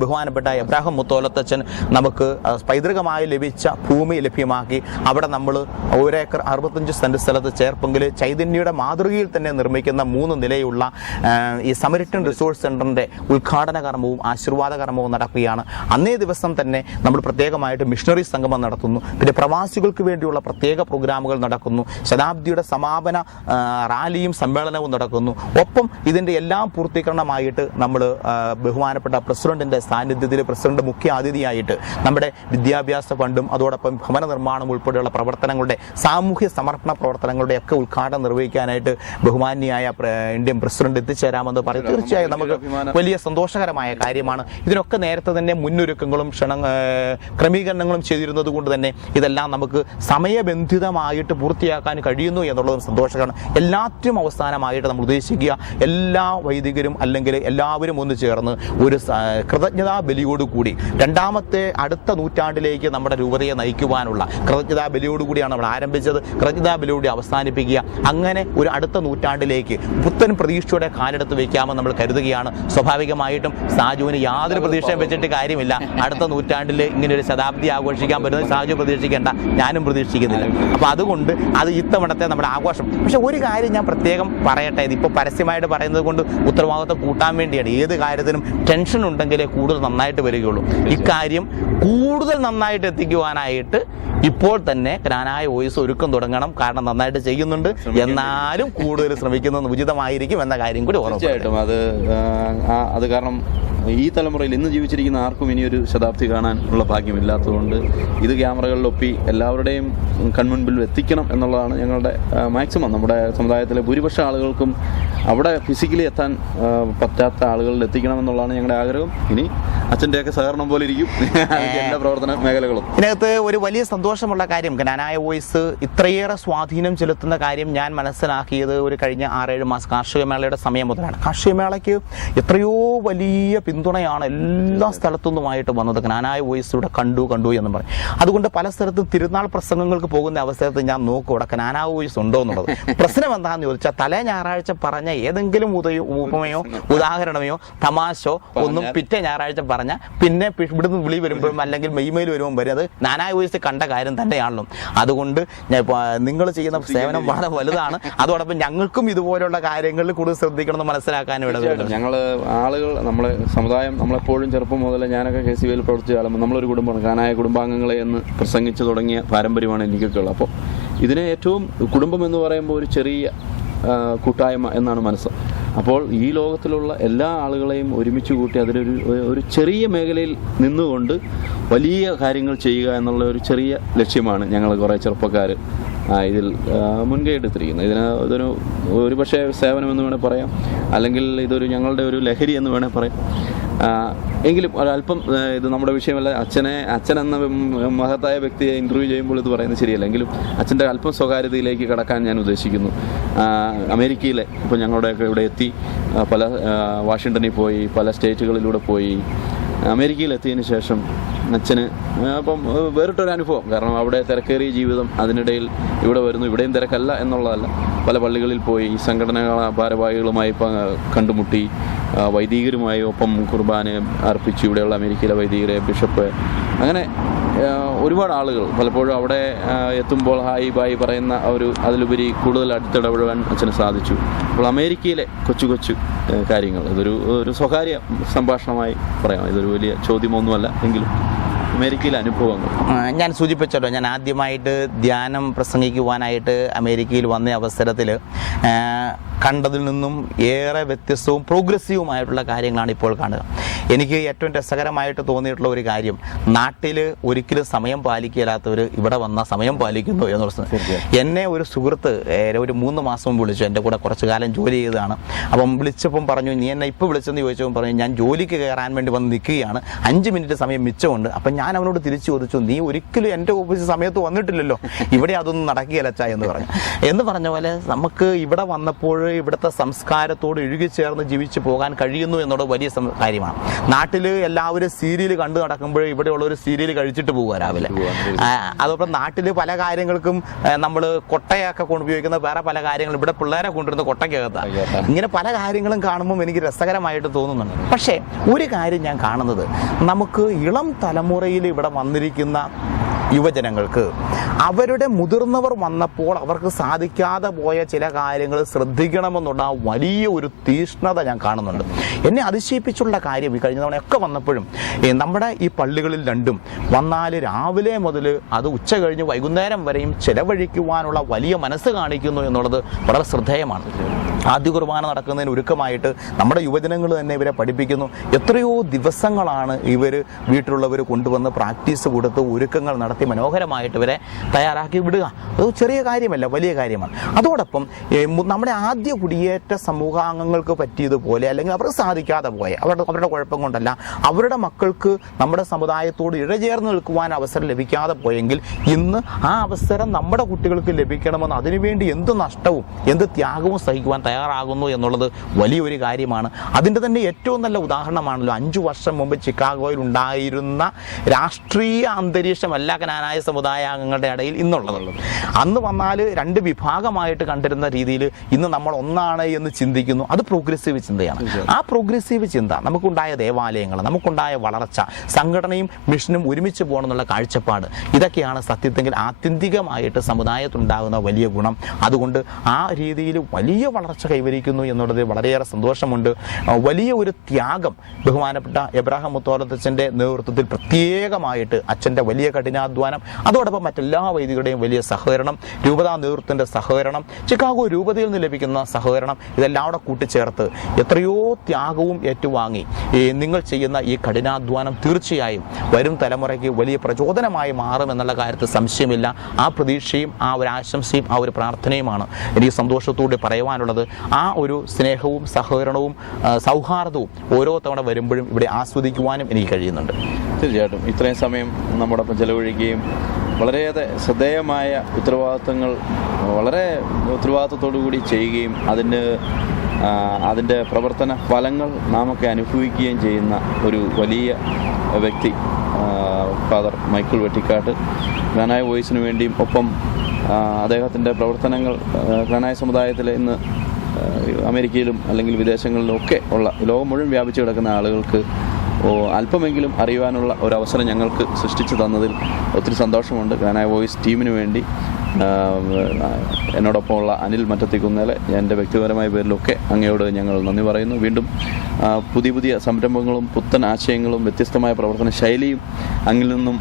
ബഹുമാനപ്പെട്ട എബ്രാഹിം മുത്തോലത്തച്ഛൻ നമുക്ക് പൈതൃകമായി ലഭിച്ച ഭൂമി ലഭ്യമാക്കി അവിടെ നമ്മൾ 1 ഏക്കർ 65 സെന്റ് സ്ഥലത്ത് ചേർപ്പെങ്കിൽ ചൈതന്യയുടെ മാതൃകയിൽ തന്നെ നിർമ്മിക്കുന്ന 3 നിലയുള്ള ഈ സമരിറ്റൻ റിസോഴ്സ് സെന്ററിന്റെ ഉദ്ഘാടന കർമ്മവും ആശീർവാദ കർമ്മവും നടക്കുകയാണ്. അന്നേ ദിവസം തന്നെ നമ്മൾ പ്രത്യേകമായിട്ട് മിഷണറി സംഗമം നടത്തുന്നു. പിന്നെ പ്രവാസികൾക്ക് വേണ്ടിയുള്ള പ്രത്യേക പ്രോഗ്രാമുകൾ നടക്കുന്നു. ശതാബ്ദിയുടെ സമാപന റാലിയും സമ്മേളനവും നടക്കുന്നു. ഒപ്പം ഇതിന്റെ എല്ലാം പൂർത്തീകരണമായിട്ട് നമ്മൾ ബഹുമാനപ്പെട്ട പ്രസിഡന്റിന്റെ സാന്നിധ്യത്തിൽ പ്രസിഡന്റ് മുഖ്യ അതിഥിയായിട്ട് നമ്മുടെ വിദ്യാഭ്യാസ ഫണ്ടും അതോടൊപ്പം ഭവന നിർമ്മാണം ഉൾപ്പെടെയുള്ള പ്രവർത്തനങ്ങളുടെ സാമൂഹ്യ സമർപ്പണ പ്രവർത്തനങ്ങളുടെ ഒക്കെ ഉദ്ഘാടനം നിർവഹിക്കാനായിട്ട് ബഹുമാന്യായ ഇന്ത്യൻ പ്രസിഡന്റ് എത്തിച്ചേരാമെന്ന് പറയും. തീർച്ചയായും നമുക്ക് വലിയ സന്തോഷകരമായ കാര്യമാണ്. ഇതിനൊക്കെ നേരത്തെ തന്നെ മുന്നൊരുക്കങ്ങളും ക്രമീകരണങ്ങളും ചെയ്തിരുന്നത് കൊണ്ട് തന്നെ ഇതെല്ലാം നമുക്ക് സമയബന്ധിതമായിട്ട് പൂർത്തിയാക്കാൻ കഴിയുന്നു എന്നുള്ളതും സന്തോഷകരമാണ്. എല്ലാറ്റിനും അവസാനമായിട്ട് നമ്മൾ ഉദ്ദേശിക്കുക എല്ലാ വൈദികരും അല്ലെങ്കിൽ എല്ലാവരും ഒന്ന് ചേർന്ന് ഒരു കൃതജ്ഞതാ ബലിയോടുകൂടി അടുത്ത നൂറ്റാണ്ടിലേക്ക് നമ്മുടെ രൂപതയെ നയിക്കുവാനുള്ള കൃതജ്ഞതാ ബലിയോടുകൂടിയാണ് നമ്മൾ ആരംഭിച്ചത്. കൃതജ്ഞതാ ബലിയോട് അവസാനിപ്പിക്കുക. അങ്ങനെ ഒരു അടുത്ത നൂറ്റാണ്ടിലേക്ക് പുത്തൻ പ്രതീക്ഷയോടെ കാലെടുത്ത് വയ്ക്കാമെന്ന് നമ്മൾ കരുതുകയാണ്. സ്വാഭാവികമായിട്ടും സാജുവിന് യാതൊരു പ്രതീക്ഷയും വെച്ചിട്ട് കാര്യമില്ല. അടുത്ത നൂറ്റാണ്ടിൽ ഇങ്ങനെ ഒരു ശതാബ്ദി ആഘോഷിക്കാൻ പറ്റുന്നത് സാജു പ്രതീക്ഷിക്കേണ്ട, ഞാനും പ്രതീക്ഷിക്കുന്നില്ല. അപ്പോൾ അതുകൊണ്ട് അത് ഇത്തവണത്തെ നമ്മുടെ ആഘോഷം. പക്ഷെ ഒരു കാര്യം ഞാൻ പ്രത്യേകം പറയട്ടെ, ഇതിപ്പോൾ പരസ്യമായിട്ട് പറയുന്നത് കൊണ്ട് ഉത്തരവാദിത്വം കൂട്ടാൻ വേണ്ടിയാണ്. ഏത് കാര്യത്തിനും ടെൻഷൻ ഉണ്ടെങ്കിലേ കൂടുതൽ നന്നായിട്ട് വരികയുള്ളൂ. ഇക്കാര്യം കൂടുതൽ നന്നായിട്ട് എത്തിക്കുവാനായിട്ട് ഇപ്പോൾ തന്നെ ക്നാനായ വോയിസ് ഒരുക്കം തുടങ്ങണം. കാരണം നന്നായിട്ട് ചെയ്യുന്നുണ്ട്, എന്നാലും കൂടുതൽ ശ്രമിക്കുന്നത് ഉചിതമായിരിക്കും എന്ന കാര്യം കൂടി തീർച്ചയായിട്ടും. അത് കാരണം ഈ തലമുറയിൽ ഇന്ന് ജീവിച്ചിരിക്കുന്ന ആർക്കും ഇനിയൊരു ശതാബ്ദി കാണാനുള്ള ഭാഗ്യമില്ലാത്തതുകൊണ്ട് ഇത് ക്യാമറകളിലൊപ്പി എല്ലാവരുടെയും കൺമുൻപിൽ എത്തിക്കണം എന്നുള്ളതാണ് ഞങ്ങളുടെ മാക്സിമം. നമ്മുടെ സമുദായത്തിലെ ഭൂരിപക്ഷ ആളുകൾക്കും അവിടെ ഫിസിക്കലി എത്താൻ പറ്റാത്ത ആളുകളിൽ എത്തിക്കണം എന്നുള്ളതാണ് ഞങ്ങളുടെ ആഗ്രഹം. ഇനി അച്ഛൻ്റെയൊക്കെ സഹകരണം പോലെ ഇരിക്കും എല്ലാ പ്രവർത്തന മേഖലകളും. ഇതിനകത്ത് ഒരു വലിയ സന്തോഷമുള്ള കാര്യം, ക്നാനായ വോയിസ് ഇത്രയേറെ സ്വാധീനം ചെലുത്തുന്ന കാര്യം ഞാൻ മനസ്സിലാക്കിയത് ഒരു കഴിഞ്ഞ 6-7 മാസം കാർഷിക മേളയുടെ സമയം മുതലാണ്. കാർഷിക മേളയ്ക്ക് എത്രയോ വലിയ പിന്തുണയാണ് എല്ലാ സ്ഥലത്തുനിന്നുമായിട്ട് വന്നത്. ക്നാനായ വോയിസിലൂടെ കണ്ടു എന്ന് പറയും. അതുകൊണ്ട് പല സ്ഥലത്തും തിരുനാൾ പ്രസംഗങ്ങൾക്ക് പോകുന്ന അവസരത്തിൽ ഞാൻ നോക്കും ഇവിടെ ക്നാനായ വോയിസ് ഉണ്ടോ എന്നുള്ളത്. പ്രശ്നം എന്താണെന്ന് ചോദിച്ചാൽ തലേ ഞായറാഴ്ച പറഞ്ഞ ഏതെങ്കിലും ഉപമയോ ഉദാഹരണമോ തമാശോ ഒന്നും പിറ്റേ ഞായറാഴ്ച പറഞ്ഞ പിന്നെ ഇവിടുന്ന് വിളി വരുമ്പോഴും അല്ലെങ്കിൽ മെയ്മെയിൽ വരുമ്പോൾ വരും അത് ക്നാനായ വോയിസ് കണ്ട കാര്യം തന്നെയാണല്ലോ. അതുകൊണ്ട് നിങ്ങൾ ചെയ്യുന്ന സേവനം വളരെ വലുതാണ്. അതോടൊപ്പം ഞങ്ങൾക്കും ഇതുപോലുള്ള കാര്യങ്ങളിൽ കൂടുതൽ ശ്രദ്ധിക്കണമെന്ന് മനസ്സിലാക്കാനും ഇടപെടും. ഞങ്ങൾ ആളുകൾ നമ്മളെ സമുദായം നമ്മളെപ്പോഴും ചെറുപ്പം മുതൽ ഞാനൊക്കെ KCVയിൽ പ്രവർത്തിച്ച കാലം നമ്മളൊരു കുടുംബമാണ്. ക്നാനായ കുടുംബാംഗങ്ങളെ എന്ന് പ്രസംഗിച്ചു തുടങ്ങിയ പാരമ്പര്യമാണ് എനിക്കൊക്കെ ഉള്ളത്. അപ്പോൾ ഇതിനെ ഏറ്റവും കുടുംബം എന്ന് പറയുമ്പോൾ ഒരു ചെറിയ കൂട്ടായ്മ എന്നാണ് മനസ്സ്. അപ്പോൾ ഈ ലോകത്തിലുള്ള എല്ലാ ആളുകളെയും ഒരുമിച്ച് കൂട്ടി അതിലൊരു ചെറിയ മേഖലയിൽ നിന്നുകൊണ്ട് വലിയ കാര്യങ്ങൾ ചെയ്യുക എന്നുള്ള ഒരു ചെറിയ ലക്ഷ്യമാണ് ഞങ്ങൾ കുറേ ചെറുപ്പക്കാർ ഇതിൽ മുൻകൈ എടുത്തിരിക്കുന്നത്. ഇതൊരു ഒരുപക്ഷെ സേവനമെന്ന് വേണേൽ പറയാം, അല്ലെങ്കിൽ ഇതൊരു ഞങ്ങളുടെ ഒരു ലഹരി എന്ന് വേണേൽ പറയാം. എങ്കിലും ഒരല്പം ഇത് നമ്മുടെ വിഷയമല്ല. അച്ഛൻ എന്ന മഹത്തായ വ്യക്തിയെ ഇൻ്റർവ്യൂ ചെയ്യുമ്പോൾ ഇത് പറയുന്നത് ശരിയല്ല. എങ്കിലും അച്ഛൻ്റെ അല്പം സ്വകാര്യതയിലേക്ക് കടക്കാൻ ഞാൻ ഉദ്ദേശിക്കുന്നു. അമേരിക്കയിലെ ഇപ്പോൾ ഞങ്ങളുടെയൊക്കെ ഇവിടെ എത്തി, പല വാഷിങ്ടണിൽ പോയി, പല സ്റ്റേറ്റുകളിലൂടെ പോയി, അമേരിക്കയിലെത്തിയതിന് ശേഷം അച്ഛന് അപ്പം വേറിട്ടൊരു അനുഭവം. കാരണം അവിടെ തിരക്കേറിയ ജീവിതം, അതിനിടയിൽ ഇവിടെ വരുന്നു. ഇവിടെയും തിരക്കല്ല എന്നുള്ളതല്ല, പല പള്ളികളിൽ പോയി സംഘടനാ ഭാരവാഹികളുമായി കണ്ടുമുട്ടി, വൈദികരുമായി ഒപ്പം കുർബാന അർപ്പിച്ചു. ഇവിടെയുള്ള അമേരിക്കയിലെ വൈദികരെ, ബിഷപ്പ്, അങ്ങനെ ഒരുപാട് ആളുകൾ പലപ്പോഴും അവിടെ എത്തുമ്പോൾ ഹായ് ബായ് പറയുന്ന അതിലുപരി കൂടുതൽ അടുത്തിടപെടാൻ അച്ഛന് സാധിച്ചു. അപ്പോൾ അമേരിക്കയിലെ കൊച്ചു കൊച്ചു കാര്യങ്ങൾ, ഒരു സ്വകാര്യ സംഭാഷണമായി പറയാം. ഇതൊരു വലിയ ചോദ്യമൊന്നുമല്ല, എങ്കിലും അമേരിക്കയിലെ അനുഭവങ്ങൾ ഞാൻ സൂചിപ്പിച്ചല്ലോ. ഞാൻ ആദ്യമായിട്ട് ധ്യാനം പ്രസംഗിക്കുവാനായിട്ട് അമേരിക്കയിൽ വന്ന അവസരത്തിൽ കണ്ടതിൽ നിന്നും ഏറെ വ്യത്യസ്തവും പ്രോഗ്രസീവുമായിട്ടുള്ള കാര്യങ്ങളാണ് ഇപ്പോൾ കാണുക. എനിക്ക് ഏറ്റവും രസകരമായിട്ട് തോന്നിയിട്ടുള്ള ഒരു കാര്യം, നാട്ടിൽ ഒരിക്കലും സമയം പാലിക്കില്ലാത്തവർ ഇവിടെ വന്ന സമയം പാലിക്കുന്നു എന്നുള്ളത്. എന്നെ ഒരു സുഹൃത്ത് ഒരു 3 മാസം വിളിച്ചു. എൻ്റെ കൂടെ കുറച്ച് കാലം ജോലി ചെയ്തതാണ്. അപ്പം വിളിച്ചപ്പം പറഞ്ഞു, നീ എന്നെ ഇപ്പോൾ വിളിച്ചെന്ന് ചോദിച്ചപ്പോൾ പറഞ്ഞു, ഞാൻ ജോലിക്ക് കയറാൻ വേണ്ടി വന്ന് നിൽക്കുകയാണ്, 5 മിനിറ്റ് സമയം മിച്ചമുണ്ട്. അപ്പം ഞാൻ അവനോട് തിരിച്ചു ചോദിച്ചു, നീ ഒരിക്കലും എൻ്റെ ഓഫീസ് സമയത്ത് വന്നിട്ടില്ലല്ലോ, ഇവിടെ അതൊന്നും നടക്കുകയല്ല എന്ന് പറഞ്ഞ പോലെ നമുക്ക് ഇവിടെ വന്നപ്പോൾ ഇവിടുത്തെ സംസ്കാരത്തോട് ഇഴുകിച്ചേർന്ന് ജീവിച്ചു പോകാൻ കഴിയുന്നു എന്നുള്ള വലിയ കാര്യമാണ്. നാട്ടിൽ എല്ലാവരും സീരിയൽ കണ്ടു നടക്കുമ്പോൾ ഇവിടെയുള്ള ഒരു സീരിയൽ കഴിച്ചിട്ട് പോവുക രാവിലെ. അതോടൊപ്പം നാട്ടിൽ പല കാര്യങ്ങൾക്കും നമ്മൾ കൊട്ടയൊക്കെ ഉപയോഗിക്കുന്ന വേറെ പല കാര്യങ്ങളും ഇവിടെ പിള്ളേരെ കൊണ്ടുവരുന്ന കൊട്ടയ്ക്കകത്താണ്. ഇങ്ങനെ പല കാര്യങ്ങളും കാണുമ്പോൾ എനിക്ക് രസകരമായിട്ട് തോന്നുന്നുണ്ട്. പക്ഷേ ഒരു കാര്യം ഞാൻ കാണുന്നത്, നമുക്ക് ഇളം തലമുറയിൽ ഇവിടെ വന്നിരിക്കുന്ന യുവജനങ്ങൾക്ക് അവരുടെ മുതിർന്നവർ വന്നപ്പോൾ അവർക്ക് സാധിക്കാതെ പോയ ചില കാര്യങ്ങൾ ശ്രദ്ധിക്കണമെന്നുള്ള വലിയ ഒരു തീഷ്ണത ഞാൻ കാണുന്നുണ്ട്. എന്നെ അതിശയിപ്പിച്ചുള്ള കാര്യം, ഈ കഴിഞ്ഞ തവണയൊക്കെ വന്നപ്പോഴും നമ്മുടെ ഈ പള്ളികളിൽ രണ്ടും വന്നാൽ രാവിലെ മുതൽ അത് ഉച്ച കഴിഞ്ഞ് വൈകുന്നേരം വരെയും ചെലവഴിക്കുവാനുള്ള വലിയ മനസ്സ് കാണിക്കുന്നു എന്നുള്ളത് വളരെ ശ്രദ്ധേയമാണ്. ആദ്യ കുർബാന നടക്കുന്നതിന് ഒരുക്കമായിട്ട് നമ്മുടെ യുവജനങ്ങൾ തന്നെ ഇവരെ പഠിപ്പിക്കുന്നു. എത്രയോ ദിവസങ്ങളാണ് ഇവർ വീട്ടിലുള്ളവർ കൊണ്ടുവന്ന് പ്രാക്ടീസ് കൊടുത്ത് ഒരുക്കങ്ങൾ നടത്തി മനോഹരമായിട്ട് ഇവരെ തയ്യാറാക്കി വിടുക. അത് ചെറിയ കാര്യമല്ല, വലിയ കാര്യമാണ്. അതോടൊപ്പം നമ്മുടെ ആദ്യ കുടിയേറ്റ സമൂഹാംഗങ്ങൾക്ക് പറ്റിയതുപോലെ, അല്ലെങ്കിൽ അവർക്ക് സാധിക്കാതെ പോയ അവരുടെ കുഴപ്പം കൊണ്ടല്ല, അവരുടെ മക്കൾക്ക് നമ്മുടെ സമുദായത്തോട് ഇഴചേർന്ന് നിൽക്കുവാൻ അവസരം ലഭിക്കാതെ പോയെങ്കിൽ ഇന്ന് ആ അവസരം നമ്മുടെ കുട്ടികൾക്ക് ലഭിക്കണമെന്ന് അതിനുവേണ്ടി എന്ത് നഷ്ടവും എന്ത് ത്യാഗവും സഹിക്കുവാൻ തയ്യാറാകുന്നു എന്നുള്ളത് വലിയൊരു കാര്യമാണ്. അതിൻ്റെ തന്നെ ഏറ്റവും നല്ല ഉദാഹരണമാണല്ലോ 5 വർഷം മുമ്പ് ചിക്കാഗോയിൽ ഉണ്ടായിരുന്ന രാഷ്ട്രീയ അന്തരീക്ഷമല്ല കനാനായ സമുദായാംഗങ്ങളുടെ ഇടയിൽ ഇന്നുള്ളത്. അന്ന് വന്നാൽ 2 വിഭാഗമായിട്ട് കണ്ടിരുന്ന രീതിയിൽ ഇന്ന് നമ്മൾ ഒന്നാണ് എന്ന് ചിന്തിക്കുന്നു. അത് പ്രോഗ്രസീവ് ചിന്തയാണ്. ആ പ്രോഗ്രസീവ് ചിന്ത, നമുക്കുണ്ടായ ദേവാലയങ്ങൾ, നമുക്കുണ്ടായ വളർച്ച, സംഘടനയും മിഷനും ഒരുമിച്ച് പോകണം എന്നുള്ള കാഴ്ചപ്പാട്, ഇതൊക്കെയാണ് സത്യത്തിൽ ആത്യന്തികമായിട്ട് സമുദായത്തിലുണ്ടാകുന്ന വലിയ ഗുണം. അതുകൊണ്ട് ആ രീതിയിൽ വലിയ വളർച്ച കൈവരിക്കുന്നു എന്നുള്ളത് വളരെയേറെ സന്തോഷമുണ്ട്. വലിയ ഒരു ത്യാഗം ബഹുമാനപ്പെട്ട എബ്രഹാം മുത്തോലത്തച്ഛൻ്റെ നേതൃത്വത്തിൽ പ്രത്യേകമായിട്ട് അച്ഛൻ്റെ വലിയ കഠിനാധ്വാനം, അതോടൊപ്പം മറ്റെല്ലാ വൈദികരുടെയും വലിയ സഹകരണം, രൂപതാ നേതൃത്വത്തിൻ്റെ സഹകരണം, ചിക്കാഗോ രൂപതയിൽ നിന്ന് ലഭിക്കുന്ന സഹകരണം, ഇതെല്ലാം കൂടെ കൂട്ടിച്ചേർത്ത് എത്രയോ ത്യാഗവും ഏറ്റുവാങ്ങി നിങ്ങൾ ചെയ്യുന്ന ഈ കഠിനാധ്വാനം തീർച്ചയായും വരും തലമുറയ്ക്ക് വലിയ പ്രചോദനമായി മാറുമെന്നുള്ള കാര്യത്തിൽ സംശയമില്ല. ആ പ്രതീക്ഷയും ആ ഒരു ആശംസയും ആ ഒരു പ്രാർത്ഥനയുമാണ് എനിക്ക് സന്തോഷത്തോടെ പറയുവാനുള്ളത്. ആ ഒരു സ്നേഹവും സഹകരണവും സൗഹാർദ്ദവും ഓരോ തവണ വരുമ്പോഴും ഇവിടെ ആസ്വദിക്കുവാനും എനിക്ക് കഴിയുന്നുണ്ട്. തീർച്ചയായിട്ടും ഇത്രയും സമയം നമ്മോടൊപ്പം ചെലവഴിക്കുകയും വളരെയേറെ ശ്രദ്ധേയമായ ഉത്തരവാദിത്തങ്ങൾ വളരെ ഉത്തരവാദിത്തത്തോടു കൂടി ചെയ്യുകയും അതിൻ്റെ പ്രവർത്തന ഫലങ്ങൾ നാമൊക്കെ അനുഭവിക്കുകയും ചെയ്യുന്ന ഒരു വലിയ വ്യക്തി ഫാദർ മൈക്കിൾ വെട്ടിക്കാട്ട് ഗ്രാനായ വോയിസിന് വേണ്ടിയും ഒപ്പം അദ്ദേഹത്തിൻ്റെ പ്രവർത്തനങ്ങൾ ഗ്രാനായ സമുദായത്തിൽ ഇന്ന് അമേരിക്കയിലും അല്ലെങ്കിൽ വിദേശങ്ങളിലും ഒക്കെ ഉള്ള ലോകം മുഴുവൻ വ്യാപിച്ചു കിടക്കുന്ന ആളുകൾക്ക് അല്പമെങ്കിലും അറിയുവാനുള്ള ഒരവസരം ഞങ്ങൾക്ക് സൃഷ്ടിച്ചു തന്നതിൽ ഒത്തിരി സന്തോഷമുണ്ട്. ഗ്രാനായ വോയിസ് ടീമിന് വേണ്ടി എന്നോടൊപ്പമുള്ള അനിൽ മറ്റത്തിക്കുന്നേലെ എൻ്റെ വ്യക്തിപരമായ പേരിലൊക്കെ അങ്ങയോട് ഞങ്ങൾ നന്ദി പറയുന്നു. വീണ്ടും പുതിയ സംരംഭങ്ങളും പുത്തൻ ആശയങ്ങളും വ്യത്യസ്തമായ പ്രവർത്തന ശൈലിയും അങ്ങിൽ നിന്നും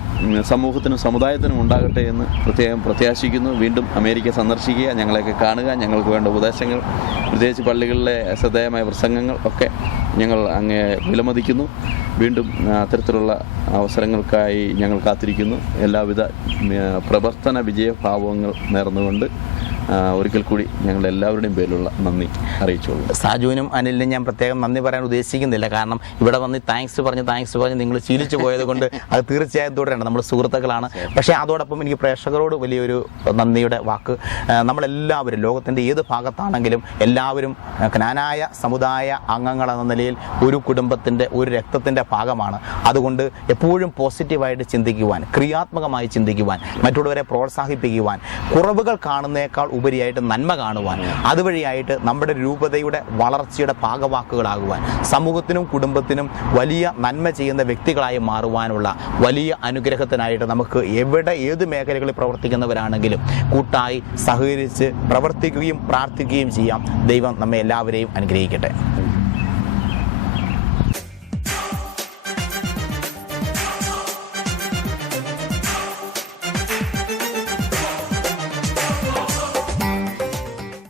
സമൂഹത്തിനും സമുദായത്തിനും ഉണ്ടാകട്ടെ എന്ന് പ്രത്യേകം പ്രത്യാശിക്കുന്നു. വീണ്ടും അമേരിക്ക സന്ദർശിക്കുക, ഞങ്ങളെയൊക്കെ കാണുക, ഞങ്ങൾക്ക് വേണ്ട ഉപദേശങ്ങൾ, പ്രത്യേകിച്ച് പള്ളികളിലെ ശ്രദ്ധേയമായ പ്രസംഗങ്ങൾ ഒക്കെ ഞങ്ങൾ അങ്ങേ വിലമതിക്കുന്നു. വീണ്ടും അത്തരത്തിലുള്ള അവസരങ്ങൾക്കായി ഞങ്ങൾ കാത്തിരിക്കുന്നു. എല്ലാവിധ പ്രവർത്തന വിജയഭാവങ്ങൾ നേർന്നുകൊണ്ട് ഒരിക്കൽ കൂടി ഞങ്ങളുടെ എല്ലാവരുടെയും പേരിലുള്ള നന്ദി അറിയിച്ചോളൂ. സാജുവിനും അനിലിനും ഞാൻ പ്രത്യേകം നന്ദി പറയാൻ ഉദ്ദേശിക്കുന്നില്ല. കാരണം ഇവിടെ വന്ന് താങ്ക്സ് പറഞ്ഞ് നിങ്ങൾ ശീലിച്ചു പോയത് കൊണ്ട് അത് തീർച്ചയായും തുടരണം. നമ്മൾ സുഹൃത്തുക്കളാണ്. പക്ഷേ അതോടൊപ്പം എനിക്ക് പ്രേക്ഷകരോട് വലിയൊരു നന്ദിയുടെ വാക്ക്. നമ്മളെല്ലാവരും ലോകത്തിൻ്റെ ഏത് ഭാഗത്താണെങ്കിലും എല്ലാവരും ജ്ഞാനായ സമുദായ അംഗങ്ങളെന്ന നിലയിൽ ഒരു കുടുംബത്തിൻ്റെ ഒരു രക്തത്തിൻ്റെ ഭാഗമാണ്. അതുകൊണ്ട് എപ്പോഴും പോസിറ്റീവായിട്ട് ചിന്തിക്കുവാൻ, ക്രിയാത്മകമായി ചിന്തിക്കുവാൻ, മറ്റുള്ളവരെ പ്രോത്സാഹിപ്പിക്കുവാൻ, കുറവുകൾ കാണുന്നേക്കാൾ ഉപരിയായിട്ട് നന്മ കാണുവാൻ, അതുവഴിയായിട്ട് നമ്മുടെ രൂപതയുടെ വളർച്ചയുടെ ഭാഗവാക്കുകളാകുവാൻ, സമൂഹത്തിനും കുടുംബത്തിനും വലിയ നന്മ ചെയ്യുന്ന വ്യക്തികളായി മാറുവാനുള്ള വലിയ അനുഗ്രഹത്തിനായിട്ട് നമുക്ക് ഏത് മേഖലകളിൽ പ്രവർത്തിക്കുന്നവരാണെങ്കിലും കൂട്ടായി സഹകരിച്ച് പ്രവർത്തിക്കുകയും പ്രാർത്ഥിക്കുകയും ചെയ്യാം. ദൈവം നമ്മെ എല്ലാവരെയും അനുഗ്രഹിക്കട്ടെ.